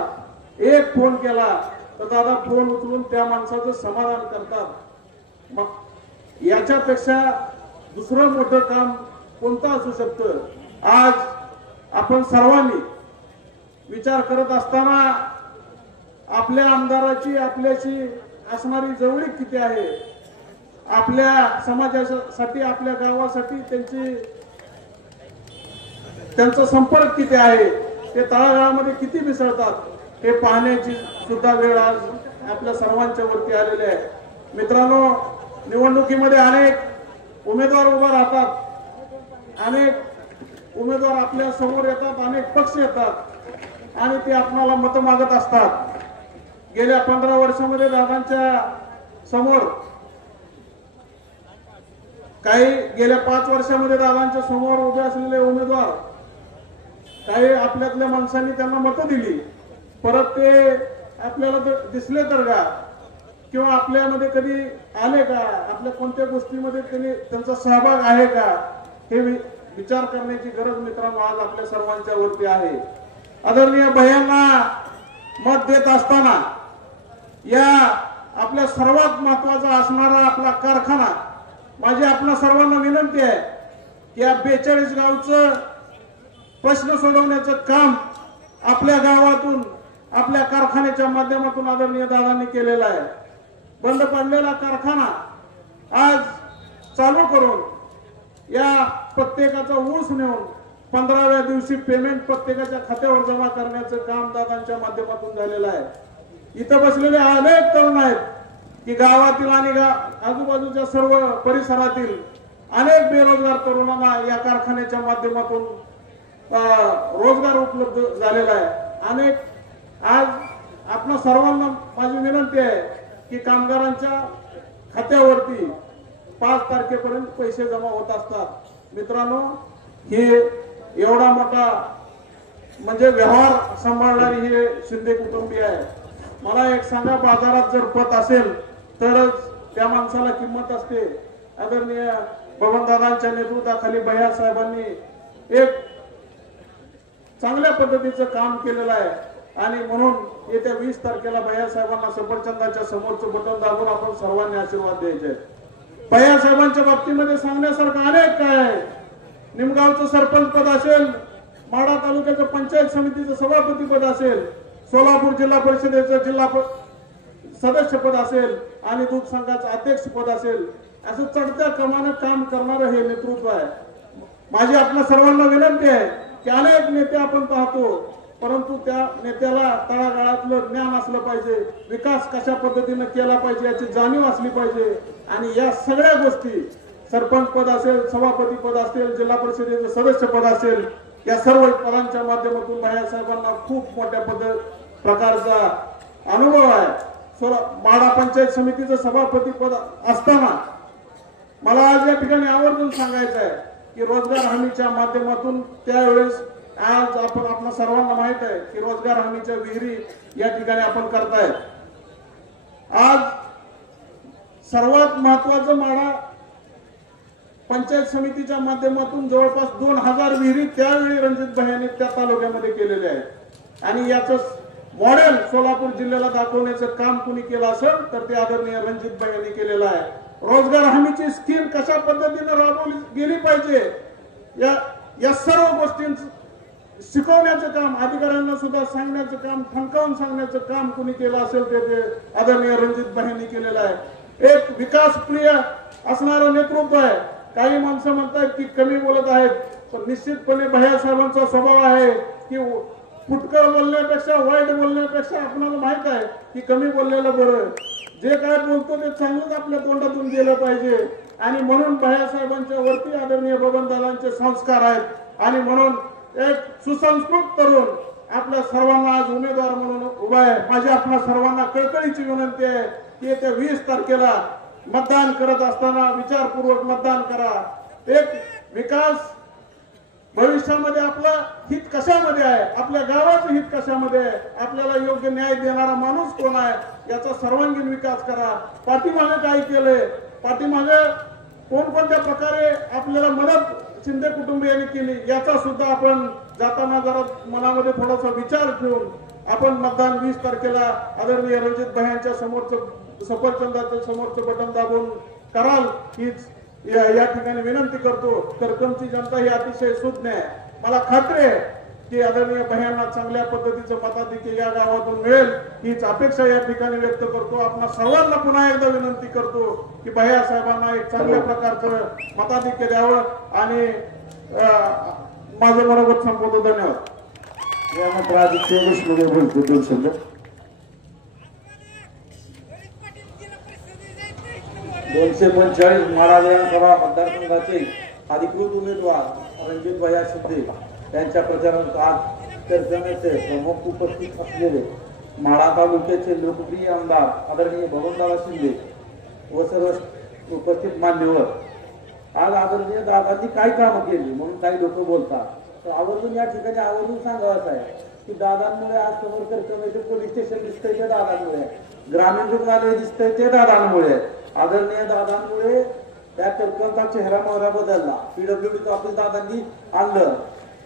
एक फोन केला तर दादा फोन उचलून त्या माणसाचं समाधान करतात. मग याच्यापेक्षा दुसरं मोठं काम कोणतं असू शकतं? आज आपण सर्वांनी विचार करत असताना आपल्या आमदाराची आपल्याशी असणारी जवळीक किती आहे, आपल्या समाजासाठी आपल्या गावासाठी त्यांचा संपर्क किती आहे, ते तळागाळामध्ये किती मिसळतात हे पाहण्याची सुद्धा वेळ आज आपल्या सर्वांच्या वरती आलेली आहे. मित्रांनो, निवडणुकीमध्ये अनेक उमेदवार उभा राहतात, अनेक उमेदवार आपल्या समोर येतात, अनेक पक्ष येतात आणि ते आपणाला मतं मागत असतात. गेल्या 15 वर्षामध्ये दादांच्या समोर गेल्या 5 वर्षामध्ये दादांच्या समोर उभे असलेले उमेदवार काही आपल्यातल्या माणसांनी त्यांना मतं दिली, परत ते आपल्याला दिसले तर का किंवा आपल्यामध्ये कधी आले का, आपल्या कोणत्या गोष्टीमध्ये त्यांचा सहभाग आहे का हे विचार करण्याची गरज मित्रांनो आज आपल्या सर्वांच्या वरती आहे. आदरणीय भैयांना मत देत असताना या आपल्या सर्वात महत्वाचा असणारा आपला कारखाना, माझी आपल्या सर्वांना विनंती आहे की या 42 गावचं प्रश्न सोडवण्याचं काम आपल्या गावातून आपल्या कारखान्याच्या माध्यमातून आदरणीय दादांनी केलेलं आहे. बंद पडलेला कारखाना आज चालू करून या प्रत्येकाचा ऊस नेऊन 15व्या दिवशी पेमेंट प्रत्येकाच्या खात्यावर जमा करण्याचं काम दादांच्या माध्यमातून झालेलं आहे. इथं बसलेले अनेक तरुण आहेत की गावातील आणि आजूबाजूच्या सर्व परिसरातील अनेक बेरोजगार तरुणांना या कारखान्याच्या माध्यमातून रोजगार उपलब्ध झालेला आहे. अनेक आज आपल्या सर्वांना माझी विनंती आहे की कामगारांच्या खात्यावरती 5 तारखेपर्यंत पैसे जमा होत असतात. मित्रांनो, हे एवढा मोठा म्हणजे व्यवहार सांभाळणारी हे शिंदे कुटुंबीय आहे. मला एक सांगा, बाजारात जर पत असेल तरच त्या माणसाला किंमत असते. आदरणीय बबनदादांच्या नेतृत्वाखाली भैया साहेबांनी एक चांगल्या पद्धतीचं काम केलेलं आहे आणि म्हणून येत्या 20 तारखेला भैया साहेबांना सफरचंदाच्या समोरचं बटन दाबून आपण सर्वांनी आशीर्वाद द्यायचे. भैया साहेबांच्या बाबतीमध्ये सांगण्यासारखं अनेक काय आहे. निमगावचं सरपंच पद असेल, माढा तालुक्याचं पंचायत समितीचं सभापती पद असेल, सोलापूर जिल्हा परिषदेचं जिल्हा सदस्य पद असेल आणि दूध संघाचं अध्यक्ष पद असेल, असं चढत्या क्रमाने काम करणारं हे नेतृत्व आहे. माझी आपल्या सर्वांना विनंती आहे की अनेक नेते आपण पाहतो, परंतु त्या नेत्याला तळागाळातलं ज्ञान असलं पाहिजे, विकास कशा पद्धतीने केला पाहिजे याची जाणीव असली पाहिजे आणि या सगळ्या गोष्टी सरपंच पद असेल, सभापती पद असेल, जिल्हा परिषदेचं सदस्य पद असेल, या सर्व पदांच्या माध्यमातून भैया साहेबांना खूप मोठ्या प्रकारचा अनुभव आहे. माढा पंचायत समितीचं सभापती पद असताना मला आज या ठिकाणी आवर्जून सांगायचं आहे की रोजगार हमीच्या माध्यमातून त्यावेळेस आज आपण आपल्या सर्वांना माहित आहे की रोजगार हमीच्या विहिरी या ठिकाणी आपण करतायत. आज सर्वात महत्वाचं माढा पंचायत समितीच्या माध्यमातून जवळपास 2000 विहिरी त्यावेळी रणजित भैयांनी त्या तालुक्यामध्ये केलेले आहे आणि याचं मॉडेल सोलापूर जिल्ह्याला दाखवण्याचं काम कुणी केलं असेल तर ते आदरणीय रणजित भैयांनी केलेलं आहे. रोजगार हमीची स्कीम कशा पद्धतीने राबवली गेली पाहिजे या सर्व गोष्टींचं शिकवण्याचं काम, अधिकाऱ्यांना सुद्धा सांगण्याचं काम, ठणकावून सांगण्याचं काम कुणी केलं असेल ते आदरणीय रणजित भैयांनी केलेलं आहे. एक विकासप्रिय असणारं नेतृत्व आहे. काही माणसं म्हणतात की कमी बोलत आहेत, पण निश्चितपणे भैया साहेबांचा स्वभाव आहे की फुटकं बोलण्यापेक्षा वाईट बोलण्यापेक्षा आपल्याला माहित आहे की कमी बोललेलं बरं. जे काय बोलतो ते चांगलंच आपल्या तोंडातून गेलं पाहिजे आणि म्हणून भैया साहेबांच्या वरती आदरणीय बबनदादांचे संस्कार आहेत आणि म्हणून एक सुसंस्कृत तरुण आपल्या सर्वांना आज उमेदवार म्हणून उभा आहे. माझी आपल्या सर्वांना कळकळीची विनंती आहे की येत्या 20 तारखेला मतदान करत असताना विचारपूर्वक मतदान करा. एक विकास भविष्यामध्ये आपलं हित कशामध्ये आहे, आपल्या गावाचं हित कशामध्ये आहे, आपल्याला योग्य न्याय देणारा माणूस कोण आहे याचा सर्वांगीण विकास करा. पाठीमागे काय केलंय, पाठीमागे कोणकोणत्या प्रकारे आपल्याला मदत शिंदे कुटुंबियांनी केली याचा सुद्धा आपण जाताना जरा मनामध्ये थोडासा विचार ठेवून आपण मतदान 20 तारखेला आदरणीय रणजित भाईंच्या समोरचं सफरचंदाच्या समोरचं बटन दाबून कराल हीच या ठिकाणी विनंती करतो. करकमची जनता ही अतिशय सुज्ञ आहे. मला खात्री आहे की आदरणीय भैयांना चांगल्या पद्धतीचं मताधिक्य या गावातून मिळेल हीच अपेक्षा या ठिकाणी व्यक्त करतो. आपण सर्वांना पुन्हा एकदा विनंती करतो की भैया साहेबांना एक चांगल्या प्रकारचं मताधिक्य द्यावं आणि माझं मनोगत संपवतो. धन्यवाद. यानंतर आदित्य देशमुख बोलतो 2 शब्द. 245 माढा विधानसभा मतदारसंघाचे अधिकृत उमेदवार रणजित भैया शिंदे यांच्या प्रचारात आज करकमेचे प्रमुख उपस्थित असलेले माढा तालुक्याचे लोकप्रिय आमदार आदरणीय बबनदादा शिंदे व सर्व उपस्थित मान्यवर. आज आदरणीय दादांनी काय कामं केली म्हणून काही लोक बोलतात, तर आवर्जून या ठिकाणी आवर्जून सांगावंच आहे की दादांमुळे आज समोर करकमेचे पोलीस स्टेशन दिसतंय ते दादांमुळे, ग्रामीण रुग्णालय दिसतंय ते दादांमुळे. आदरणीय दादांमुळे त्या करकमचा चेहरा मोहरा बदलला. पीडब्ल्यूडीचं ऑफिस दादांनी आणलं.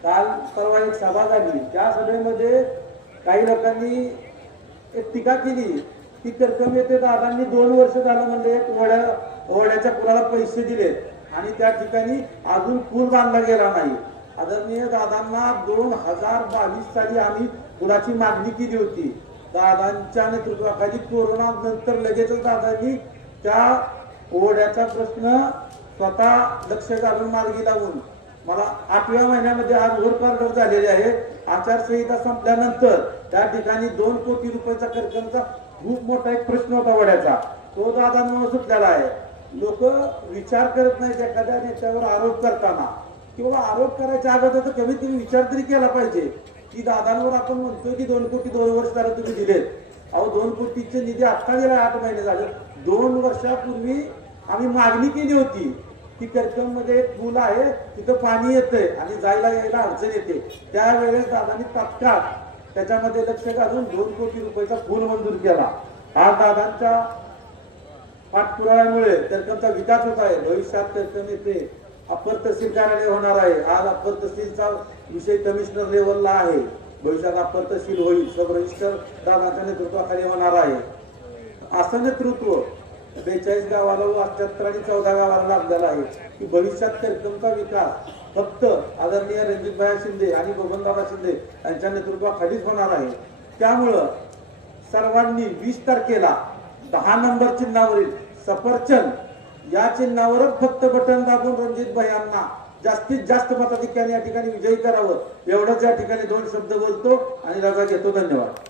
काल परवा एक सभा झाली, त्या सभेमध्ये काही लोकांनी एक टीका केली की करकम येथे दादांनी 2 वर्ष झालं म्हणजे एक वड्याच्या पुलाला पैसे दिले आणि त्या ठिकाणी अजून पूल बांधला गेला नाही. आदरणीय दादांना 2022 साली आम्ही पुलाची मागणी केली होती. दादांच्या नेतृत्वाखाली कोरोना नंतर लगेचच दादांनी त्या ओढ्याचा प्रश्न स्वतः लक्ष घालून मार्गी लावून मला 8व्या महिन्यामध्ये आज वर्क ऑर्डर झालेली आहे. आचारसंहिता संपल्यानंतर त्या ठिकाणी 2 कोटी रुपयाचा करकमचा खूप मोठा एक प्रश्न होता वड्याचा, तो दादांमुळे सुटलेला आहे. लोक विचार करत नाहीत एखाद्या नेत्यावर आरोप करताना, किंवा आरोप करायच्या अगोदर तर कमीत कमी विचार तरी केला पाहिजे की दादांवर आपण म्हणतो की 2 कोटी 2 वर्ष झालं तुम्ही दिलेत. अहो 2 कोटीचे निधी आता गेला, 8 महिने झाले. 2 वर्षापूर्वी आम्ही मागणी केली होती की करकम मध्ये एक पूल आहे, तिथं पाणी येतंय आणि जायला यायला अडचण येते. त्यावेळेस दादांनी तात्काळ त्याच्यामध्ये लक्ष घालून 2 कोटी रुपयाचा पूल मंजूर केला. आज दादांच्या पाठपुराव्यामुळे करकमचा विकास होत आहे. भविष्यात करकम येथे अप्पर तहसील कार्यालय होणार आहे. आज अप्पर तहसीलचा विषय कमिशनर लेवलला आहे, भविष्यात अप्पर तहसील होईल. सब रजिस्टर दादांच्या नेतृत्वाखाली होणार आहे. असं नेतृत्व 42 गावाला व 78 आणि 14 गावाला लाभलेला आहे की भविष्यात करकमचा विकास फक्त आदरणीय रणजितभाई शिंदे आणि बबनदादा शिंदे यांच्या नेतृत्वाखालीच होणार आहे. त्यामुळं सर्वांनी 20 तारखेला 10 नंबर चिन्हावरील सफरचंद या चिन्हावरच फक्त बटन दाबून रणजित भाईंना जास्तीत जास्त मताधिक्याने या ठिकाणी विजयी करावं एवढंच या ठिकाणी 2 शब्द बोलतो आणि रजा घेतो. धन्यवाद.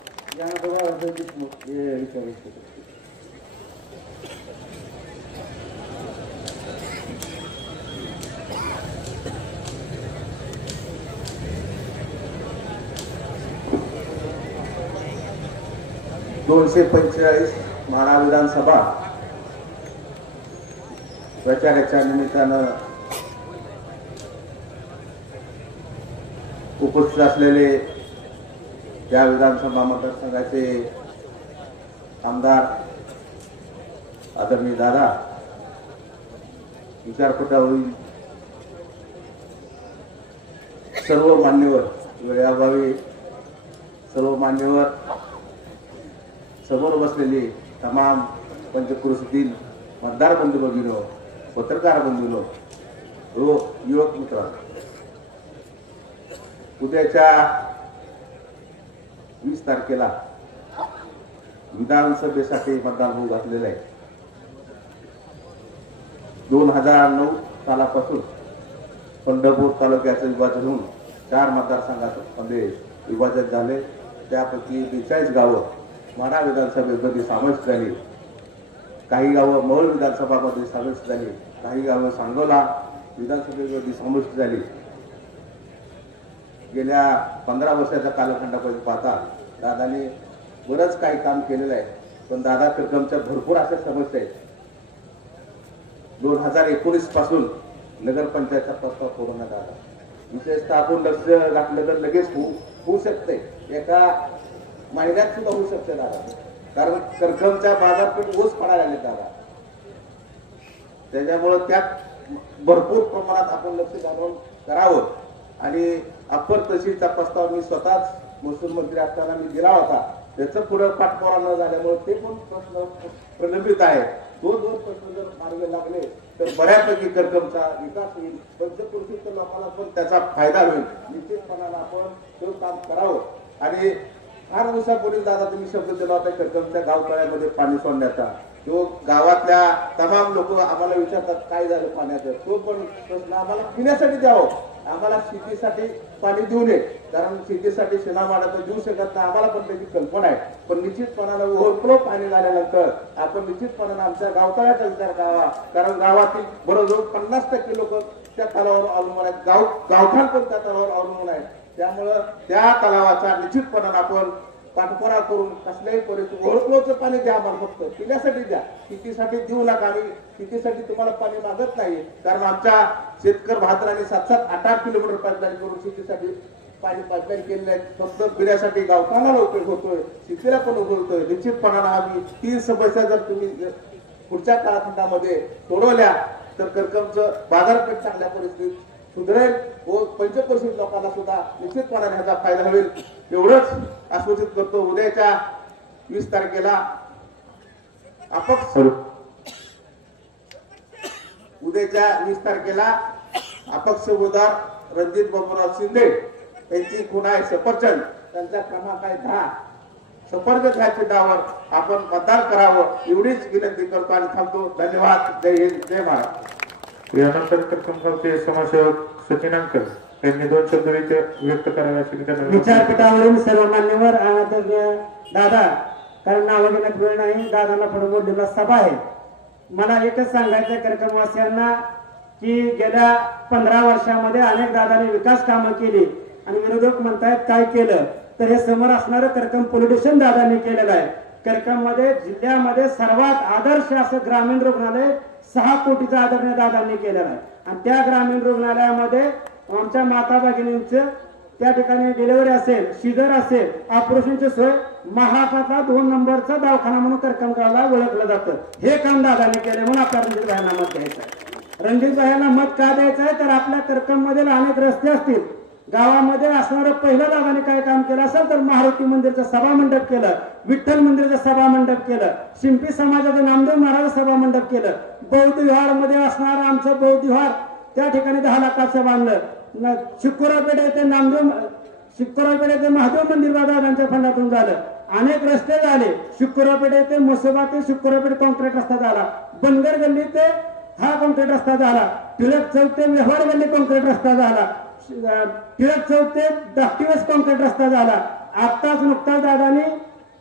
माढा विधानसभा प्रचाराच्या निमित्तानं उपस्थित असलेले या विधानसभा मतदारसंघाचे आमदार आदरणीय दादा, विचारपटा होईल सर्व मान्यवर, वेळाभावी सर्व मान्यवर, समोर बसलेले तमाम पंचक्रोशीतील मतदार बंधू भगिनो, पत्रकार बंधूनो, युवक मित्र, उद्याच्या 20 तारखेला विधानसभेसाठी मतदान होऊ घातलेलं आहे. 2009 सालापासून पंढरपूर तालुक्याचं विभाजन होऊन 4 मतदारसंघामध्ये विभाजन झाले. त्यापैकी 42 गावं माढा विधानसभेमध्ये समाविष्ट झाली, काही गावं मौल विधानसभामध्ये समाविष्ट झाली, काही गावं सांगोला विधानसभेमध्ये समाविष्ट झाली. गेल्या 15 वर्षाच्या कालखंडामध्ये पाहता दादाने बरंच काही काम केलेलं आहे. पण दादा करकमच्या भरपूर अशा समस्या आहेत. 2019 पासून नगरपंचायतचा प्रस्ताव पूर्ण झाला. विशेषतः आपण लक्ष घातलं तर लगेच होऊ शकते, एका महिन्यात सुद्धा होऊ शकते दादा. कारण करकमच्या बाजारपेठ ओस पडायला आले दादा. त्याच्यामुळं त्यात भरपूर प्रमाणात आपण लक्ष घालून करावं. आणि अप्पर तहसीलचा प्रस्ताव मी स्वतःच महसूल मंत्री असताना मी दिला होता. त्याचं पुढे पाठपुरावा न झाल्यामुळे ते पण प्रश्न प्रलंबित आहे. दोन प्रश्न जर मार्गी लागले तर बऱ्यापैकी करकमचा विकास होईल. पंचकृषीच्या लोकांना पण त्याचा फायदा होईल. निश्चितपणाने आपण ते काम करावं. आणि फार दिवसापूर्वी दादा तुम्ही शब्द दिला होता करकमच्या गावतळ्यामध्ये पाणी सोडण्याचा. तो गावातल्या तमाम लोक आम्हाला विचारतात काय झालं पाण्याचं. तो पण प्रश्न आम्हाला पिण्यासाठी द्यावं. आम्हाला शेतीसाठी पाणी देऊ नये. कारण शेतीसाठी शेणामाडाचं देऊ शकत नाही, आम्हाला पण त्याची कल्पना आहे. पण निश्चितपणानं ओव्हरफ्लो पाणी झाल्यानंतर आपण निश्चितपणानं आमच्या गावतळ्याचा विचार करावा. कारण गावातील बरोबर 50% लोक त्या तलावावर अवलंबून आहेत. गावठाण पण त्या तलावावर अवलंबून आहेत. त्यामुळं त्या तलावाचा निश्चितपणानं आपण पाठपुरावा करून कसल्याही परिस्थिती ओव्हरफ्लोचं पाणी द्या. आम्हाला फक्त पिण्यासाठी द्या, शेतीसाठी देऊ नका. आम्ही शेतीसाठी तुम्हाला पाणी मागत नाही. कारण आमच्या शेतकरी भाद्राने 7-8 किलोमीटर पाईपलाईन करून शेतीसाठी पाणी पाईपलाईन केलेले आहेत. फक्त पिण्यासाठी गावठाणाला उपयोग होतोय, शेतीला पण उपयोग होतोय. निश्चितपणानं आम्ही 3 समस्या जर तुम्ही पुढच्या काळखंडामध्ये सोडवल्या तर करकमचं बाजारपेठ चांगल्या परिस्थितीत सुधरेल व पंचक्रोशीत लोकांना सुद्धा निश्चितपणाने ह्याचा फायदा होईल. एवढंच आश्वासित करतो. उद्याच्या 20 तारखेला अपक्ष उमेदवार रणजित बाबूराव शिंदे यांची खूण आहे सफरचंद. त्यांचा क्रमांक आहे 10. सफरचंद ह्या चिन्हावर आपण मतदान करावं एवढीच विनंती करतो आणि थांबतो. धन्यवाद. जय हिंद, जय महाराष्ट्र. यानंतर करकमगावचे समाजसेवक सचिन अंकल यांनी 2 शब्द व्यक्त करावे. विचारपीठावरील सर्व मान्यवर आदरणीय दादा, कारण नाव घेण्यात वेळ नाही, दादांना पुढे बोललेला सभा आहे. मला एकच सांगायचं करकमवासियांना की गेल्या 15 वर्षामध्ये अनेक दादांनी विकास कामं केली. आणि विरोधक म्हणतायत काय केलं, तर हे समोर असणारं करकम पोलीस स्टेशन दादांनी केलेलं आहे. करकम मध्ये जिल्ह्यामध्ये सर्वात आदर्श असं ग्रामीण रुग्णालय 6 कोटीचं आदरणीय दादांनी केलेलं आहे. आणि त्या ग्रामीण रुग्णालयामध्ये आमच्या माता भगिनींचं त्या ठिकाणी डिलिव्हरी असेल, शिजर असेल, ऑपरेशनची सोय महाराष्ट्रातला 2 नंबरचा दवाखाना म्हणून करकमगावला ओळखलं जातं. हे काम दादांनी केले म्हणून आपल्या रणजित भाईंना मत द्यायचं आहे. रणजित भाईंना मत का द्यायचं आहे, तर आपल्या करकम मधील अनेक रस्ते असतील, गावामध्ये असणारं पहिलं दादाने काय काम केलं असेल तर मारुती मंदिरचं सभा मंडप केलं, विठ्ठल मंदिरचं सभा मंडप केलं, शिंपी समाजाचं नामदेव महाराज सभा मंडप केलं, बौद्ध विहार मध्ये असणारं आमचं बौद्ध विहार त्या ठिकाणी 10 लाखाचं बांधलं. शुक्रवारपेठ येथे शुक्रवारपेठ येथे महादेव मंदिर दादांच्या फंडातून झालं. अनेक रस्ते झाले. शुक्रवारपेठ येथे मसोबा ते शुक्रवारपेठ कॉन्क्रीट रस्ता झाला. बनगर गल्ली ते हा कॉन्क्रीट रस्ता झाला. टिळक चौक ते व्यवहार गल्ली कॉन्क्रीट रस्ता झाला. टिळक चौक ते दाखटिवस कॉन्क्रीट रस्ता झाला. आताच नुकताच दादानी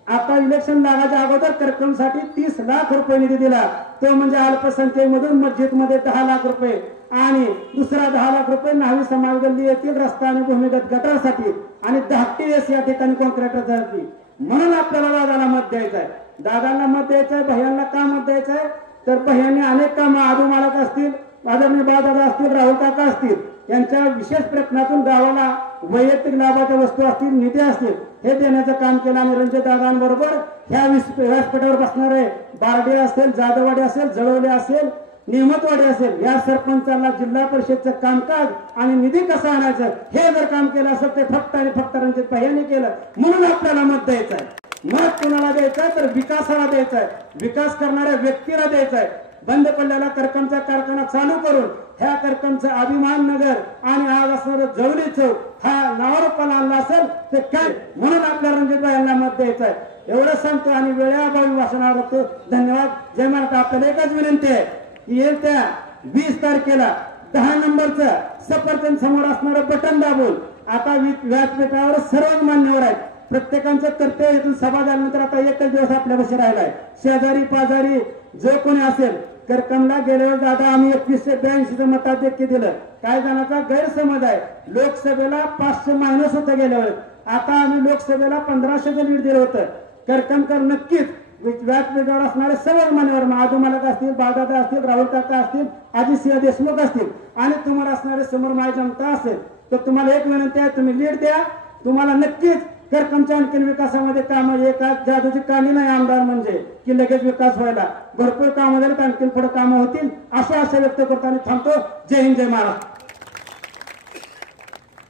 आता इलेक्शन लागायच्या अगोदर करकमसाठी 30 लाख रुपये निधी दिला. तो म्हणजे अल्पसंख्येमधून मस्जिदमध्ये 10 लाख रुपये आणि दुसरा 10 लाख रुपये न्हावी समाज गल्ली येथील रस्ता आणि भूमिगत गटारसाठी आणि 10 या ठिकाणी कॉन्क्रीटरसाठी. म्हणून आपल्याला दादाला मत द्यायचं आहे. दादांना मत द्यायचं आहे. भैयांना का मत द्यायचं आहे, तर भैयांनी अनेक कामं आदू मालक असतील, आदरणीय बाळदादा असतील, राहुल काका असतील, यांच्या विशेष प्रयत्नातून गावाला वैयक्तिक लाभाच्या वस्तू असतील, निधी असतील, हे देण्याचं काम केलं. आणि रणजित दादांबरोबर ह्या व्यासपीठावर बसणारे बारडे असेल, जाधववाडी असेल, जळवले असेल, नियमतवाडी असेल, या सरपंचाला जिल्हा परिषदचं कामकाज आणि निधी कसा आणायचं हे जर काम केलं असेल ते फक्त आणि फक्त रणजित भाईंनी केलं. म्हणून आपल्याला मत द्यायचं आहे. मत कोणाला द्यायचं आहे, तर विकासाला द्यायचं आहे, विकास करणाऱ्या व्यक्तीला द्यायचं आहे. बंद पडलेला करकमचा कारखाना चालू करून ह्या करकमचा अभिमान नगर आणि आज असणारं जवली चौक हा नावारूपाला आणला असेल ते काय, म्हणून आपल्या रणजित भाईंना मत द्यायचं आहे. एवढं सांगतो आणि वेळाभावी भाषणावर होतो. धन्यवाद. जय महाराष्ट्र. आपल्याला एकच विनंती आहे की येत्या 20 तारखेला 10 नंबरचं सफरचंद समोर असणारं बटन दाबून आता व्यासपीठावर सर्वच मान्यवर आहेत. प्रत्येकांचं कर्तव्य इथून सभा झाल्यानंतर आता एकच दिवस आपल्यापाशी राहिलाय. शेजारी पाजारी जो कोणी असेल करकमला गेल्यावर दादा आम्ही 2182 मताधिक्य दिलं. काही जणांचा गैरसमज आहे, लोकसभेला 500 मायनस होतं गेल्यावर, आता आम्ही लोकसभेला 1500चं लीड दिलं होतं. करकमकर नक्कीच व्यासपीठावर असणारे सर्व मान्यवर महादेव मालक असतील, बाळदादा असतील, राहुल काका असतील, अजितसिंह देशमुख असतील आणि तुम्हाला असणारे समोर माय जनता असेल तर तुम्हाला एक विनंती आहे, तुम्ही लीड द्या. तुम्हाला नक्कीच करकमच्या आणखीन विकासामध्ये काम, एका जादूची कामी नाही आमदार म्हणजे की लगेच विकास व्हायला, भरपूर कामं झाली, आणखीन पुढे कामं होतील अशा आशा व्यक्त करताना थांबतो. जय हिंद, जय महाराष्ट्र.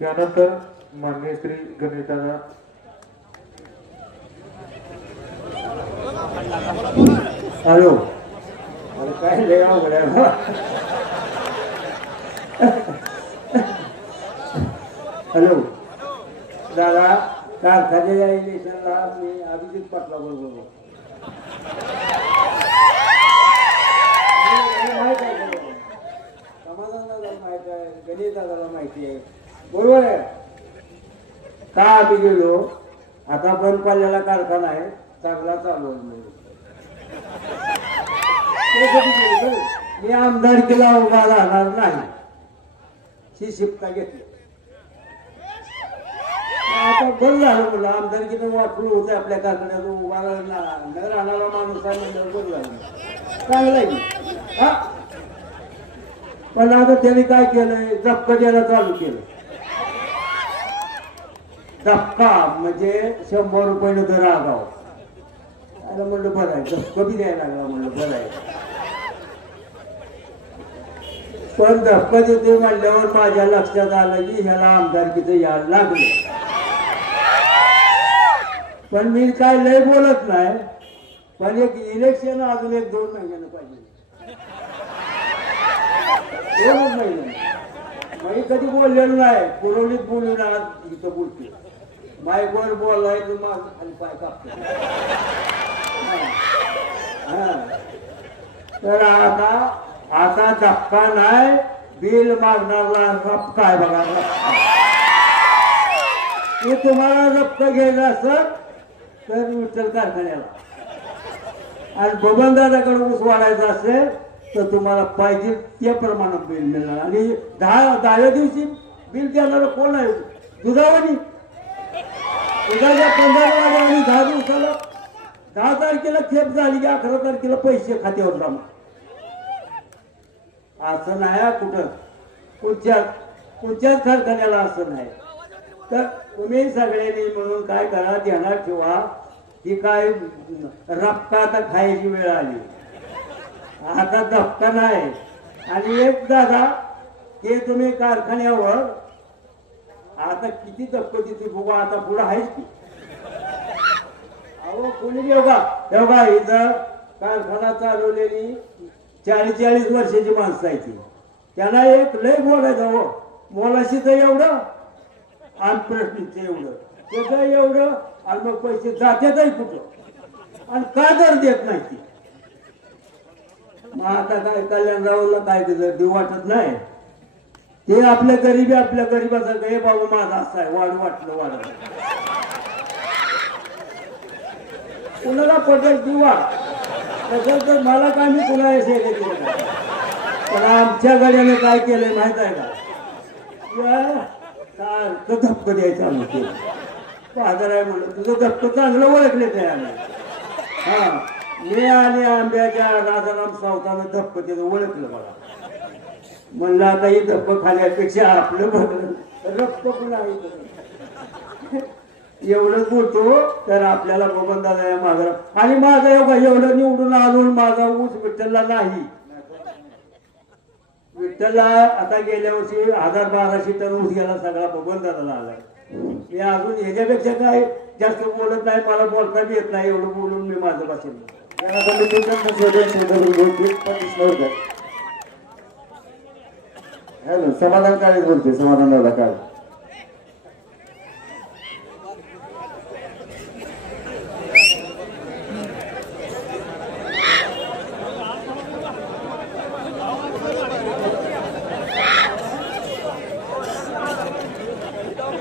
यानंतर माननीय श्री गणेशदादा हॅलो, अरे काय लय अवघड आहे. हॅलो दादा, कारखान्याच्या इलेक्शनला मी अभिजित पाटला बरोबर माहित आहे, समाधान दादाला माहित आहे, गणेश दादाला माहिती आहे, बरोबर आहे. का आम्ही गेलो, आता बंद पडलेला कारखाना आहे, चांगला चालू आहे. मी आमदारकीला उभा राहणार नाही, ही शिफ्ता घेतली. आता बंद झालं म्हणलं, आमदारकीनं वाटून होते आपल्या कारखान्यात उभा न राहणारा माणूस आहे म्हणल्यावर बंद झालं, चांगलं आहे. हा, पण आता त्यांनी काय केलंय, धक्का द्यायला चालू केलं. धक्का म्हणजे 100 रुपयानं दर आगाव. अरे म्हणलं बरं आहे, धक्का बी द्यायला लागला, म्हणलं बरं आहे. पण धक्का देते म्हणल्यावर माझ्या लक्षात आलं की ह्याला आमदारकीचं याड लागले. पण मी काय लय बोलत नाही, पण एक इलेक्शन अजून 1-2 महिन्यानं पाहिजे, 2 महिने. मी कधी बोललेलो नाही, पुरवणीत बोलून आज इथं बोलते, माईकवर बोलायचं माझं खाली पाय कापतो. तर आता धक्का नाही, बिल मागणारा रप्पा आहे बघा. ते तुम्हाला रप्प घ्यायचं असत तर विठ्ठल कारखान्याला, आणि बबनदादाकडे ऊस वाढायचा असेल तर तुम्हाला पाहिजे त्याप्रमाणे बिल मिळणार. आणि 10व्या दिवशी बिल देणार कोण आहे? दुधावानी. दुधाच्या 15 आणि 10 दिवसाला 10 तारखेला खेप झाली की 11 तारखेला पैसे खात्यावर जमा. असं नाही कुठं, कुठच्याच कारखान्याला असं नाही. तर तुम्ही सगळ्यांनी म्हणून काय करा, ध्यानात ठेवा की काय रप्पा आता खायची वेळ आली, आता धक्का नाही. आणि एक दादा ते तुम्ही कारखान्यावर आता किती धक्का देते बघा, आता पुढं आहेच की. अहो कोणी योगा इथं कारखाना चालवलेली 40-40 वर्षाची माणसं आहे ती, त्यांना एक लय बोलायचं. हो मोलाशी तर एवढं आणि प्रश्नीचं एवढं, त्याचं एवढं, आणि मग पैसे जात्यातही कुठं, आणि का दर देत नाही ती. मग आता काय कल्याणरावला काय देऊ वाटत नाही, ते आपल्या गरीबासारखं, हे बाबा माझा असं आहे, वाटलं कुणाला पटेल किंवा तसं तर मला काय, मी कुणा शेअर केलं. पण आमच्या गाड्याने काय केलंय माहित आहे का, सारखं धक्क द्यायचं आम्ही. बाजार आहे म्हणलं, तुझं धक्क चांगलं ओळखले ते आम्ही. हा, मी आणि आंब्याच्या राजाराम सावतानं धक्क त्याचं ओळखलं मला. म्हणलं आता ही धक्क खाण्यापेक्षा आपलं बघलं रक्त पण आहे. एवढंच बोलतो तर आपल्याला बबनदादा या मागं. आणि माझा एवढं निवडून आणून माझा ऊस विठ्ठलला नाही. विठ्ठलला आता गेल्या वर्षी 1000-1200 टन ऊस गेला, सगळा बबनदादाला आलाय. मी अजून ह्याच्यापेक्षा काय जास्त बोलत नाही, मला बोलता बी येत नाही, एवढं बोलून मी माझं भाषण. हॅलो, समाधान काय बोलते, समाधान दादा काय?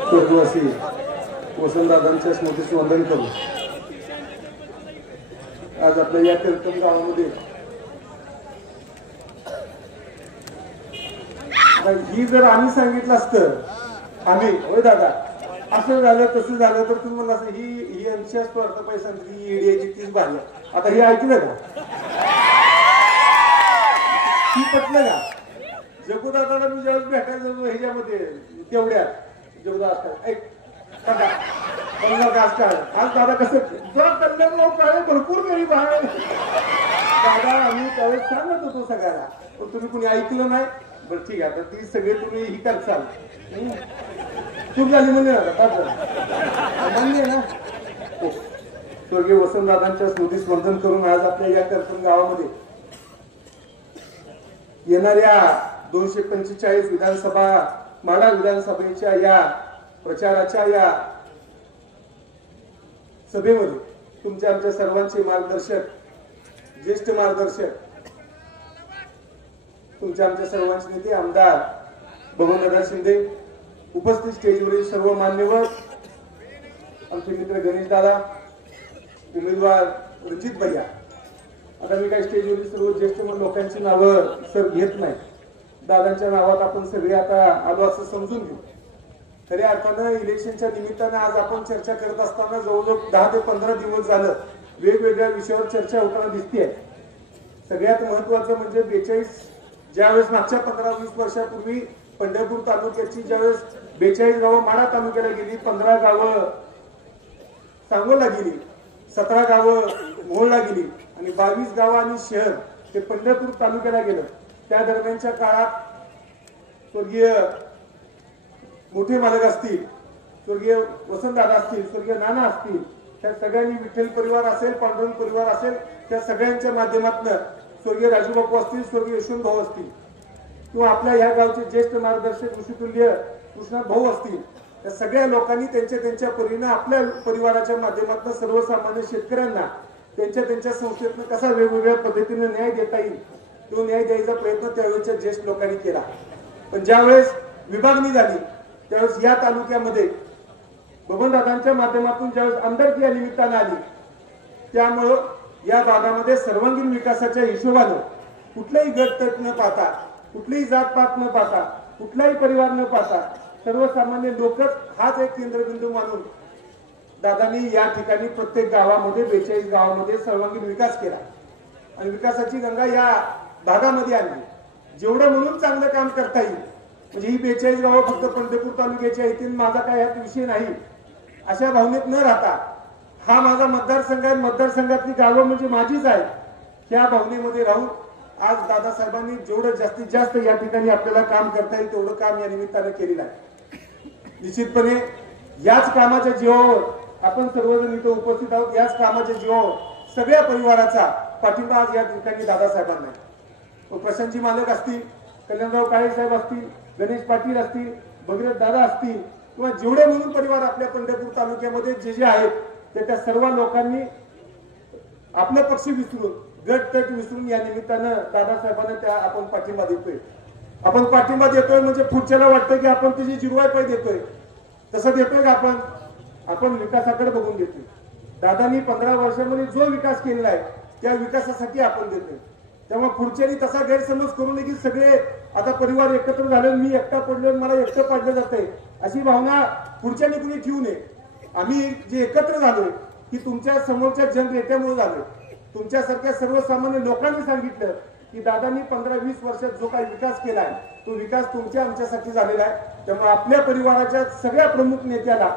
स्वर्गवासी वसंतदादांच्या स्मृतीस वंदन करू. आज आपल्या या कीर्तन गावामध्ये आता ही जर आम्ही सांगितलं असतं आम्ही होय दादा असं झालं तसं झालं तर तुम्ही म्हणलं असं ही अंशी असतो अर्थ पैसा ही ईडीआयची तीच भाजी आता हे ऐकलं का ही पटलं का जगुदादाला मी ज्यावेळेस भेटायला ह्याच्यामध्ये तेवढ्यात जगुदा असतात ऐक दादा आज दादा कसं जरा भरपूर गरीब आहे दादा आम्ही त्यावेळेस सांगत होतो सगळ्याला पण तुम्ही कुणी ऐकलं नाही बरं ठीक आहे आता ती सगळे तुम्ही ही करचाल चूक झाली म्हणजे मान्य ना स्वर्गीय वसंतदादांच्या स्मृतीस वंदन करून आज आपल्या या करकम गावामध्ये येणाऱ्या 245 विधानसभा माढा विधानसभेच्या या प्रचाराच्या या सभेमध्ये तुमच्या आमच्या सर्वांचे मार्गदर्शक ज्येष्ठ मार्गदर्शक तुमच्या आमच्या सर्वांचे नेते आमदार बबनदादा शिंदे उपस्थित स्टेजवरील सर्व मान्यवर आमचे मित्र गणेश दादा उमेदवार रणजित भैया आता मी काही स्टेजवरील सर्व ज्येष्ठ लोकांची नावं सर घेत नाही दादांच्या नावात आपण सगळे आता आलो असं समजून घेऊ खऱ्या अर्थानं इलेक्शनच्या निमित्तानं आज आपण चर्चा करत असताना जवळजवळ 10 ते 15 दिवस झालं वेगवेगळ्या विषयावर चर्चा होताना दिसतेय सगळ्यात महत्वाचं म्हणजे 42 ज्यावेळेस मागच्या 15-20 वर्षापूर्वी पंढरपूर तालुक्याची ज्यावेळेस 42 गावं माढा तालुक्याला गेली 15 गावं सांगोला गेली 17 गावं मोहोळला गेली आणि 22 गावं आणि शहर ते पंढरपूर तालुक्याला गेलं त्या दरम्यानच्या काळात स्वर्गीय मोठे मालक असतील स्वर्गीय वसंतदादा असतील स्वर्गीय नाना असतील त्या सगळ्यांनी विठ्ठल परिवार असेल पांडुरंग परिवार असेल त्या सगळ्यांच्या माध्यमातून स्वर्गीय राजूबापू असतील स्वर्गीय यशवंत भाऊ असतील किंवा आपल्या ह्या गावचे ज्येष्ठ मार्गदर्शक ऋषितुल्य कृष्णा भाऊ असतील त्या सगळ्या लोकांनी त्यांच्या परीनं आपल्या परिवाराच्या माध्यमातून सर्वसामान्य शेतकऱ्यांना त्यांच्या संस्थेतनं कसा वेगवेगळ्या पद्धतीने न्याय देता येईल तो न्याय द्यायचा प्रयत्न त्यावेळेच्या ज्येष्ठ लोकांनी केला पण ज्यावेळेस विभागणी झाली त्यावेळेस या तालुक्यामध्ये बबनदादांच्या माध्यमातून ज्यावेळेस आमदारकी या निमित्तानं आली त्यामुळं या भागामध्ये सर्वांगीण विकासाच्या हिशोबानं कुठलाही गटतट न पाहता कुठलीही जातपात न पाहता कुठलाही परिवार न पाहता सर्वसामान्य लोकच हाच एक केंद्रबिंदू मानून दादांनी या ठिकाणी प्रत्येक गावामध्ये 42 गावामध्ये सर्वांगीण विकास केला आणि विकासाची गंगा या भागामध्ये आणली जेवढं म्हणून चांगलं काम करता येईल म्हणजे ही 42 गावं फक्त पंढरपूर तालुक्याच्या येतील माझा काय यात विषय नाही अशा भावनेत न राहता हा माझा मतदारसंघ आहे मतदारसंघातली गावं म्हणजे माझीच आहे त्या भावनेमध्ये राहून आज दादासाहेबांनी जेवढं जास्तीत जास्त या ठिकाणी आपल्याला काम करता येईल तेवढं काम या निमित्तानं केलेलं आहे निश्चितपणे याच कामाच्या जीवावर आपण सर्वजण इथे उपस्थित आहोत याच कामाच्या जीवावर सगळ्या परिवाराचा पाठिंबा आज या ठिकाणी दादासाहेबांना प्रशांतजी मालक असतील कल्याणराव काळे साहेब असतील गणेश पाटील असतील भगीरथ दादा असतील किंवा जेवढे म्हणून परिवार आपल्या पंढरपूर तालुक्यामध्ये जे आहेत त्या सर्व लोकांनी आपलं पक्ष विसरून गटतट विसरून या निमित्तानं दादासाहेबांना त्या आपण पाठिंबा देतोय आपण पाठिंबा देतोय म्हणजे पुढच्याला वाटतं की आपण त्याची जिरवाय पाय देतोय तसं देतोय का आपण विकासाकडे बघून देतोय दादांनी 15 वर्षामध्ये जो विकास केलेला आहे त्या विकासासाठी आपण देतोय त्यामुळे पुढच्यानी तसा गैरसमज करू नये की सगळे आता परिवार एकत्र झाले मी एकटा पडलो मला एकटं पाडलं जातंय अशी भावना पुढच्यानी कुणी ठेवू नये आम्ही जे एकत्र झालोय की तुमच्या समोरच्या जनरेट्यामुळे झालोय तुमच्यासारख्या सर्वसामान्य लोकांनी सांगितलं की दादांनी 15-20 वर्षात जो काही विकास केलाय तो विकास तुमच्या आमच्यासाठी झालेला आहे त्यामुळे आपल्या परिवाराच्या सगळ्या प्रमुख नेत्याला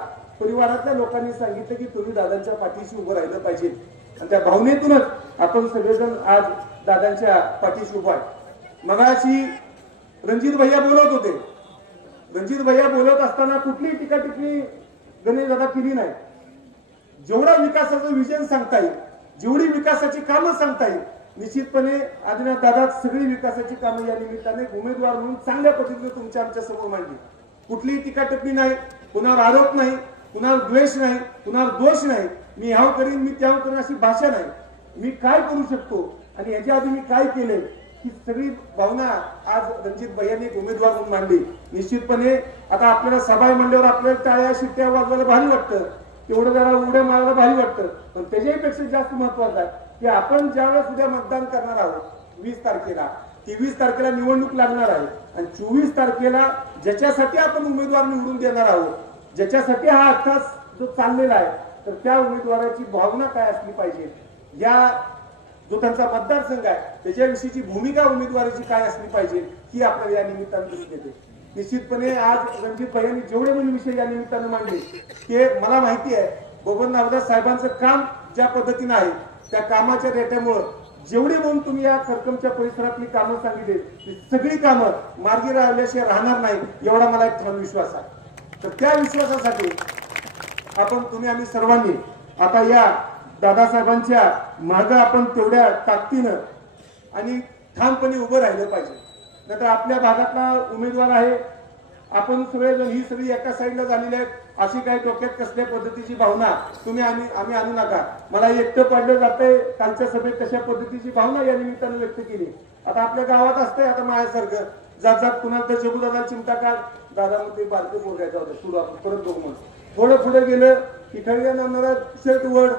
परिवारातल्या लोकांनी सांगितलं की तुम्ही दादांच्या पाठीशी उभं राहिलं पाहिजे आणि त्या भावनेतूनच आपण सगळेजण आज दादांच्या पाठीशी उभा आहे मगाशी रणजित भैया बोलत होते रणजित भैया बोलत असताना कुठलीही टीका टिप्पणी गणेश दादा केली नाही जेवढा विकासाचं विजन सांगता येईल जेवढी विकासाची कामं सांगता येईल निश्चितपणे आदिनाथ दादा सगळी विकासाची कामं या निमित्ताने उमेदवार म्हणून चांगल्या पद्धतीने तुमच्या आमच्या समोर मांडली कुठलीही टीका टिप्पणी नाही कुणावर आरोप नाही कुणावर द्वेष नाही कुणावर दोष नाही मी ह्याव करीन मी त्याव करीन अशी भाषा नाही मी काय करू शकतो आणि याच्या आधी मी काय केलंय ही सगळी भावना आज रणजित भैयांनी उमेदवार म्हणून मांडली निश्चितपणे आता आपल्याला सभा मंडळावर आपल्याला टाळ्या शिट्ट्या वाजवायला भारी वाटतं तेवढं जरा उड्या मारायला भारी वाटतं पण त्याच्याही पेक्षा जास्त महत्वाचं आहे की आपण ज्यावेळेस उद्या मतदान करणार आहोत 20 तारखेला 23 तारखेला निवडणूक लागणार आहे आणि 24 तारखेला ज्याच्यासाठी आपण उमेदवार निवडून देणार आहोत, ज्याच्यासाठी हा अर्थास जो चाललेला आहे, तर त्या उमेदवाराची भावना काय असली पाहिजे, या जो त्यांचा मतदारसंघ आहे त्याच्याविषयीची भूमिका उमेदवाराची काय असली पाहिजे ही आपल्याला या निमित्तानं दिसून येते. निश्चितपणे आज रणजित भाईंनी जेवढे पण विषय या निमित्तानं मांडले ते मला माहिती आहे बबन रामदास साहेबांचं काम ज्या पद्धतीनं आहे त्या कामाच्या रेट्यामुळं जेवढे म्हणून तुम्ही या करकमच्या परिसरातली कामं सांगितली ती सगळी कामं मार्गी राहिल्याशिवाय राहणार नाही एवढा मला एक ठाम विश्वास आहे. तर त्या विश्वासासाठी आपण तुम्ही आम्ही सर्वांनी आता या दादासाहेबांच्या मागं आपण तेवढ्या ताकदीनं आणि ठामपणे उभं राहिलं पाहिजे. नंतर आपल्या भागातला उमेदवार आहे, आपण सगळेजण ही सगळी एका साईडला झालेली आहेत, अशी काही डोक्यात कसल्या पद्धतीची भावना तुम्ही आम्ही आणू नका. मला एकटं पडलं जातंय, कालच्या सभेत तशा पद्धतीची भावना या निमित्तानं व्यक्त केली. आता आपल्या गावात असतंय, आता माझ्यासारखं जात जात कुणाला तर जगुदादा चिमटा काढ, दादा मग ते बारके बोलायचा होता सुरू आपण परत बघू म्हणून थोडं पुढे गेलं की ठरल्या नामणारा शर्ट वड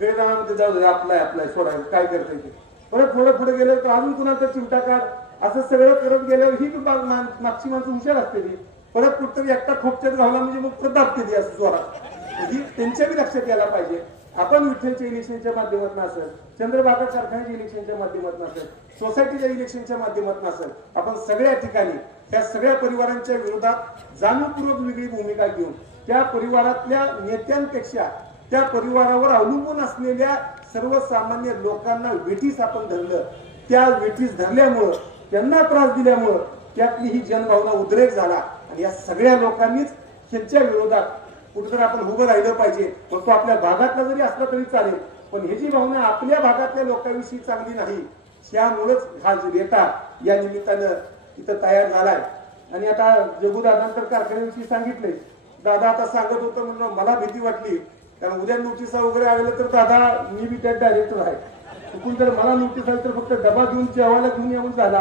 गैरदानामध्ये जाऊ आपलाय सोडायला काय करता ते, परत थोडं पुढे गेलं तर अजून कुणाला तर चिमटा काढ, असं सगळं करत गेल्यावर ही मागची माणसं हुशार असते ती, परत कुठतरी एकटा खोपच्यात घावला म्हणजे मग परत दाबते ती असं जोरात. ही त्यांच्या बी लक्षात यायला पाहिजे. आपण विठ्ठलच्या इलेक्शनच्या माध्यमातून असेल, चंद्रभागा कारखान्याच्या इलेक्शनच्या माध्यमातून असेल, सोसायटीच्या इलेक्शनच्या माध्यमातून असेल, आपण सगळ्या ठिकाणी त्या सगळ्या परिवारांच्या विरोधात जाणीवपूर्वक वेगळी भूमिका घेऊन त्या परिवारातल्या नेत्यांपेक्षा त्या परिवारावर अवलंबून असलेल्या सर्वसामान्य लोकांना वेठीस आपण धरलं. त्या वेठीस धरल्यामुळं त्यांना त्रास दिल्यामुळं त्यातली ही जनभावना उद्रेक झाला आणि या सगळ्या लोकांनीच त्यांच्या विरोधात कुठेतरी आपण उभं राहिलं पाहिजे. मग तो आपल्या भागातला जरी असला तरी चालेल, पण ह्याची भावना आपल्या भागातल्या लोकांविषयी चांगली नाही. त्यामुळेच हा डेटा या निमित्तानं इथं तयार झालाय. आणि आता जगुदादांतर कारखान्याविषयी सांगितलंय, दादा आता सांगत होतं म्हणून मला भीती वाटली, कारण उद्या नोटिसा वगैरे आलं तर दादा मी बी त्यात डायरेक्टर आहे, चुकून जर मला नोटीस आली तर फक्त डबा घेऊन जेवायला घेऊन येऊन झाला.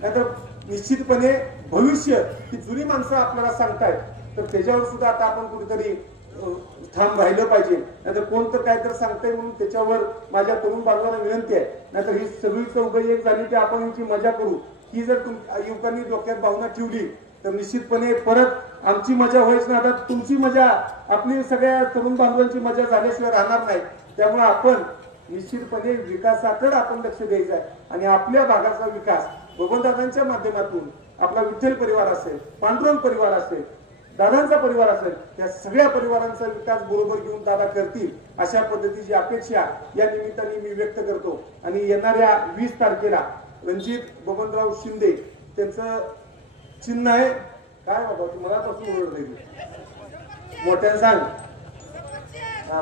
नाहीतर निश्चितपणे भविष्य ही जुनी माणसं आपल्याला सांगतायत, तर त्याच्यावर सुद्धा आता आपण कुठेतरी ठाम राहिलं पाहिजे. नाहीतर कोण तर काय तर सांगताय म्हणून त्याच्यावर माझ्या तरुण बांधवांना विनंती आहे, नाहीतर ही सगळी चौघी एक झाली की आपण यांची मजा करू. ही जर युवकांनी डोक्यात भावना ठेवली तर निश्चितपणे परत आमची मजा व्हायची ना, आता तुमची मजा, आपली सगळ्या तरुण बांधवांची मजा झाल्याशिवाय राहणार नाही. त्यामुळे आपण निश्चितपणे विकासाकडे आपण लक्ष द्यायचं आहे आणि आपल्या भागाचा विकास बबनदादांच्या माध्यमातून आपला विठ्ठल परिवार असेल, पांडुरंग परिवार असेल, दादांचा परिवार असेल, या सगळ्या परिवारांचा विकास बरोबर घेऊन दादा करतील अशा पद्धतीची अपेक्षा या निमित्ताने मी व्यक्त करतो. आणि येणाऱ्या 20 तारखेला रणजित बबनराव शिंदे त्यांचं चिन्ह आहे काय बाबा, तुम्हाला पासून ओळख नाही, मोठ्यानं सांग,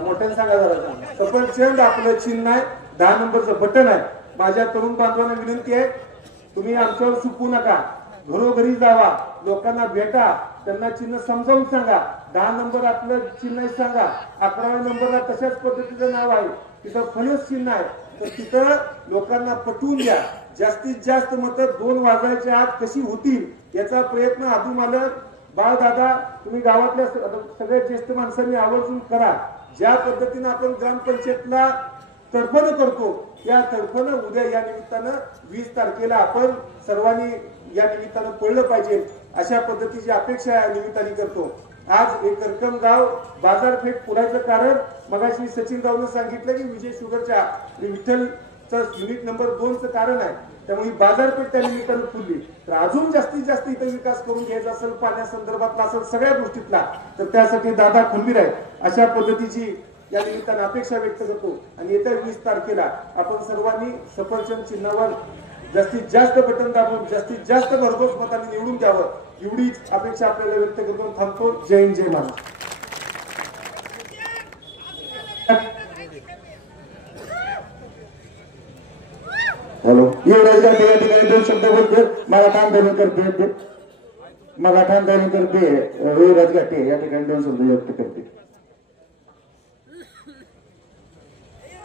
मोठ्यानं सांगा जरा. सफरचंद आपलं चिन्ह आहे, 10 नंबरचं बटन आहे. माझ्या तरुण बांधवांना विनंती आहे, तुम्ही आमच्यावर सुकू नका, घरोघरी जावा, लोकांना भेटा, त्यांना चिन्ह समजावून सांगा. 10 नंबर आपलं चिन्ह सांगा, 11व्या नंबरला तशाच पद्धतीचं नाव आहे, तिथं फणस चिन्ह आहे, तर तिथं लोकांना पटवून द्या. जास्तीत जास्त मतं 2 वाजायच्या आत कशी होतील याचा प्रयत्न आधुमालक बाळदादा तुम्ही गावातल्या सगळ्या ज्येष्ठ माणसांनी आवर्जून करा. ज्या पद्धतीनं आपण ग्रामपंचायतला तडफड करतो त्या तडफड उद्या या निमित्तानं 20 तारखेला आपण सर्वांनी या निमित्तानं पडलं पाहिजे अशा पद्धतीची अपेक्षा या निमित्ताने करतो. आज एक करकम गाव बाजारपेठ पुरायचं कारण मगाशी सचिन रावनं सांगितलं की विजय शुगरच्या विठ्ठलचं युनिट नंबर 2चं कारण आहे. त्यामुळे बाजारपेठ त्या निमित्तानं फुलली तर अजून जास्तीत जास्त इथं विकास करून घ्यायचा असेल, पाण्यासंदर्भातला असेल, सगळ्या गोष्टीतला, तर त्यासाठी दादा खंबीर आहे अशा पद्धतीची या निमित्तानं अपेक्षा व्यक्त करतो. आणि येत्या 20 तारखेला आपण सर्वांनी सफरचंद चिन्हावर जास्तीत जास्त बटन दाबून जास्तीत जास्त भरघोस मताने निवडून द्यावं एवढीच अपेक्षा आपल्याला व्यक्त करून थांबतो. जय हिंद, जय महाराष्ट्र. हॅलो, एवढ्या ठिकाणी 2 शब्द बोलतो. मराठा धरणकर मराठा धरणकर युवराज घाटे या ठिकाणी 2 शब्द व्यक्त करते.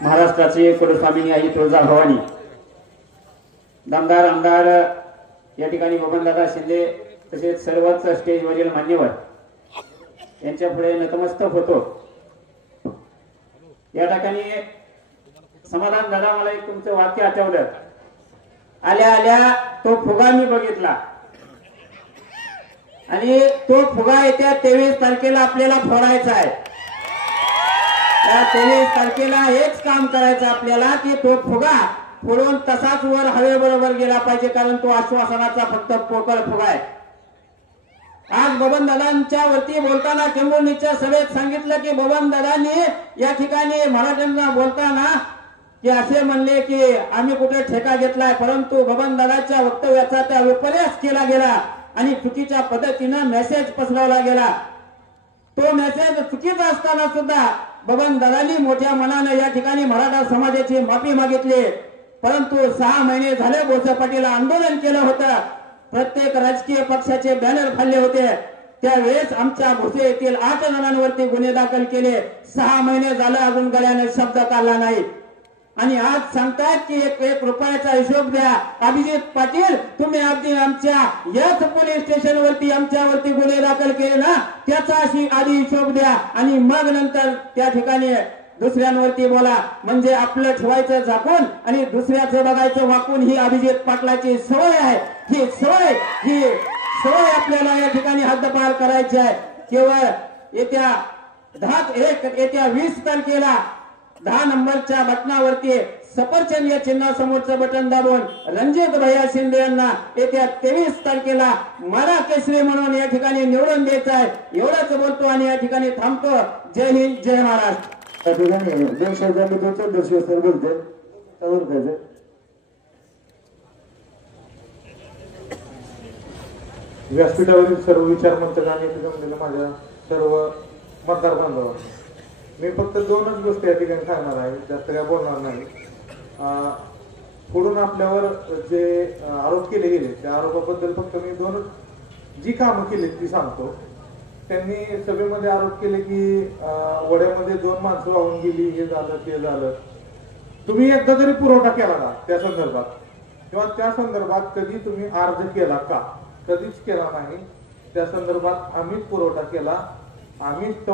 महाराष्ट्राचे कुलस्वामिनी आई तुळजा भवानी, दमदार आमदार या ठिकाणी बबनदादा शिंदे तसेच सर्वच स्टेजवरील मान्यवर यांच्या पुढे नतमस्तक होतो. या ठिकाणी समाधान दादा, मला एक तुमचं वाक्य आठवलं. आल्या आल्या तो फुगा मी बघितला आणि तो फुगा येत्या 23 तारखेला आपल्याला फोडायचा आहे. त्या 23 तारखेला हेच काम करायचं आपल्याला की तो फुगा फोडून तसाच वर हवेबरोबर गेला पाहिजे, कारण तो आश्वासनाचा फक्त पोकळ फुगा आहे. आज बबन दादांच्या वरती बोलताना टेंभुर्णीच्या सभेत सांगितलं की बबन दादांनी या ठिकाणी मराठ्यांना बोलताना की असे म्हणले की आम्ही कुठे ठेका घेतलाय, परंतु बबन दादाच्या वक्तव्याचा त्या विपर्यास केला गेला आणि चुकीच्या पद्धतीनं मेसेज पसरवला गेला. तो मेसेज चुकीचा असताना सुद्धा बबन दादांनी मोठ्या मनाने या ठिकाणी मराठा समाजाची माफी मागितली. परंतु 6 महिने झाले बोरसे पाटील आंदोलन केलं होतं, प्रत्येक राजकीय पक्षाचे बॅनर फाडले होते. त्यावेळेस आमच्या भोसे येथील 8 जणांवरती गुन्हे दाखल केले. 6 महिने झाले अजून गळ्याने शब्द काढला नाही आणि आज सांगतायत की एक रुपयाचा हिशोब द्या. अभिजित पाटील, तुम्ही अगदी आमच्या याच पोलीस स्टेशनवरती आमच्यावरती गुन्हे दाखल केले ना, त्याचा आधी हिशोब द्या आणि मग नंतर त्या ठिकाणी दुसऱ्यांवरती बोला. म्हणजे आपलं ठेवायचं झाकून आणि दुसऱ्याचं बघायचं वाकून ही अभिजित पाटलाची सवय आहे. ही सवय आपल्याला या ठिकाणी हद्दपार करायची आहे. केवळ येत्या 20 तारखेला 10 नंबरच्या बटनावरती सफरचंद या चिन्हासमोरचं बटन दाबून रणजित भैया शिंदे यांना येत्या 23 तारखेला मारा केसरी म्हणून या ठिकाणी निवडून द्यायचं आहे. एवढंच बोलतो आणि या ठिकाणी थांबतो. जय हिंद, जय महाराष्ट्र. त्या ठिकाणी 2 शब्दांनी 2 सर बोलते त्यावर काय व्यासपीठावरील सर्व विचार मंचकांनी जमलेल्या माझ्या सर्व मतदार बांधवांना मी फक्त 2च गोष्टी या ठिकाणी सांगणार आहे, जास्त काय बोलणार नाही. पुढून आपल्यावर जे आरोप केले गेले त्या आरोपाबद्दल फक्त मी 2च जी कामं केली ती सांगतो. त्यांनी सभेमध्ये आरोप केले की वड्यामध्ये 2 माणसं वाहून गेली, हे झालं ते झालं. तुम्ही एकदा तरी पुरवठा केला का त्या संदर्भात, किंवा त्या संदर्भात कधी तुम्ही अर्ज केला का? कधीच केला नाही. त्या संदर्भात आम्हीच पुरवठा केला. आम्हीच तो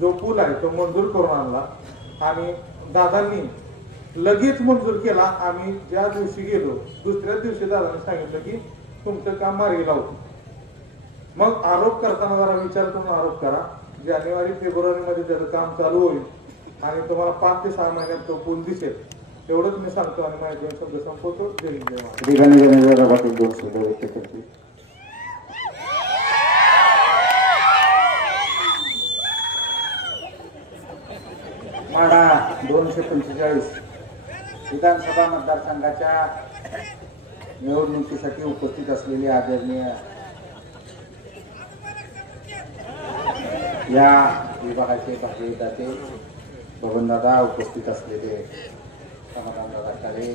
जो पूल आहे तो मंजूर करून आणला आणि दादांनी लगेच मंजूर केला. आम्ही ज्या दिवशी गेलो दुसऱ्या दिवशी दादांनी सांगितलं की तुमचं काम मार्गी लावतो. मग आरोप करताना जरा विचार करून आरोप करा. जानेवारी फेब्रुवारीमध्ये त्याचं काम चालू होईल आणि तुम्हाला 5 ते 6 महिन्यात तो पूल दिसेल. एवढंच मी सांगतो आणि माझे 2 शब्द संपवतो. जय हिंद, जय महाराष्ट्र. माढा 245 विधानसभा मतदारसंघाच्या निवडणुकीसाठी उपस्थित असलेले आदरणीय या विभागाचे भाजपचे बबनदादा, उपस्थित असलेले समाधानदादा काळे,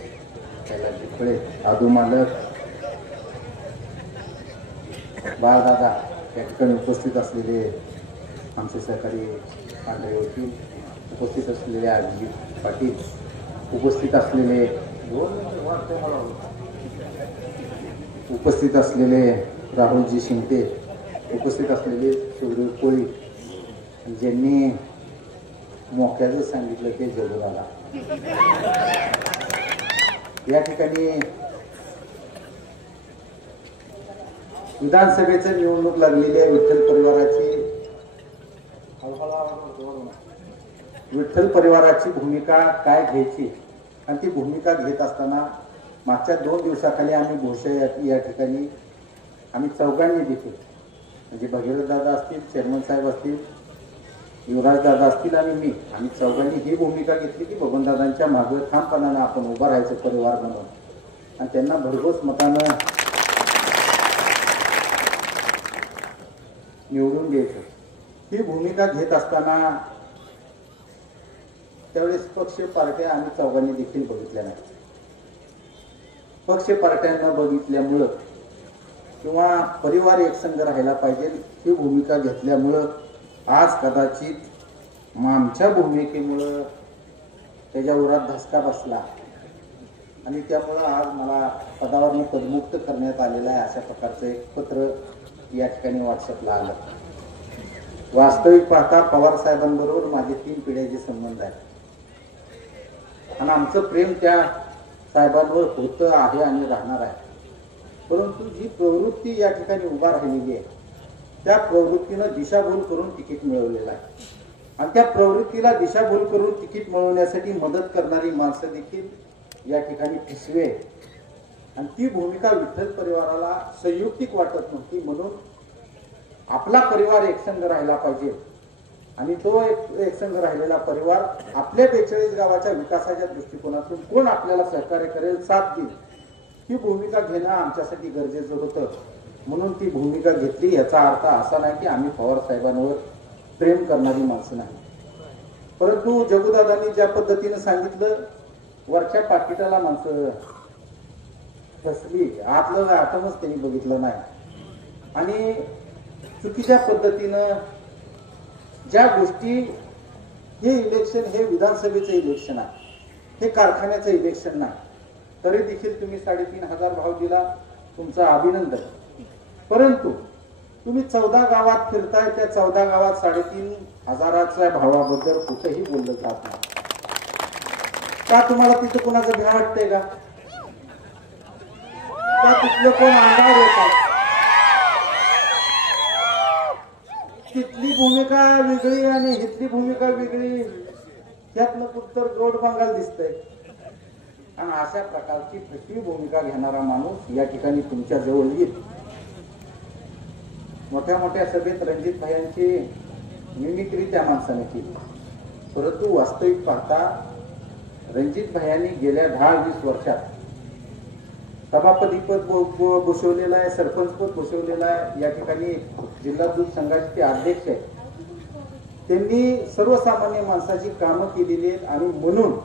कैलास जिखळे, आदू मालक, बाळदादा, या ठिकाणी उपस्थित असलेले आमचे सहकारी पांढरे वकील, उपस्थित असलेले अभिजित पाटील, उपस्थित असलेले राहुलजी शिंदे, उपस्थित असलेले सुखदेव कोळी, ज्यांनी मोक्याचं सांगितलं ते जगुराला. या ठिकाणी विधानसभेचं निवडणूक लागलेली आहे. विठ्ठल परिवाराची भूमिका काय घ्यायची आणि ती भूमिका घेत असताना मागच्या 2 दिवसाखाली आम्ही भोसे या ठिकाणी आम्ही चौघांनी देखील, म्हणजे भगीरथ दादा असतील, चेअरमन साहेब असतील, युवराज दादा असतील आणि मी, आम्ही चौघांनी ही भूमिका घेतली की बबनदादांच्या मागे ठामपणानं आपण उभं राहायचं परिवार म्हणून आणि त्यांना भरघोस मतानं निवडून द्यायचं. ही भूमिका घेत असताना त्यावेळेस पक्ष पार्ट्या आम्ही चौघांनी देखील बघितल्या नाही. पक्ष पार्ट्यांना बघितल्यामुळं किंवा परिवार एकसंघ राहायला पाहिजे ही भूमिका घेतल्यामुळं आज कदाचित आमच्या भूमिकेमुळं त्याच्या उरात धसका बसला आणि त्यामुळं आज मला पदावरून पदमुक्त करण्यात आलेलं आहे अशा प्रकारचं एक पत्र या ठिकाणी व्हॉट्सअपला आलं. वास्तविक पाहता पवार साहेबांबरोबर माझे 3 पिढ्याचे संबंध आहेत आणि आमचं प्रेम त्या साहेबांवर होतं आहे आणि राहणार आहे. परंतु जी प्रवृत्ती या ठिकाणी उभा राहिलेली आहे त्या प्रवृत्तीनं दिशाभूल करून तिकीट मिळवलेलं आहे आणि त्या प्रवृत्तीला दिशाभूल करून तिकीट मिळवण्यासाठी मदत करणारी माणसं देखील या ठिकाणी ठिसवे आणि ती भूमिका विठ्ठल परिवाराला संयुक्तिक वाटत नव्हती. म्हणून आपला परिवार एकसंघ राहिला पाहिजे आणि तो एकसंघ राहिलेला परिवार आपल्या 42 गावाच्या विकासाच्या दृष्टिकोनातून कोण आपल्याला सहकार्य करेल, साथ देईल, ही भूमिका घेणं आमच्यासाठी गरजेचं होतं. म्हणून ती भूमिका घेतली. याचा अर्थ असा नाही की आम्ही पवार साहेबांवर प्रेम करणारी माणसं नाही. परंतु जगुदादांनी ज्या पद्धतीने सांगितलं, वरच्या पाकिटाला माणसं फसली, आतलं आतमच त्यांनी बघितलं नाही आणि चुकीच्या पद्धतीनं ज्या गोष्टी, हे इलेक्शन हे विधानसभेचं इलेक्शन आहे, हे कारखान्याचं इलेक्शन नाही, तरी देखील तुम्ही 3,500 भाव दिला, तुमचं अभिनंदन. परंतु तुम्ही 14 गावात फिरताय, त्या 14 गावात 3,500च्या भावाबद्दल कुठेही बोललं जात नाही. का तुम्हाला तिथं कोणाचं भ्या वाटतंय का? तिथलं कोण अंगावर येतात? तिथली भूमिका वेगळी आणि इथली भूमिका वेगळी, त्यातनं कुठतर गोड बंगाल दिसतंय. आणि अशा प्रकारची पृथ्वी भूमिका घेणारा माणूस या ठिकाणी तुमच्या जवळ येईल. मोठ्या मोठ्या सभेत रणजित भाईंची मिमिक्री त्या माणसाने केली, परंतु वास्तविक पाहता रणजित भाईंनी गेल्या 10-20 वर्षात सभापती पद भूषवलेलं आहे, सरपंच पद भूषवलेलं आहे. या ठिकाणी जिल्हा दूध संघाचे ते अध्यक्ष आहेत. त्यांनी सर्वसामान्य माणसाची कामं केलेली आहेत आणि म्हणून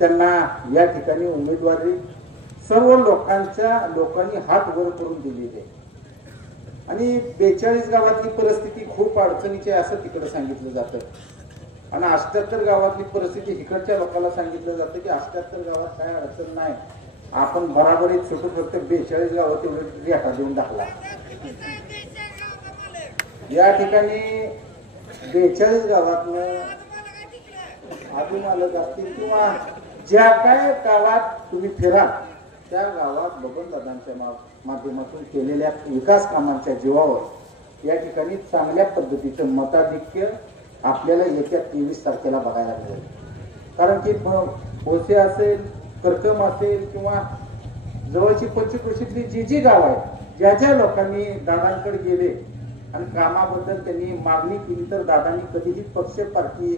त्यांना या ठिकाणी उमेदवारी सर्व लोकांनी हात वर करून दिलेली आहे. आणि 42 गावातली परिस्थिती खूप अडचणीची आहे असं तिकडे सांगितलं जातं आणि 78 गावातली परिस्थिती इकडच्या लोकांना सांगितलं जातं की 78 गावात काय अडचण नाही, आपण बराबरीत छोटं फक्त 42 गावात एवढं रेटा देऊन टाकला. या ठिकाणी 42 गावातनं आदिमालक असतील किंवा ज्या काय गावात तुम्ही फिरा त्या गावात बबनदादांच्या माध्यमातून केलेल्या विकास कामांच्या जीवावर या ठिकाणी चांगल्या पद्धतीचं मताधिक्य आपल्याला येत्या 23 तारखेला बघायला मिळेल. कारण की भोसे असेल, करकम असेल किंवा जवळची पंचक्रोशीतली जी गाव आहे, ज्या ज्या लोकांनी दादांकडे गेले आणि कामाबद्दल त्यांनी मागणी केली तर दादांनी कधीही पक्ष पार्टी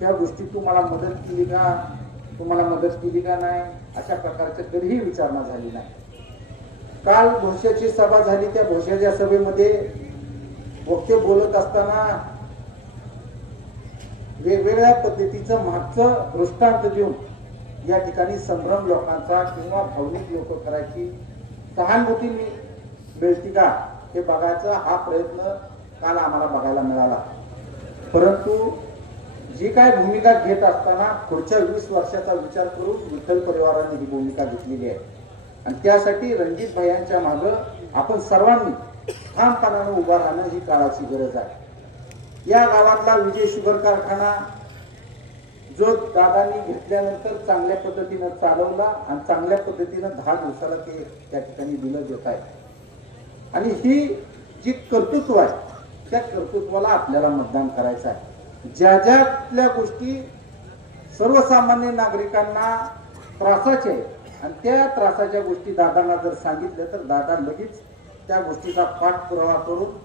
त्या गोष्टी तुम्हाला मदत केली का नाही अशा प्रकारच्या कधीही विचारणा झाली नाही. काल भोश्याची सभा झाली, त्या भोश्याच्या सभेमध्ये वक्ते बोलत असताना वेगवेगळ्या पद्धतीचं मागचं दृष्टांत देऊन या ठिकाणी संभ्रम लोकांचा किंवा भावनिक लोक करायची सहानुभूती मिळते का हे बघायचा हा प्रयत्न काल आम्हाला बघायला मिळाला. परंतु जी काय भूमिका घेत असताना पुढच्या 20 वर्षाचा विचार करून विठ्ठल परिवाराने ही भूमिका घेतलेली आहे आणि त्यासाठी रणजित भाईंच्या मागं आपण सर्वांनी ठामपणाने उभा राहणं ही काळाची गरज आहे. या गावातला विजय शुगर कारखाना जो दादांनी घेतल्यानंतर चांगल्या पद्धतीनं चालवला आणि चांगल्या पद्धतीनं 10 दिवसाला ते त्या ठिकाणी दिलं देत आहे आणि ही जी कर्तृत्व आहे त्या कर्तृत्वाला आपल्याला मतदान करायचं आहे. ज्या गोष्टी सर्वसामान्य नागरिकांना त्रासाच्या आहेत आणि त्या त्रासाच्या गोष्टी दादांना जर सांगितल्या तर दादा लगेच त्या गोष्टीचा पाठपुरावा करून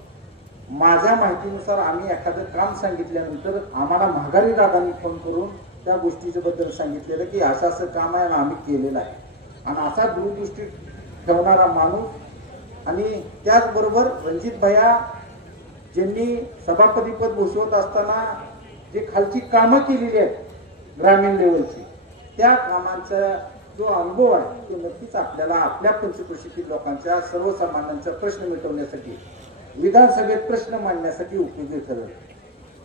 माझ्या माहितीनुसार आम्ही एखादं काम सांगितल्यानंतर आम्हाला माघारी दादांनी फोन करून त्या गोष्टीच्या बद्दल सांगितलेलं की असं असं काम आहे आम्ही केलेलं आहे आणि असा दूरदृष्टी ठेवणारा माणूस. आणि त्याचबरोबर रणजित भैया ज्यांनी सभापतीपद भूषवत असताना जे खालची कामं केलेली आहेत ग्रामीण लेवलची त्या कामांचा जो अनुभव आहे तो नक्कीच आपल्याला आपल्या पंचक्रोशीतील लोकांच्या सर्वसामान्यांचा प्रश्न मिटवण्यासाठी विधानसभेत प्रश्न मांडण्यासाठी उपयोगी ठरेल.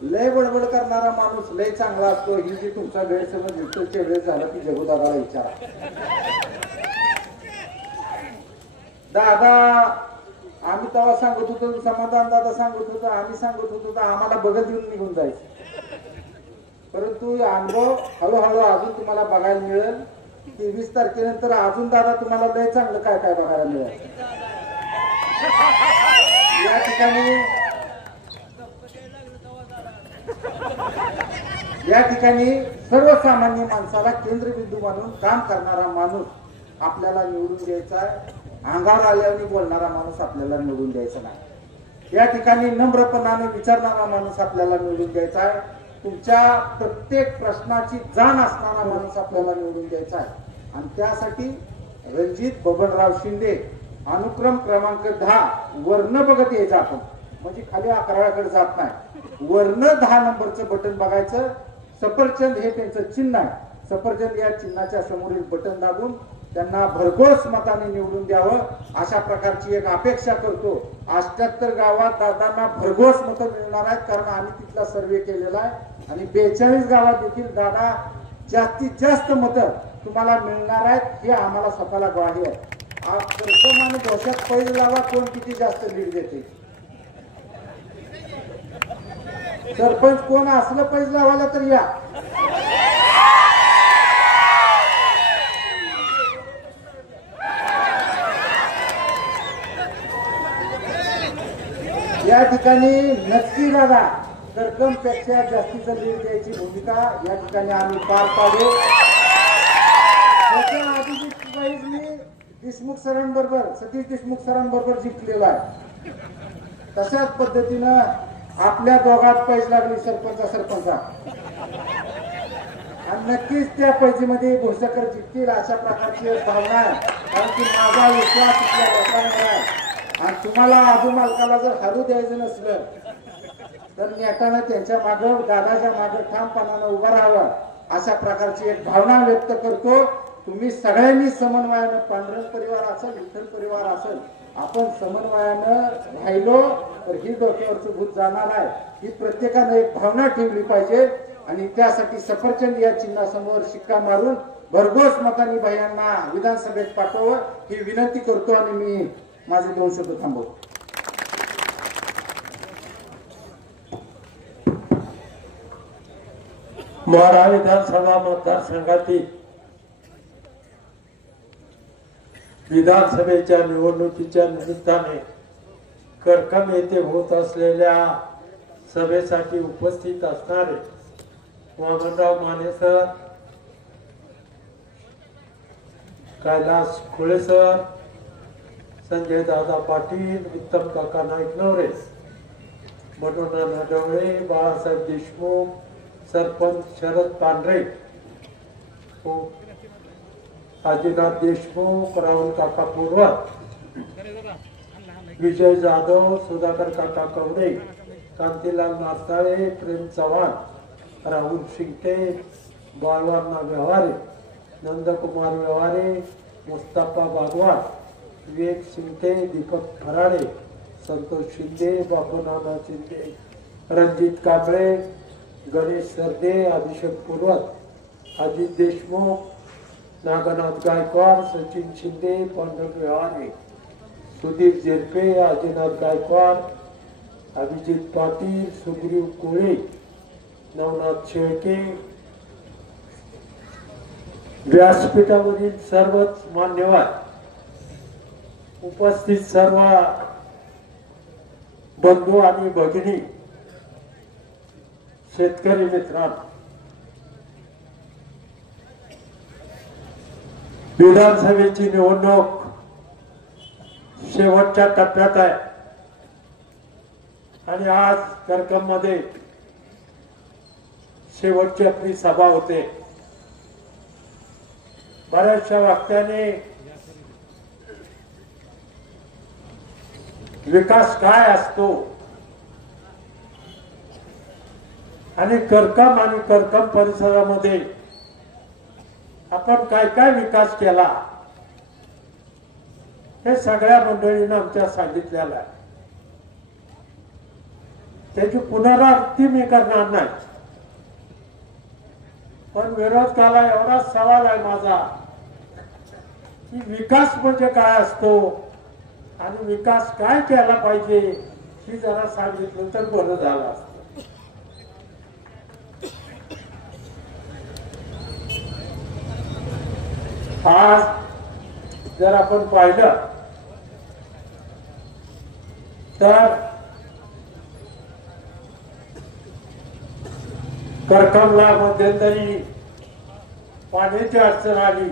लय बडबड करणारा माणूस लय चांगला असतो ही जी तुमचा गैरसमज विठ्ठलच्या वेळेस झाला ती जगुदादाला विचारा. दादा आम्ही तेव्हा सांगत होतो, समाधान दादा सांगत होता, आम्ही सांगत होतो तर आम्हाला बगल देऊन निघून जायचं. परंतु अनुभव हळूहळू अजून तुम्हाला बघायला मिळेल. 23 तारखेनंतर अजून दादा तुम्हाला लय चांगलं काय काय बघायला मिळेल. या ठिकाणी सर्वसामान्य माणसाला केंद्रबिंदू मानून काम करणारा माणूस आपल्याला निवडून द्यायचा आहे. अंगावर आल्याने बोलणारा माणूस आपल्याला निवडून द्यायचा नाही. या ठिकाणी नम्रपणाने विचारणारा माणूस आपल्याला निवडून द्यायचा आहे. तुमच्या प्रत्येक प्रश्नाची जाण असणारा माणूस आपल्याला निवडून द्यायचा आहे. आणि त्यासाठी रणजित बबनराव शिंदे अनुक्रम क्रमांक 10 वर्ण बघत यायचं आपण, म्हणजे खाली 11व्याकडे जात नाही. वर्ण 10 नंबरचं बटन बघायचं. सफरचंद हे त्यांचं चिन्ह आहे. सफरचंद या चिन्हाच्या समोरील बटन दाबून त्यांना भरघोस मताने निवडून द्यावं अशा प्रकारची एक अपेक्षा करतो. 78 गावात दादांना भरघोस मतं मिळणार आहेत, कारण आम्ही तिथला सर्वे केलेला आहे. आणि 42 गावात देखील दादा जास्तीत जास्त मतं तुम्हाला मिळणार आहेत हे आम्हाला स्वतःला ग्वाही आहे. आज प्रथम आणि दोषात पैज लावा कोण किती जास्त लीड देते. सरपंच कोण असलं पैज लावायला तर या. या ठिकाणी नक्की दादा करकम पेक्षा जास्तीचं लीड द्यायची भूमिका या ठिकाणी आम्ही पार पाडू. त्याच्या आधी मी देशमुख सरांबरोबर सतीश देशमुख सरांबरोबर जिंकलेला आहे. तशाच पद्धतीनं आपल्या दोघात पैज लागली सरपंचा आणि नक्कीच त्या पैजेमध्ये भोसकर जिंकतील अशा प्रकारची एक भावना आहे. कारण की माझा विश्वास इथल्या लोकांवर आहे. आणि तुम्हाला आजू मालकाला जर हरू द्यायचं नसलं तर नेटानं त्यांच्या मागं दादाच्या मागं ठामपणानं उभं राहावं अशा प्रकारची एक भावना व्यक्त करतो. तुम्ही सगळ्यांनी समन्वयानं, पांढरंग परिवार असेल, विठ्ठल परिवार असेल, आपण समन्वयानं राहिलो तर ही डोक्यावरचं भूत जाणार आहे. ही प्रत्येकानं एक भावना ठेवली पाहिजे. आणि त्यासाठी सफरचंद या चिन्हासमोर शिक्का मारून भरघोस मतांनी भैयांना विधानसभेत पाठवावं ही विनंती करतो. आणि मी माझे 2 शब्द थांबवतो. माढा विधानसभा मतदारसंघातील विधानसभेच्या निवडणुकीच्या निमित्ताने करकम येथे होत असलेल्या सभेसाठी उपस्थित असणारे वामनराव माने सर, कैलास खुळे सर, संजय दादा पाटील, उत्तम काका नाईकनवरे, मनोहर ढवळे, बाळासाहेब देशमुख, सरपंच शरद पांढरे, आदिनाथ देशमुख, राहुल काका पूर्वत, विजय जाधव, सुधाकर काका कवडे, कांतीलाल नासाळे, प्रेम चव्हाण, राहुल शिंगटे, बाळवाना व्यवहारे, नंदकुमार व्यवहारे, मुस्ताफा बागवान, विवेक शिंगटे, दीपक फराडे, संतोष शिंदे, बापूनाना शिंदे, रणजित कांबळे, गणेश सरदे, अभिषेक पूर्वत, अजित देशमुख, नागनाथ गायकवाड, सचिन शिंदे, पांडुरंग व्यवहारे, सुधीर झिरपे, अजिनाथ गायकवाड, अभिजित पाटील, सुग्रीव कोळे, नवनाथ शेळके, व्यासपीठावरील सर्वच मान्यवर, उपस्थित सर्व बंधू आणि भगिनी, शेतकरी मित्रांनो, विधानसभेची निवडणूक शेवटच्या टप्प्यात आहे आणि आज करकम मध्ये शेवटची आपली सभा होते. बऱ्याचशा वक्त्याने विकास काय असतो आणि करकम आणि करकम परिसरामध्ये आपण काय काय विकास केला हे सगळ्या मंडळींना आमच्या सांगितलेलं आहे. त्याची पुनरावृत्ती मी करणार नाही, पण विरोधकाला एवढाच सवाल आहे माझा की विकास म्हणजे काय असतो आणि विकास काय केला पाहिजे ही जरा सांगितलं तर बरं झालं असतं. आज जर आपण पाहिलं तर करकमला मध्यंतरी पाण्याची अडचण आली,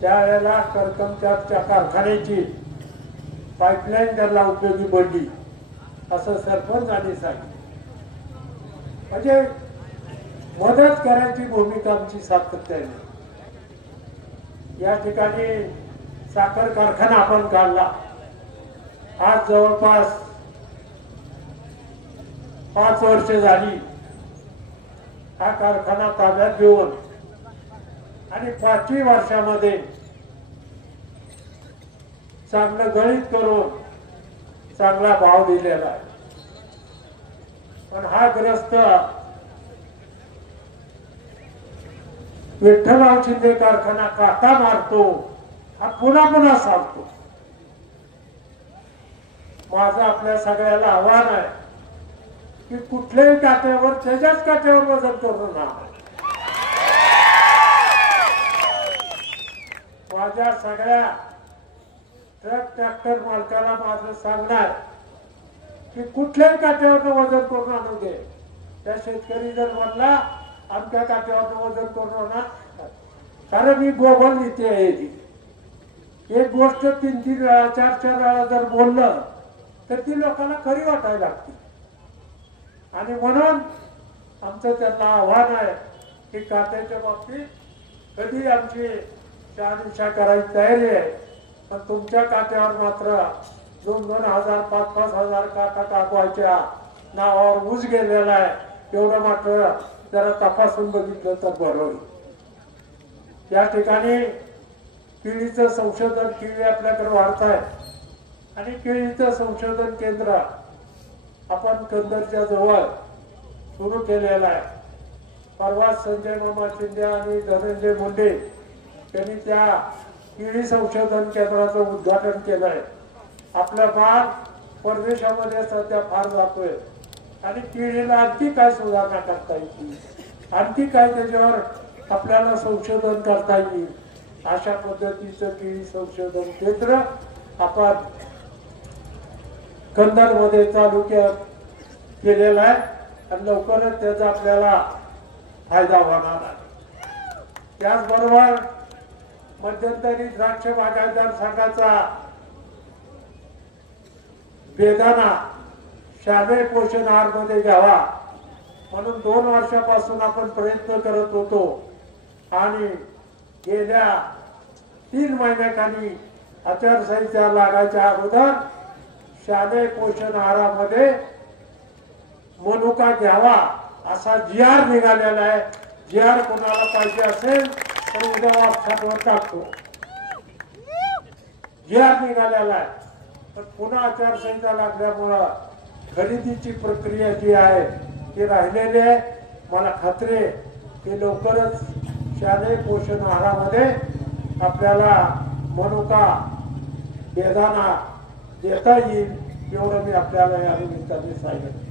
त्यावेळेला करकमच्या कारखान्याची पाईपलाईन त्याला उपयोगी पडली असं सरपंचांनी सांगितलं. म्हणजे मदत करायची भूमिका आमची सातत्याने. या ठिकाणी साखर कारखाना आपण काढला. आज जवळपास 5 वर्ष झाली हा कारखाना ताब्यात घेऊन आणि 5व्या वर्षामध्ये चांगलं गणित करून चांगला भाव दिलेला आहे. पण हा ग्रस्त विठ्ठलराव शिंदे कारखाना काटा मारतो, हा पुन्हा सांगतो. माझं आपल्या सगळ्याला आव्हान आहे की कुठल्याही काट्यावर त्याच्याच काट्यावर वजन करू नका. माझ्या सगळ्या ट्रक ट्रॅक्टर मालकाला माझं सांगणार की कुठल्याही काट्यावर वजन करून आणू दे. त्या शेतकरी जर म्हणला आमच्या काट्यावर वजन करून आणा, कारण मी गोबल नीती आहे ती. एक गोष्ट 3-3 वेळा 4-4 वेळा जर बोललं तर ती लोकांना खरी वाटायला लागते. आणि म्हणून आमचं त्यांना आव्हान आहे की काट्याच्या बाबतीत कधी आमची शहानिशा करायची तयारी आहे, पण तुमच्या काट्यावर मात्र 2-2 हजार 5-5 हजार काटा टाकवायच्या नावावर ऊस गेलेला आहे. एवढं मात्र जरा तपासून बघितलं तर बरं होईल. या ठिकाणी केळीचं संशोधन, केळी आपल्याकडे वाढत आहे आणि केळीचं संशोधन केंद्र आपण कंदरच्या जवळ सुरू केलेलं आहे. परवा संजय मामा शिंदे आणि धनंजय मुंडे यांनी त्या केळी संशोधन केंद्राचं उद्घाटन केलंय. आपला माल परदेशामध्ये सध्या फार जातोय आणि केळीला आणखी काय सुधारणा करता येईल, आणखी काय त्याच्यावर आपल्याला संशोधन करता येईल, अशा पद्धतीचं केळी संशोधन केंद्र आपण कंधारमध्ये चालू केलेला आहे आणि लवकरच त्याचा आपल्याला फायदा होणार आहे. त्याचबरोबर मध्यंतरी द्राक्ष बागायतदार संघाचा बेदाना शालेय पोषण आहार मध्ये घ्यावा म्हणून 2 वर्षापासून आपण प्रयत्न करत होतो आणि गेल्या 3 महिन्याखाली आचारसंहिता लागायच्या अगोदर शालेय पोषण आहारामध्ये मनुका घ्यावा असा GR निघालेला आहे. GR कोणाला पाहिजे असेल तर उद्या व्हॉट्सअपवर टाकतो. GR निघालेला आहे. पण पुन्हा आचारसंहिता लागल्यामुळं खरेदीची प्रक्रिया जी आहे ती राहिलेली आहे. मला खात्री आहे की लवकरच शालेय पोषण आहारामध्ये आपल्याला मनुका बेदाना देता येईल, एवढं मी आपल्याला या निमित्ताने सांगितलं.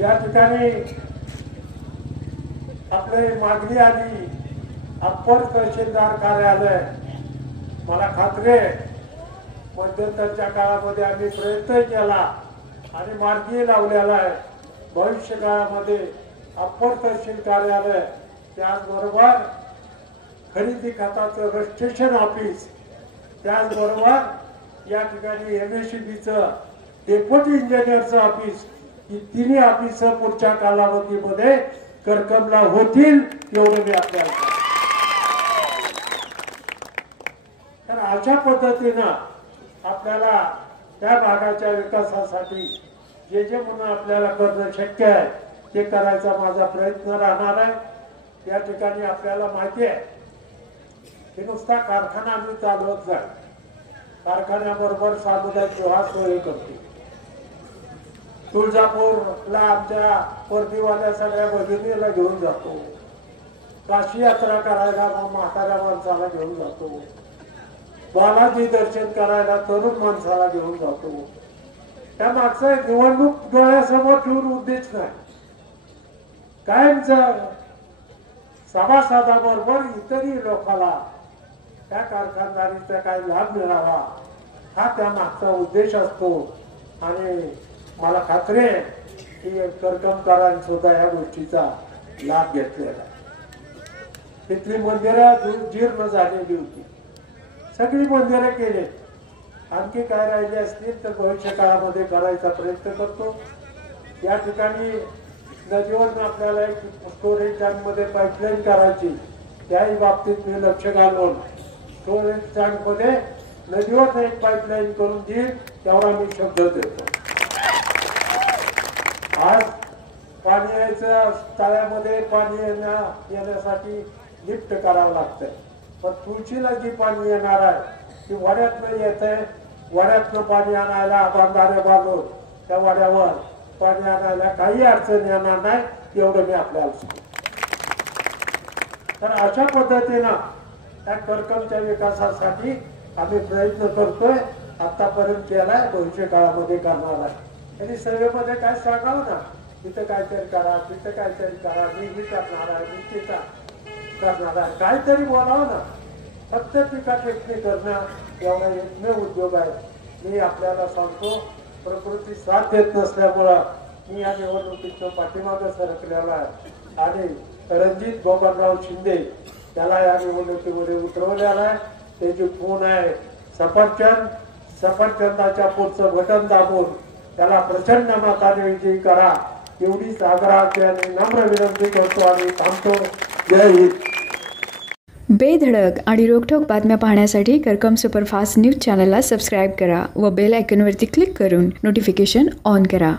या ठिकाणी आपली मागणी आली अप्पर तहसीलदार कार्यालय. मला खात्री आहे मध्यंतरच्या काळामध्ये आम्ही प्रयत्न केला आणि मार्गी लावलेला आहे. भविष्य काळामध्ये अप्पर तहसील कार्यालय, त्याचबरोबर खरेदी खात्याचं रजिस्ट्रेशन ऑफिस, त्याचबरोबर या ठिकाणी MSEBचं डेप्युटी इंजिनियरचं ऑफिस, ही तिन्ही ऑफिस पुढच्या कालावधीमध्ये करकमला होतील, एवढं मी आपल्याला. तर अशा पद्धतीनं आपल्याला त्या भागाच्या विकासासाठी जे म्हणून आपल्याला करणं शक्य आहे ते करायचा माझा प्रयत्न राहणार आहे. या ठिकाणी आपल्याला माहिती आहे की नुसता कारखाना आम्ही चालवत जाईल, कारखान्याबरोबर सामुदायिक विवाह सोय करतो. तुळजापूरला आमच्या परदीवाल्या सगळ्या भगिनीला घेऊन जातो. काशी यात्रा करायला म्हाताऱ्या माणसाला घेऊन जातो. बालाजी दर्शन करायला तरुण माणसाला घेऊन जातो. त्या मागचा निवडणूक डोळ्यासमोर ठेवून उद्देश नाही. कायमचा सभासदाबरोबर इतरही लोकांना त्या कारखानदारीचा काही लाभ मिळावा हा त्या मागचा उद्देश असतो. आणि मला खात्री आहे की करकमकरांनी सुद्धा या गोष्टीचा लाभ घेतलेला. तिथली मंदिरं जीर्ण झालेली होती, सगळी मंदिरं केली. आणखी काय राहिले असतील तर भविष्य काळामध्ये करायचा प्रयत्न करतो. या ठिकाणी नदीवर आपल्याला एक स्टोरेज टँक मध्ये पाईपलाईन करायची, त्याही बाबतीत मी लक्ष घालून स्टोरेज टँक मध्ये नदीवर एक पाईपलाईन करून देईल तेवढा मी शब्द देतो. आज पाणी यायचं, तळ्यामध्ये पाणी येण्यासाठी लिफ्ट करावं लागतंय, पण तुळशीला जी पाणी येणार आहे ती वाड्यातनं येत आहे. वाड्यातनं पाणी आणायला बांधारे बांधून त्या वाड्यावर पाणी आणायला काही अडचण येणार नाही एवढं मी आपल्याला सांगतो. तर अशा पद्धतीनं त्या करकमच्या विकासासाठी आम्ही प्रयत्न करतोय, आतापर्यंत केलाय, भविष्य काळामध्ये करणार आहे. त्यांनी सभेमध्ये काय सांगावं ना, तिथं काहीतरी करा, तिथं काहीतरी करा, मी ही करणार आहे, मी तिथं करणार आहे, काहीतरी बोलावं ना. फक्त टीका टिप्पणी करणं एवढा एकमेव उद्योग आहे. मी आपल्याला सांगतो, प्रकृती साथ देत नसल्यामुळं मी या निवडणुकीचं पाठीमागं सरकलेला आहे आणि रणजित बबनराव शिंदे त्याला या निवडणुकीमध्ये उतरवलेला आहे. त्याची खून आहे सफरचंद. सफरचंदाच्या पुढचं बटन दाबून त्याला प्रचंड मताने विजयी करा एवढीच आग्रहाची आणि नम्र विनंती करतो आणि थांबतो. जय हिंद. बेधडक आणि रोखठोक बातम्या पाहण्यासाठी करकम सुपरफास्ट न्यूज चॅनलला सबस्क्राईब करा व बेल आयकॉनवरती क्लिक करून नोटिफिकेशन ऑन करा.